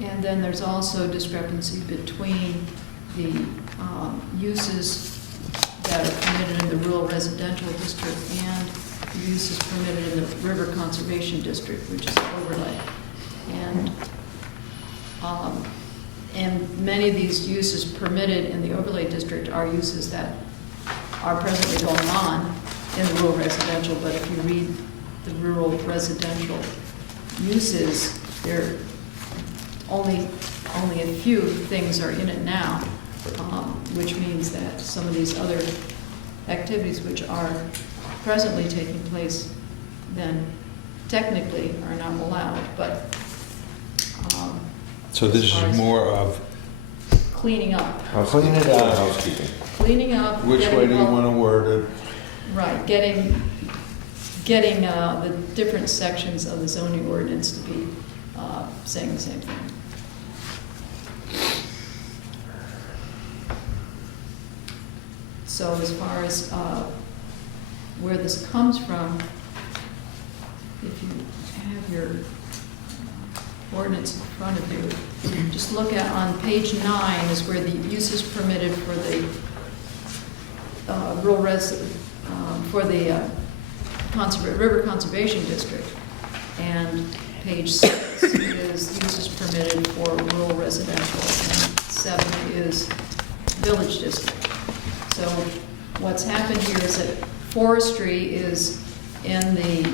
And then there's also discrepancy between the uses that are permitted in the rural residential district and the uses permitted in the river conservation district, which is overlay. And many of these uses permitted in the overlay district are uses that are presently going on in the rural residential, but if you read the rural residential uses, there only a few things are in it now, which means that some of these other activities which are presently taking place then technically are not allowed, but So this as far is as more of Cleaning up, clean it up. Housekeeping. cleaning up. Which way do you getting want to word it? Right, getting the different sections of the zoning ordinance to be saying the same thing. So as far as where this comes from, if you have your ordinance in front of you, just look at, on page 9 is where the use is permitted for the for the River Conservation District. And page 6 is uses permitted for rural residential, and 7 is village district. So what's happened here is that forestry is in the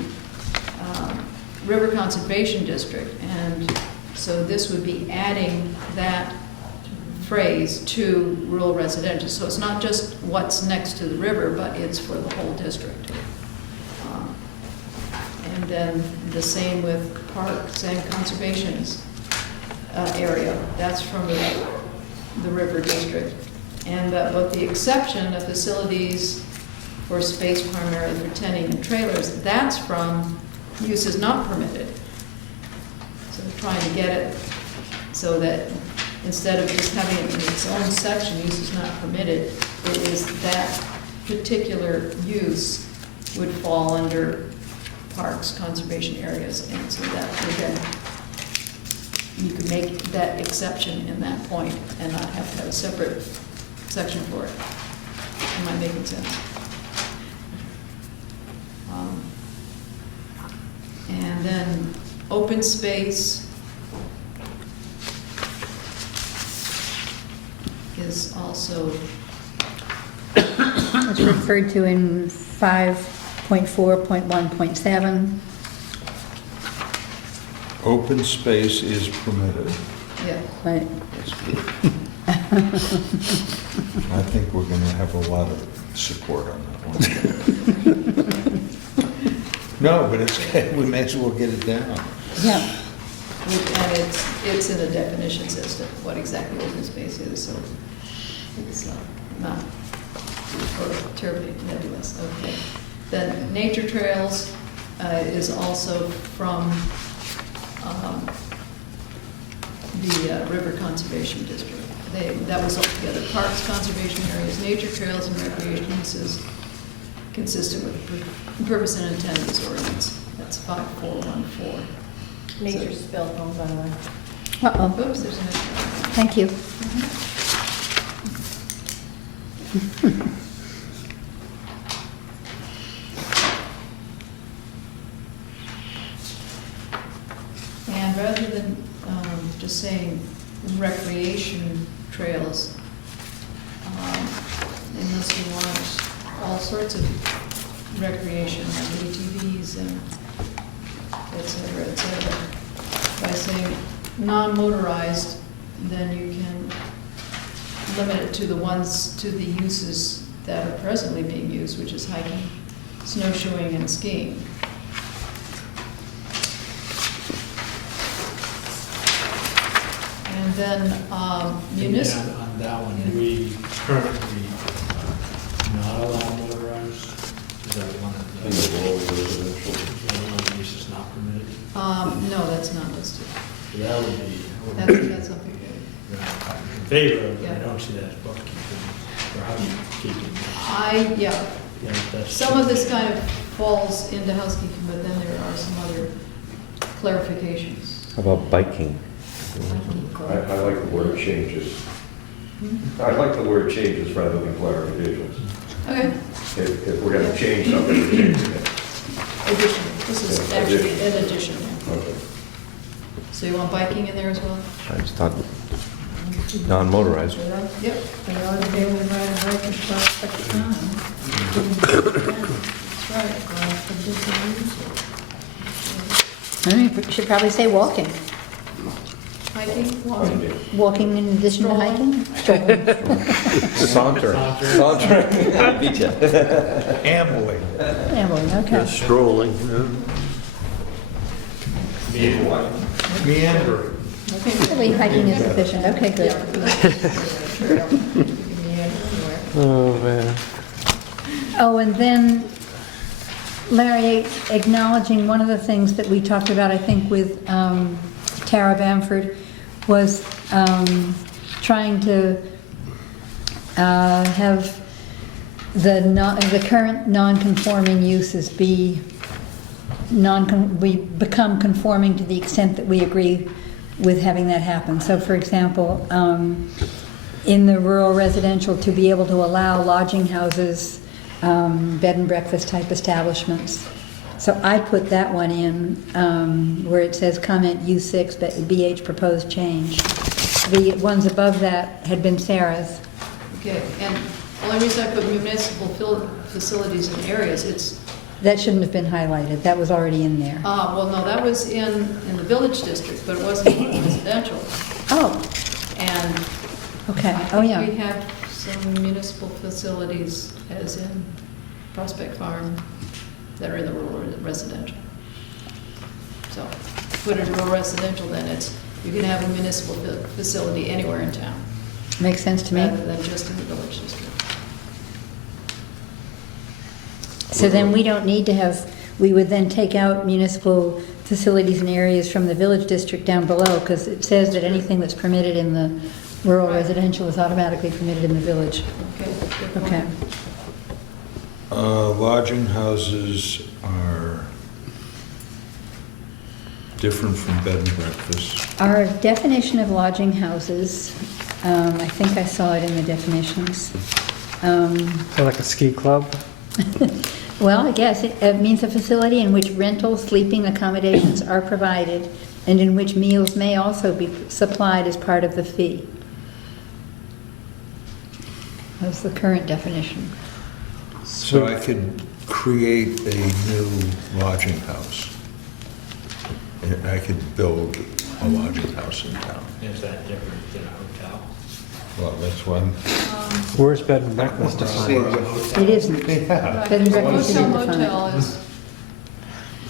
River Conservation District, and so this would be adding that phrase to rural residential. So it's not just what's next to the river, but it's for the whole district. And then the same with parks and conservations area. That's from the river district. And but the exception of facilities for space primarily for tending and trailers, that's from uses not permitted. So we're trying to get it so that instead of just having it in its own section, uses not permitted, it is that particular use would fall under parks, conservation areas, and so that would then, you could make that exception in that point and not have to have a separate section for it. Am I making sense? And then open space is also, It's referred to in 5.4.1.7. Open space is permitted. yeah, Right. That's good. I think we're going to have a lot of support on that one. No, but it's, we may as well get it down. Yeah. and it's in the definitions as to what exactly open space is, so it's not terribly nebulous. Okay. Then nature trails is also from the River Conservation District. That was all together. Parks, conservation areas, nature trails, and recreation uses consistent with the purpose and intent of this ordinance. That's 5414. Nature's spelled wrong, by the way. Uh-oh, Oops, there's an extra. thank you. And rather than just saying recreation trails, unless you want all sorts of recreation, like ATVs and et cetera, by saying non-motorized, then you can limit it to the uses that are presently being used, which is hiking, snowshoeing, and skiing. And then municipal. And on that one, do we currently not allow motorized? Is that one of In the rural residential. the uses not permitted? No, that's not listed. So that would be, That's something good. in favor of, it. I Yeah. don't see that as bookkeeping or housekeeping. Yeah, Yeah, that's- some of this kind of falls into housekeeping, but then there are some other clarifications. How about biking? I like the word changes. I like the word changes rather than clarifications. Okay, If we're gonna change something, we're changing it. addition, this is Yeah, actually addition. an addition. Okay. So you want biking in there as well? I just thought non-motorized. Yep. They ought to be able to ride a bike and cross the town. That's right. I mean, we should probably say walking. Hiking, walking. Walking in addition to hiking? Strolling. Sauntering. Sauntering. Beat ya. Ambling. Ambling, okay. Strolling. Meandering. Really, hiking is efficient, okay, good. Oh, man. Oh, and then, Larry, acknowledging one of the things that we talked about, I think, with Tara Bamford, was trying to have the current non-conforming uses become conforming to the extent that we agree with having that happen. So, for example, in the rural residential, to be able to allow lodging houses, bed and breakfast type establishments. So I put that one in where it says comment U6, but BH proposed change. The ones above that had been Sarah's. Okay, and the only reason I put municipal facilities and areas, it's, That shouldn't have been highlighted, that was already in there. well, no, that was in the village district, but it wasn't in residential. Oh, And okay, I oh think yeah. we have some municipal facilities, as in Prospect Farm, that are in the rural residential. So, put it in rural residential, then you can have a municipal facility anywhere in town, Makes sense to me. rather than just in the village district. So then we don't need to have, we would then take out municipal facilities and areas from the village district down below, because it says that anything that's permitted in the rural Right. residential is automatically permitted in the village. Okay, good point. Okay. Lodging houses are different from bed and breakfast. Our definition of lodging houses, I think I saw it in the definitions. So like a ski club? Well, I guess it means a facility in which rental sleeping accommodations are provided and in which meals may also be supplied as part of the fee. That's the current definition. So I could create a new lodging house. I could build a lodging house in town. Is that different than a hotel? Well, that's one. Where's bed and breakfast defined? It isn't. Yeah. Bed and breakfast Hotel isn't defined. motel is,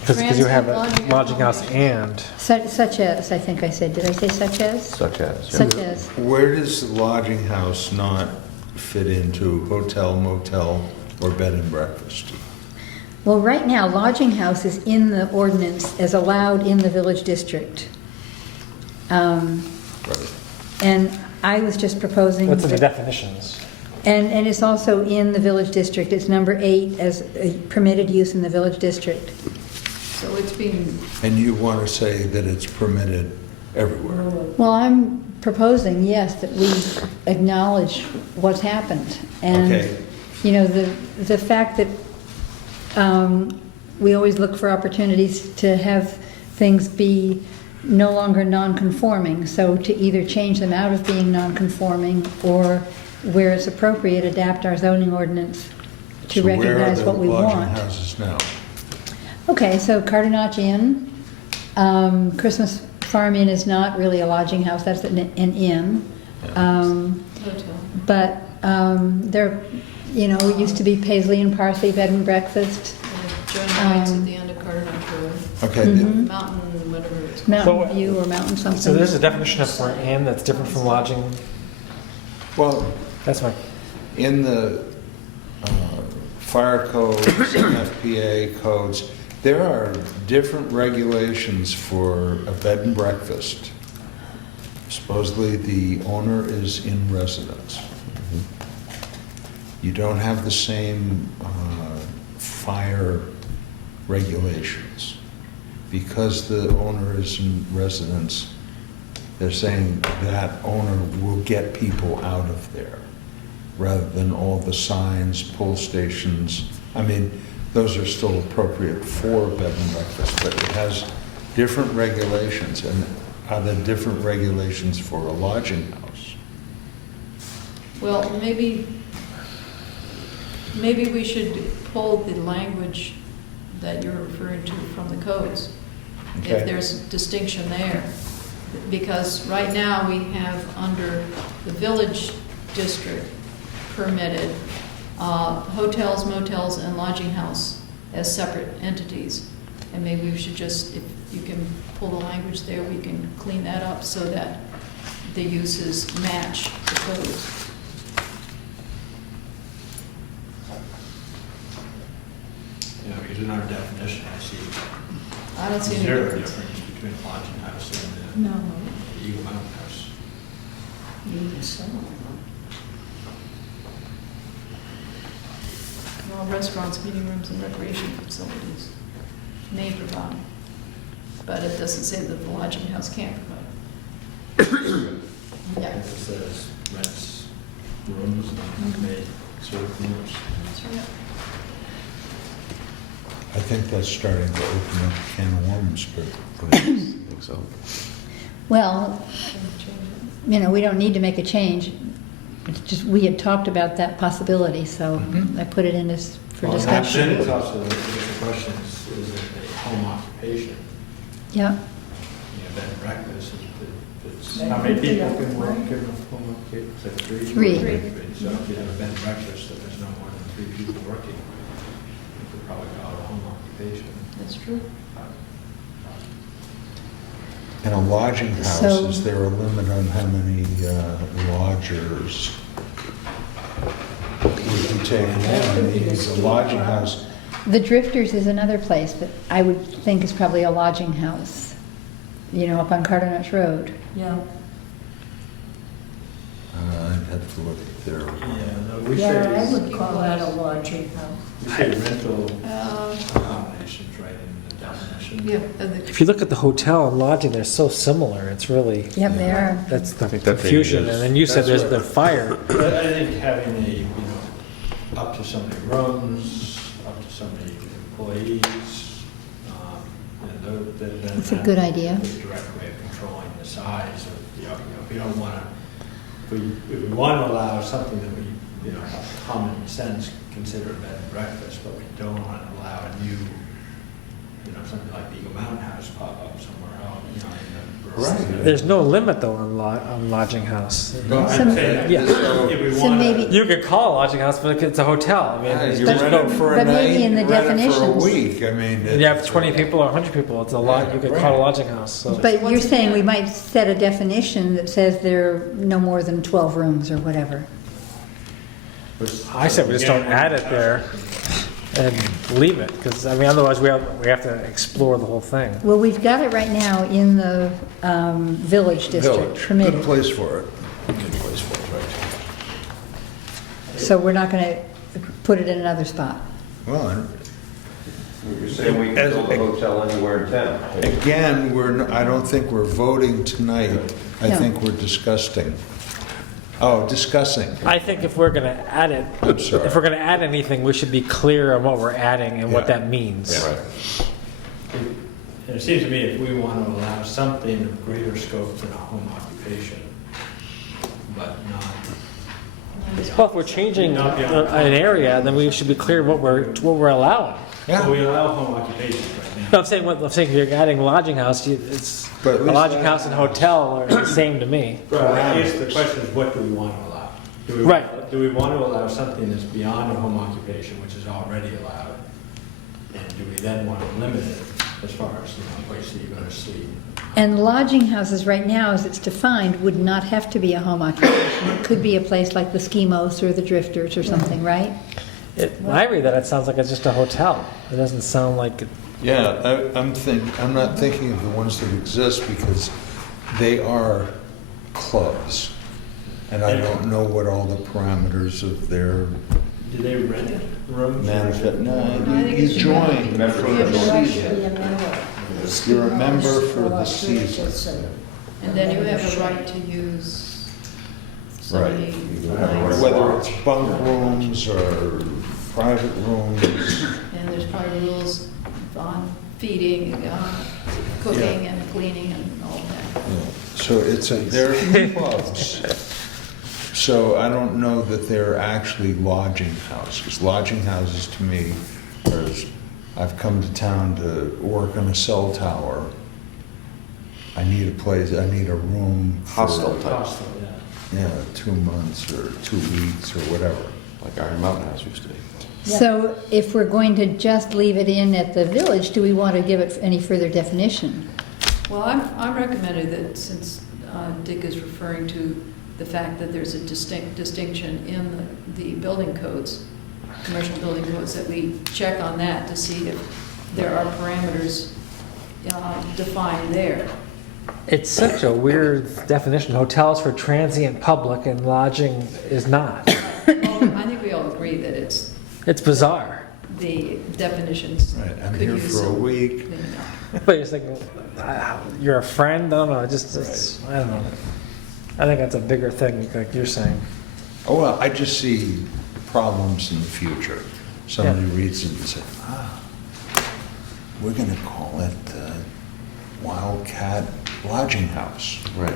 Because you have a Transient lodging house and, Such as, I think I said. Did I say such as? Such as. yeah. Such as. Where does the lodging house not fit into hotel, motel, or bed and breakfast? Well, right now, lodging house is in the ordinance as allowed in the village district. Right. And I was just proposing. what's in the that- definitions? And it's also in the village district. It's number 8 as a permitted use in the village district. so it's being, And you want to say that it's permitted everywhere? Well, I'm proposing, yes, that we acknowledge what's happened. And, Okay. you know, the fact that we always look for opportunities to have things be no longer non-conforming. So to either change them out of being non-conforming or, where it's appropriate, adapt our zoning ordinance to recognize what we So where are the want. lodging houses now? Okay, so Carter Notch Inn, Christmas Farm Inn is not really a lodging house, that's an inn. hotel. But there, you know, it used to be Paisley and Parsley Bed and Breakfast, Joan Wright's at the end of Carter Notch Road. Okay, Mhm. Mountain, whatever it's called. Mountain View or Mountain something. So there's a definition of for an inn that's different from lodging? well, That's my, in the fire codes, FPA codes, there are different regulations for a bed and breakfast. Supposedly, the owner is in residence. You don't have the same fire regulations. Because the owner is in residence, they're saying that owner will get people out of there, rather than all the signs, pull stations. I mean, those are still appropriate for bed and breakfast, but it has different regulations. And are there different regulations for a lodging house? Well, maybe we should pull the language that you're referring to from the codes, Okay. if there's distinction there. Because right now, we have under the village district permitted hotels, motels, and lodging house as separate entities. And maybe we should just, if you can pull the language there, we can clean that up so that the uses match the codes. You know, because in our definition, I see I don't see any zero difference. difference between a lodging house and No, the Eagle Mountain House. you so. Well, restaurants, meeting rooms, and recreation facilities may provide, but it doesn't say that the lodging house can't provide. Yeah, It says rents rooms and may serve meals. that's right. I think that's starting to open up a can of worms, but I think so. Well, Change you know, we don't need to make a change. It's just, we had talked about that possibility, so Mhm. I put it in as for Well, discussion. Then it's also, the question is it a home occupation? Yeah, You know, bed and breakfast, it's, how many people can work in a home occupation? Is it three? Three. So if you have a bed and breakfast, that there's no more than 3 people working, you could probably call it a home occupation. That's true. in a lodging house, So- is there a limit on how many lodgers would be taken in? I mean, is a lodging house, the Drifters is another place that I would think is probably a lodging house, you know, up on Carter Notch Road. Yeah. I'd have to look at their, Yeah, we Yeah, I say, would call that a lodging house. we say rental Uh, accommodations, right, in the definition. Yeah, If you look at the hotel and lodging, they're so similar, it's really, Yep, they are. that's the I think that maybe confusion. is- And then you said that's there's the fire. But I think having a, you know, up to so many rooms, up to so many employees, then. That's a good idea. A direct way of controlling the size of, you know, if you don't want to, if we want to allow something that we, you know, common sense consider a bed and breakfast, but we don't want to allow a new, you know, something like the Eagle Mountain House pop up somewhere else, you know, in the. Right. There's no limit though on on lodging house. Well, I'm Some- saying, Yeah. if we So want to. maybe- You could call a lodging house, but it's a hotel. I mean, you there's rent no, it for a but maybe night, in the you rent it for a definitions- week, I mean. you have 20 people or 100 people, it's a lot, you could call a lodging house, so. But you're Once saying we again- might set a definition that says there are no more than 12 rooms or whatever. I said we just don't add it there and leave it, because, I mean, otherwise we have to explore the whole thing. Well, we've got it right now in the village district, Village, good permitted. place for it. Good place for it, So we're not going to put it in another spot. right. Well, You're saying we can As- build a hotel anywhere in town? again, I don't think we're voting tonight. I No. think we're discussing. Oh, discussing. I think if we're gonna add it, I'm sorry. if we're gonna add anything, we should be clear on what we're adding and what Yeah. that means. And it seems to me if we want to allow something of greater scope than a home occupation, but not. Well, if we're changing an area, then we should be clear what we're allowing. Well, we allow home occupations right No, now. I'm saying if you're adding lodging house, it's, But at a least lodging that- house and hotel are the same to me. Right, I guess the question is, what do we want to allow? Right. Do we want to allow something that's beyond a home occupation, which is already allowed? And do we then want to limit it as far as, you know, a place that you're going to sleep? And lodging houses right now, as it's defined, would not have to be a home occupation. It could be a place like the Schemos or the Drifters or something, right? When I read that, it sounds like it's just a hotel. It doesn't sound like, Yeah, I'm not thinking of the ones that exist because they are clubs. And I don't know what all the parameters of their Do they rent rooms? manifest. No, I think you it's join member for for the the season. You're a member for the season. And then you have a right to use so Right. many You have a right. nights. Whether it's bunk rooms or private rooms. And there's probably rules on feeding, cooking and cleaning and all that. So they're clubs. So I don't know that they're actually lodging houses. Lodging houses to me are, I've come to town to work on a cell tower. I need a place, I need a room. for, Hostel type. Hostel, yeah. Yeah, 2 months or 2 weeks or whatever. like Iron Mountain House used to be. So if we're going to just leave it in at the village, do we want to give it any further definition? Well, I'm recommending that since Dick is referring to the fact that there's a distinction in the building codes, commercial building codes, that we check on that to see if there are parameters defined there. It's such a weird definition. Hotels for transient public and lodging is not. Well, I think we all agree that it's It's bizarre. the definitions Right, I'm could here use for a some week. cleaning up. But you're thinking, you're a friend? I don't know. I don't know. I think that's a bigger thing, like you're saying. Oh, well, I just see problems in the future. Somebody reads it and says, we're gonna call it the Wildcat Lodging House. Right.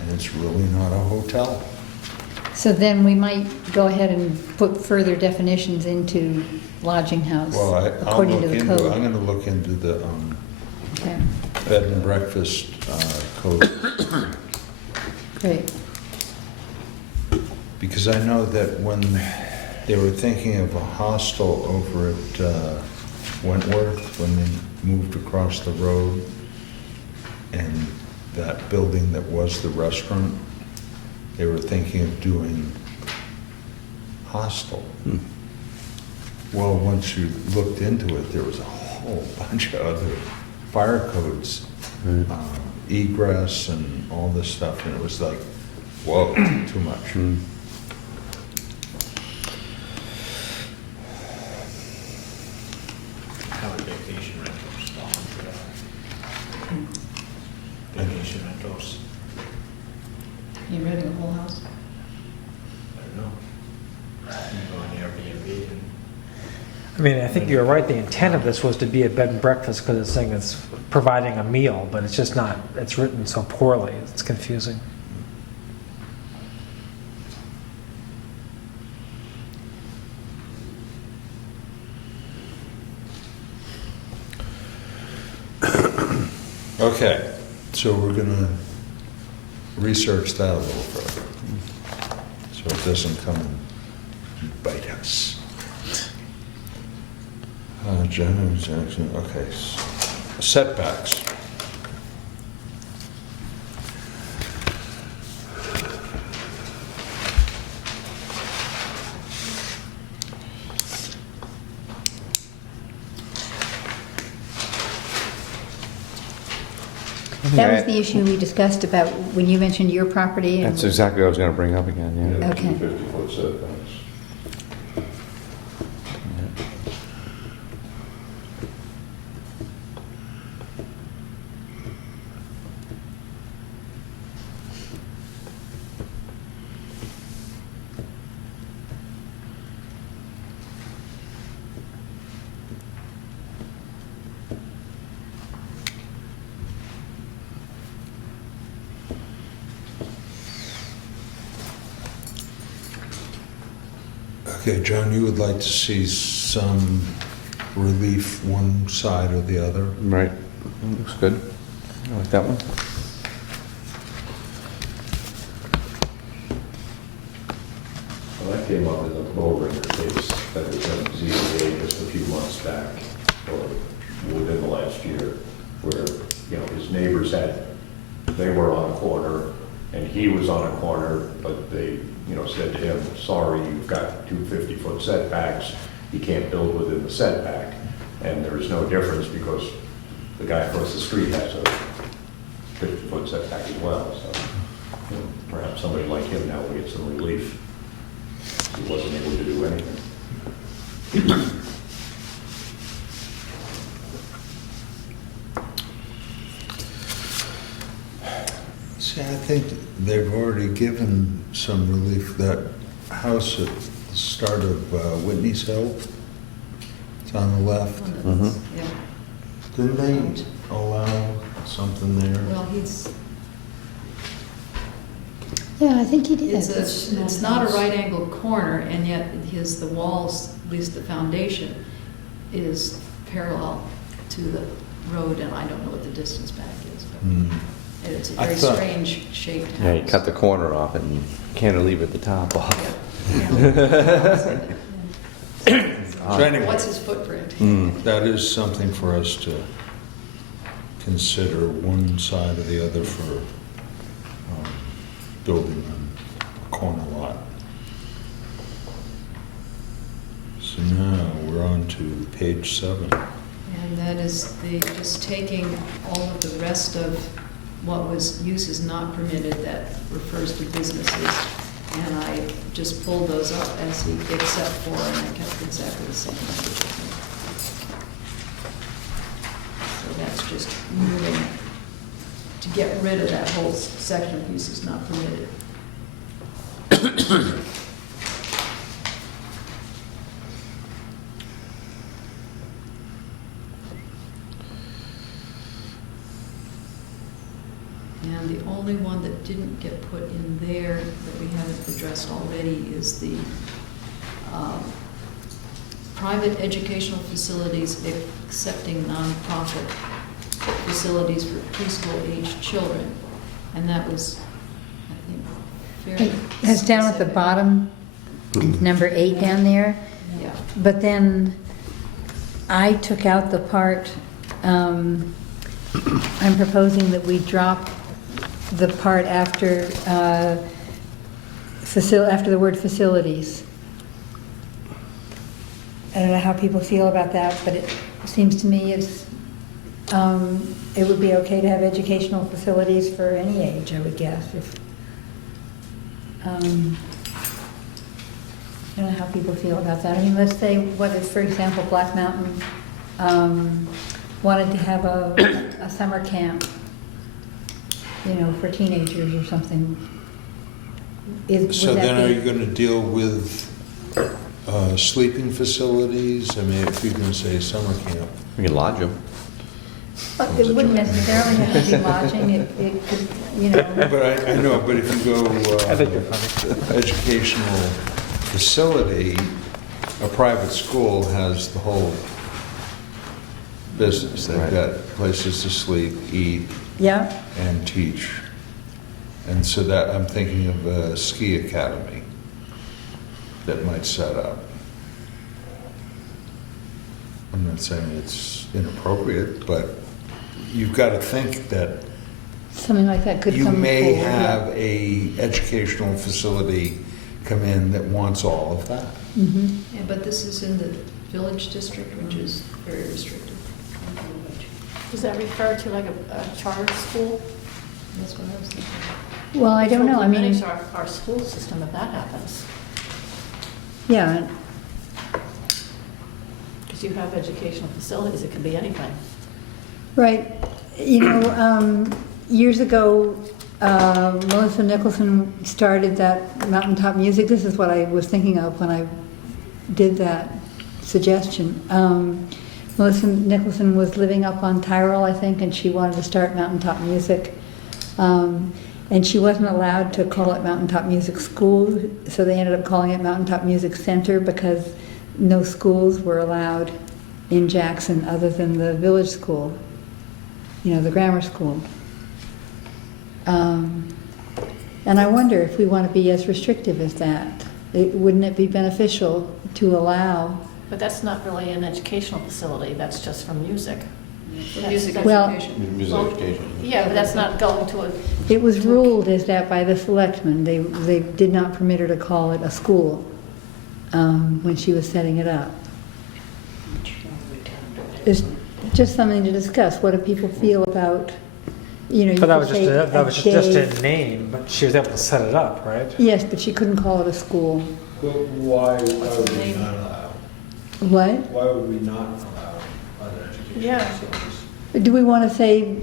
And it's really not a hotel. So then we might go ahead and put further definitions into lodging house, Well, I'll according look to the into, I'm code. gonna look into the Okay, bed and breakfast code. great. Because I know that when they were thinking of a hostel over at Wentworth, when they moved across the road, and that building that was the restaurant, they were thinking of doing hostel. Well, once you looked into it, there was a whole bunch of other fire codes, egress and all this stuff, and it was like, whoa, too much. How would vacation rentals fall into that? Vacation rentals, You renting a whole house? I don't know. You go on Airbnb and I mean, I think you're right. The intent of this was to be a bed and breakfast because it's saying it's providing a meal, but it's just not. It's written so poorly. It's confusing. Okay, so we're gonna research that a little further, so it doesn't come and bite us. General Jackson, okay, setbacks. That was the issue we discussed about when you mentioned your property. And That's exactly what I was gonna bring up again, yeah. Okay. 50-foot setbacks. Okay, John, you would like to see some relief one side or the other? Right. Looks good. I like that one. Well, that came up in the Bowringer case that was in ZBA just a few months back, or within the last year, where, you know, his neighbors they were on a corner, and he was on a corner, but they, you know, said to him, sorry, you've got 2 50-foot setbacks, you can't build within the setback. And there's no difference because the guy across the street has a 50-foot setback as well, so, you know, perhaps somebody like him now will get some relief. He wasn't able to do anything. See, I think they've already given some relief. That house at the start of Whitney's Hill, it's on the left. Yeah, Didn't they allow something there? well, he's, Yeah, I think he did. it's not a right angle corner, and yet the walls, at least the foundation, is parallel to the road, and I don't know what the distance back is, but Hmm. it's a I very thought- strange shaped house. Yeah, you cut the corner off and cantilever at the top off. Yeah. So anyway, What's his footprint? that is something for us to consider, one side or the other for building on a corner lot. So now we're on to page 7. And that is just taking all of the rest of what was uses not permitted that refers to businesses. And I just pulled those up as he, except for, and I kept exactly the same language. So that's just moving to get rid of that whole section of uses not permitted. And the only one that didn't get put in there that we haven't addressed already is the private educational facilities accepting nonprofit facilities for preschool-aged children. And that was, I think, fairly That's down at the specific. bottom, number 8 down there. Yeah. But then I took out the part, I'm proposing that we drop the part after, after the word facilities. I don't know how people feel about that, but it seems to me it would be okay to have educational facilities for any age, I would guess. If I don't know how people feel about that. I mean, let's say, what if, for example, Black Mountain wanted to have a summer camp, you know, for teenagers or something. So Would that then are be- you going to deal with sleeping facilities? I mean, if you can say summer camp. We can lodge them. Well, it wouldn't necessarily have to be lodging, it could, you know. But I know, but if you go educational facility, a private school has the whole business. They've Right. got places to sleep, eat, Yeah, and teach. And so that, I'm thinking of a ski academy that might set up. I'm not saying it's inappropriate, but you've got to think that something like that could you come may forward, yeah. have a educational facility come in that wants all of that. Mhm. Yeah, but this is in the village district, which is very restrictive. Does that refer to like a charter school? That's what I was thinking. Well, I don't know, I mean, Diminish our school system if that happens. yeah, Because you have educational facilities, it could be anything. right. You know, years ago, Melissa Nicholson started that Mountaintop Music. This is what I was thinking of when I did that suggestion. Melissa Nicholson was living up on Tyrol, I think, and she wanted to start Mountaintop Music. And she wasn't allowed to call it Mountaintop Music School, so they ended up calling it Mountaintop Music Center because no schools were allowed in Jackson other than the village school, you know, the grammar school. And I wonder if we want to be as restrictive as that. Wouldn't it be beneficial to allow? But that's not really an educational facility, that's just for music. For music Well- education. Music Well, education. Yeah, but that's not going to a, It was ruled as that by the selectmen. They did not permit her to call it a school when she was setting it up. It's just something to discuss. What do people feel about, you know, you But that could was say just, that a was just day- a name, but she was able to set it up, right? Yes, but she couldn't call it a school. Why What's would the we name? not allow? What? Why would we not allow other educational Yeah. facilities? Do we want to say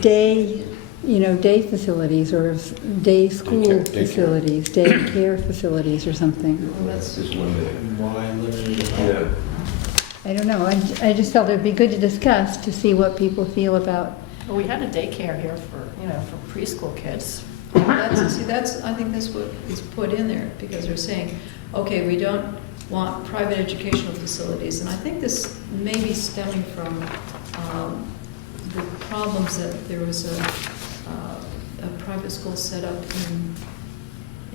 day, you know, day facilities or day school Daycare. facilities, day care facilities or something? Well, that's, Just limited. Why limit it? Yeah. I don't know. I just felt it'd be good to discuss to see what people feel about. well, we had a daycare here for, you know, for preschool kids. I think that's what is put in there, because they're saying, okay, we don't want private educational facilities, and I think this may be stemming from the problems that there was a private school set up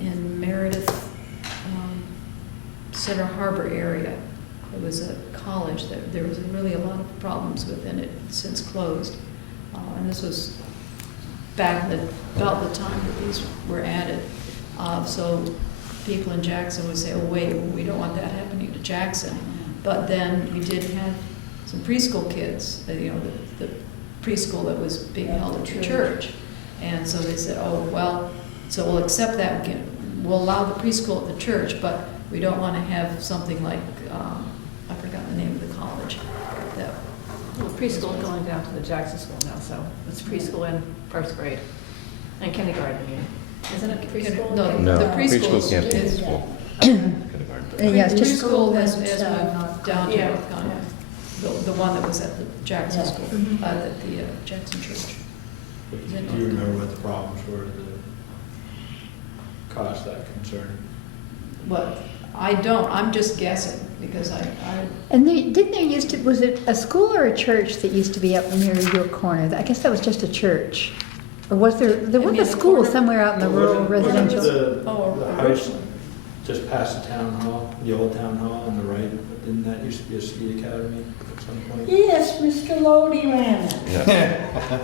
in Meredith, Center Harbor area. It was a college that there was really a lot of problems with, and it since closed. And this was back about the time that these were added. So people in Jackson would say, oh, wait, we don't want that happening to Jackson. But then we did have some preschool kids, the preschool that was being held at the church. And so they said, oh, well, so we'll accept that. We'll allow the preschool at the church, but we don't want to have something like, I forgot the name of the college. That, Well, preschool is going down to the Jackson School now, so it's preschool and first grade, and kindergarten, I mean. Isn't it preschool? No, No, the preschool preschool can't be is. school. Yeah, it's just Preschool has and, moved down to Yeah. North Conway. The one that was at the Jackson Yeah. School, Mhm. at the Jackson Church. Do you remember what the problems were that caused that concern? What, I don't, I'm just guessing, because I And didn't there used to, was it a school or a church that used to be up near your corner? I guess that was just a church. Or was there was mean, a the school corner- somewhere out in the rural Wasn't residential? the house just past the town hall, the old town hall on the right, didn't that used to be a ski academy at some point? Yes, Mr. Lodi ran it. Yeah.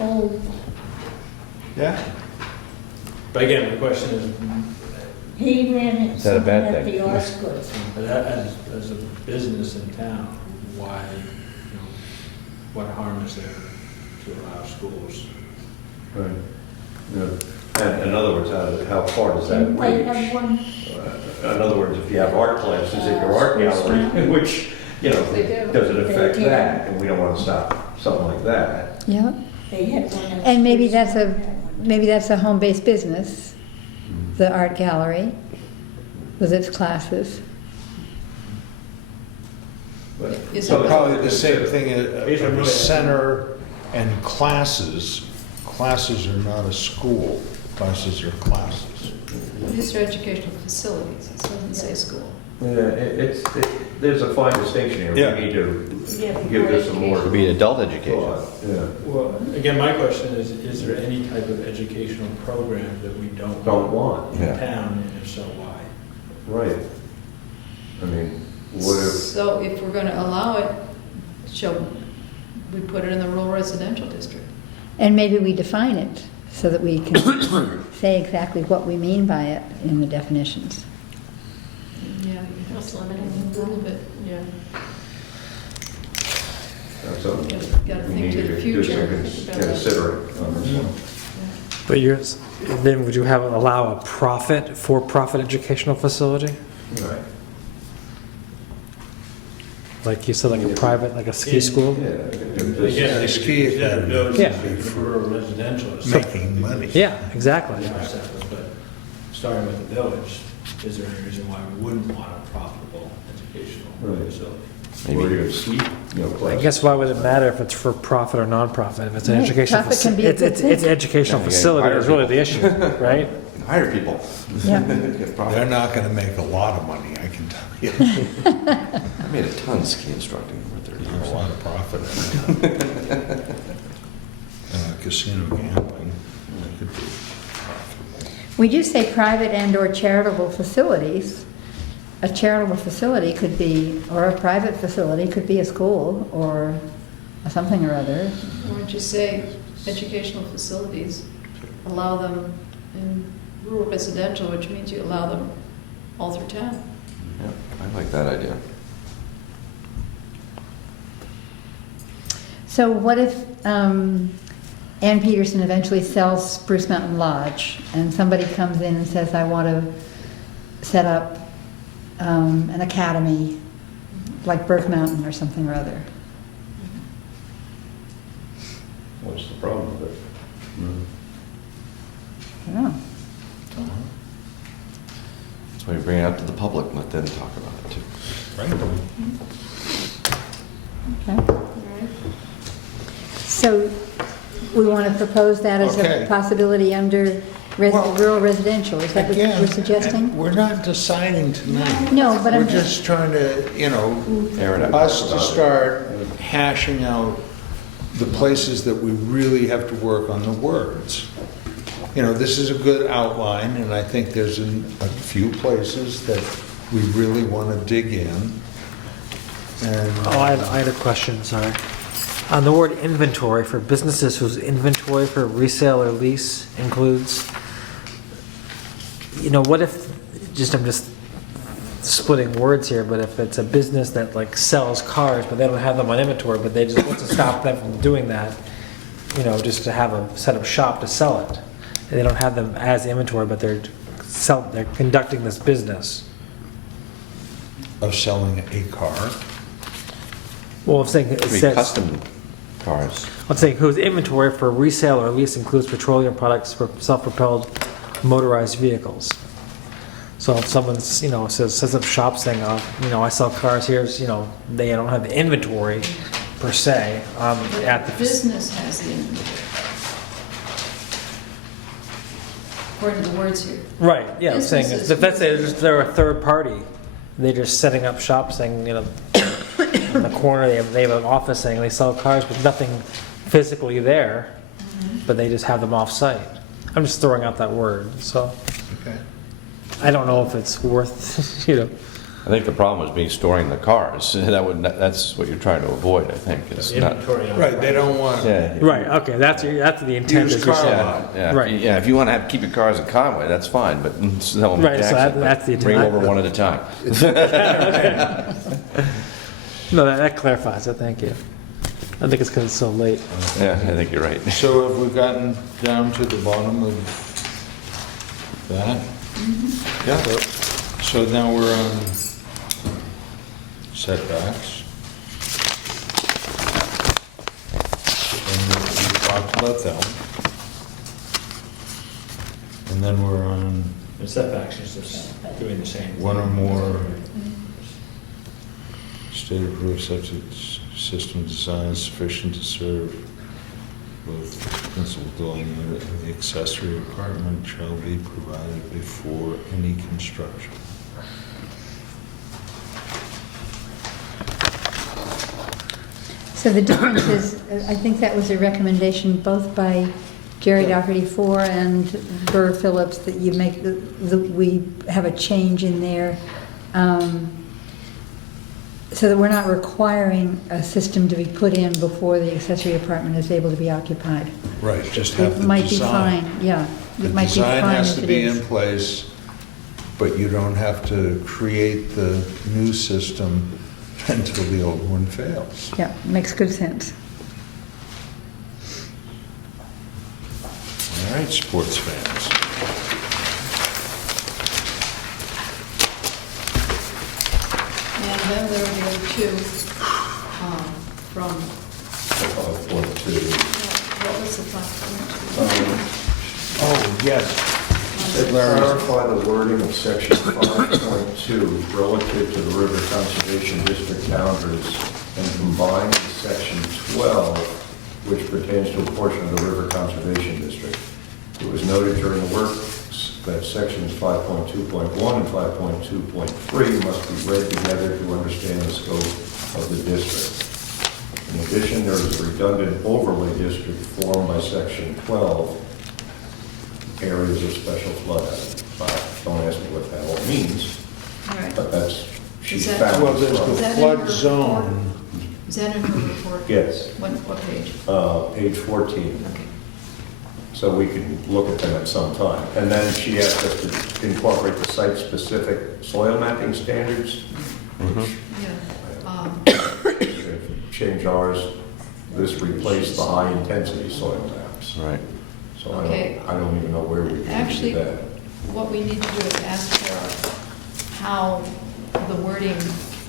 Oh, Yeah? But again, the question is, he ran it Is that a bad at thing? the Oscars. but as a business in town, why, what harm is there to allow schools? Right. Yeah. And in other words, how far does that Didn't they reach? have one? In other words, if you have art classes at your art gallery, which, They do. does it affect They do. that? And we don't want to stop something like that. Yeah, They had one. at and maybe school. that's a home-based business, the art gallery, with its classes. But Is So it- probably the same thing These are as a really- center and classes. Classes are not a school, classes are classes. These are educational facilities, it doesn't say school. Yeah, there's a fine distinction here. Yeah. We need to Yeah, give this some more Could be an adult education. thought. Yeah. Well, again, my question is there any type of educational program that we don't Don't want. in Yeah. town, and if so, why? Right. I mean, what if, So if we're gonna allow it, shall we put it in the rural residential district? And maybe we define it so that we can say exactly what we mean by it in the definitions. Yeah, you have Just to limit limit it. it a little bit. Yeah. that's something Gotta we think need to the to do future. some considering on this one. But then would you allow a for-profit educational facility? Right. Like you said, like a private, like a ski school? Yeah. Again, The ski if you have academy those Yeah. for rural residential, it's Making money. Yeah, exactly. separate, but starting with the village, is there any reason why we wouldn't want a profitable educational Right. facility? Or your ski, I class. guess why would it matter if it's for profit or non-profit? If it's an Right, educational, profit can be a good it's thing. educational Yeah, you facility hire is really the issue, right? Hire people. Yeah. Get profit. They're not gonna make a lot of money, I can tell you. I made a ton ski instructing for 30 A years. lot of profit in it. Casino gambling, that could be profitable. We do say private and/or charitable facilities. A charitable facility could be, or a private facility could be a school or something or other. Why don't you say educational facilities, allow them in rural residential, which means you allow them all through town. Yeah, I like that idea. So what if Ann Peterson eventually sells Spruce Mountain Lodge and somebody comes in and says, I want to set up an academy like Birth Mountain or something or other? What's the problem with it? I don't know. That's why you bring it out to the public and let them talk about it too. Right. Okay. So we want to propose that as Okay. a possibility under Well, rural residential, is that what Again, we're suggesting? we're not deciding tonight. No, but We're I'm just trying to, Air it out. us to start hashing out the places that we really have to work on the words. This is a good outline, and I think there's a few places that we really want to dig in. And Oh, I had a question, sorry. On the word inventory, for businesses whose inventory for resale or lease includes, what if, I'm just splitting words here, but if it's a business that like sells cars, but they don't have them on inventory, but they just, what's to stop them from doing that? Just to have a set up shop to sell it. And they don't have them as inventory, but they're conducting this business. of selling a car. Well, I'm saying it Could be says, custom cars. I'm saying whose inventory for resale or lease includes petroleum products for self-propelled motorized vehicles. So if someone's, sets up shop saying, I sell cars, here's, they don't have the inventory per se, at the. Business has the inventory. According to the words here. Right, yeah, I'm saying, Businesses if that's use- they're a third party, they're just setting up shop saying, in the corner, they have an office saying they sell cars with nothing physically there, but they just have them off-site. I'm just throwing out that word, so Okay. I don't know if it's worth, I think the problem is being storing the cars. That's what you're trying to avoid, I think. It's not. Inventory on. Right, they don't want. Yeah. Right, okay, that's the intent. Used is you're car saying- lot. Yeah, Right. yeah. If you want to keep your cars at Conway, that's fine, but sell them Right, at so Jackson. that's the Bring intent. over one at a time. No, that clarifies it, thank you. I think it's because it's so late. Yeah, I think you're right. So have we gotten down to the bottom of that? Yeah. So now we're on setbacks. And we talked about them. And then we're on The setbacks is just doing the same. one or more state-approved septic system designs sufficient to serve both the principal dwelling unit and the accessory apartment shall be provided before any construction. So the difference is, I think that was a recommendation both by Jerry Doherty 4 and Burr Phillips, that you make, we have a change in there, so that we're not requiring a system to be put in before the accessory apartment is able to be occupied. Right, just have It the might be design. fine, yeah. The It might be design fine has as to it be in is. place, but you don't have to create the new system until the old one fails. Yeah, makes good sense. All right, sports fans. And then there are the other two from, what was the 5.2? Oh, yes. Clarify the wording of section 5.2 relative to the River Conservation District boundaries and combine with section 12, which pertains to a portion of the River Conservation District. It was noted during the works that sections 5.2.1 and 5.2.3 must be read together to understand the scope of the district. In addition, there is a redundant overlay district formed by section 12, areas of special flood hazard. Don't ask me what that all means, All right. but that's, she Is that- found Well, this there's from- the Is that in flood her zone. Is that in her report? Yes, What page? page 14. Okay. So we can look at them at some time. And then she asked us to incorporate the site-specific soil mapping standards. Yeah. Change ours, this replaced the high-intensity soil maps. Right. So Okay. I don't even know where we can Actually, do that. what we need to do is ask Tara how the wording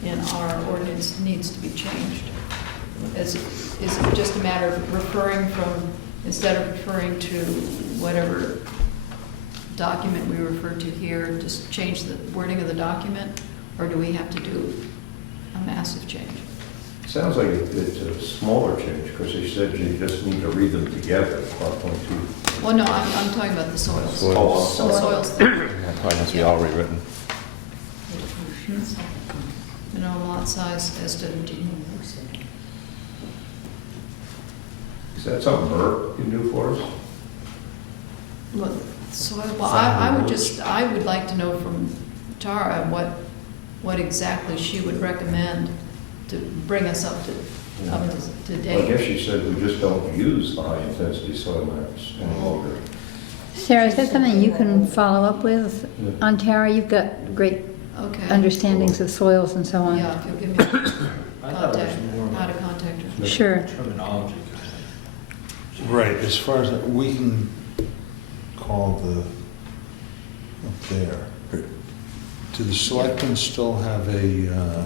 in our ordinance needs to be changed. Is it just a matter of referring from, instead of referring to whatever document we refer to here, just change the wording of the document? Or do we have to do a massive change? Sounds like it's a smaller change, because she said you just need to read them together, 5.2. Well, no, I'm talking about the soils. Soils. So soils thing. That probably has to be all rewritten. Minimum lot size as to, Is that something Burke can do for us? well, soil, well, I would like to know from Tara what exactly she would recommend to bring us up to I guess date. she said we just don't use the high-intensity soil maps any longer. Sarah, is that something you can follow up with on Tara? You've got great Okay. understandings of soils and so on. Yeah, if you'll give me I thought it was contact, more how to contact her. Sure. terminology kind Right, as far as, we can call the, up there. Do the selectmen still have a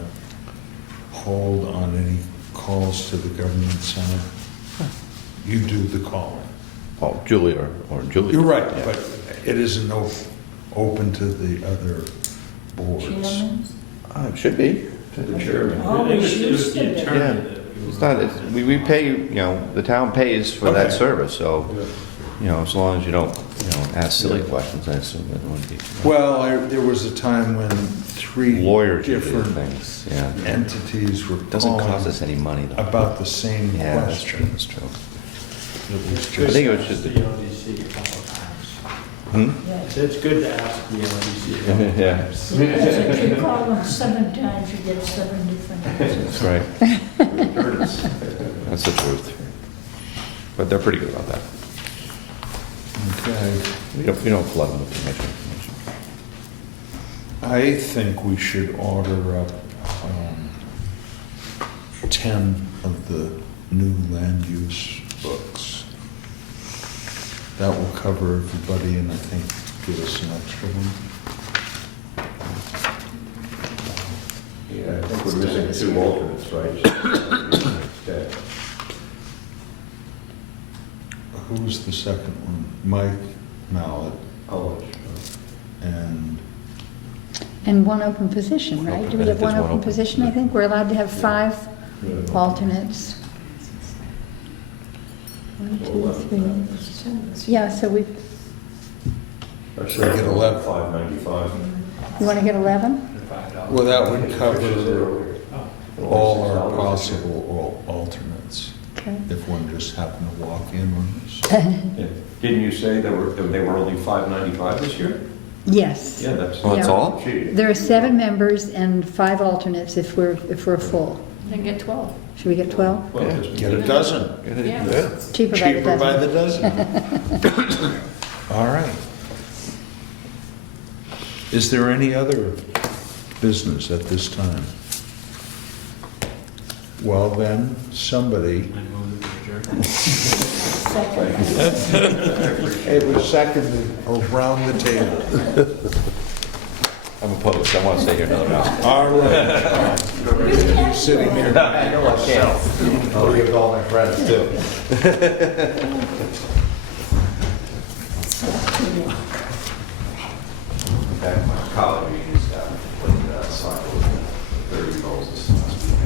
hold on any calls to the government center? You do the calling. Oh, Julie or Julie. You're right, Yeah. but it isn't open to the other boards. Chairman? It should be. To the chairman. of. Oh, I think it was she the said attorney Yeah. that. It's not, we pay, the town pays for that Okay. service, so, Yeah. as long as you don't, ask silly questions, I assume it wouldn't be. Well, there was a time when three Lawyers usually do different things, yeah. entities were Doesn't cost calling us any money, though. about the same Yeah, that's true, question. that's true. It was I just, think it was just, The LDC a couple of times. hmm? Yes. It's good to ask the LDC. a couple of Yeah. times. Yes, if you call them 7 times, you get 7 different answers. That's right. That's the truth. But they're pretty good about that. okay. We don't flood them with too much information. I think we should order up 10 of the new land use books. That will cover everybody and I think give us an extra one. Yeah, I think we're missing 2 alternates, right? Okay. Who was the second one? Mike Mallett Oh, and, And one open position, right? Do we I have think one there's one open open position, I think? We're allowed to have 5 alternates. 1, 2, 3. Yeah, so we, Actually, Get 11. 595. you want to get 11? $5. well, that would cover Oh. all our possible alternates, Okay. if one just happened to walk in on us. Yeah. Didn't you say they were only 595 this year? Yes. Yeah, that's. Oh, that's Yeah. all? Gee. There are 7 members and 5 alternates if we're full. Then get 12. Should we get 12? Well, just- Get a dozen. Yeah. Cheaper by the Cheaper by dozen. the dozen. All right. Is there any other business at this time? Well, then, somebody, I move to adjourn. it was seconded around the table. I'm opposed, I want to stay here another hour. All right. Sitting here. I know I can't. I'll give it all my friends, too. Back in my college, we used to play soccer with 30 goals this last week.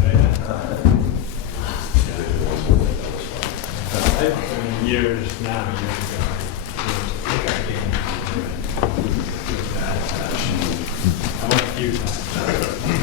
Years now, years ago.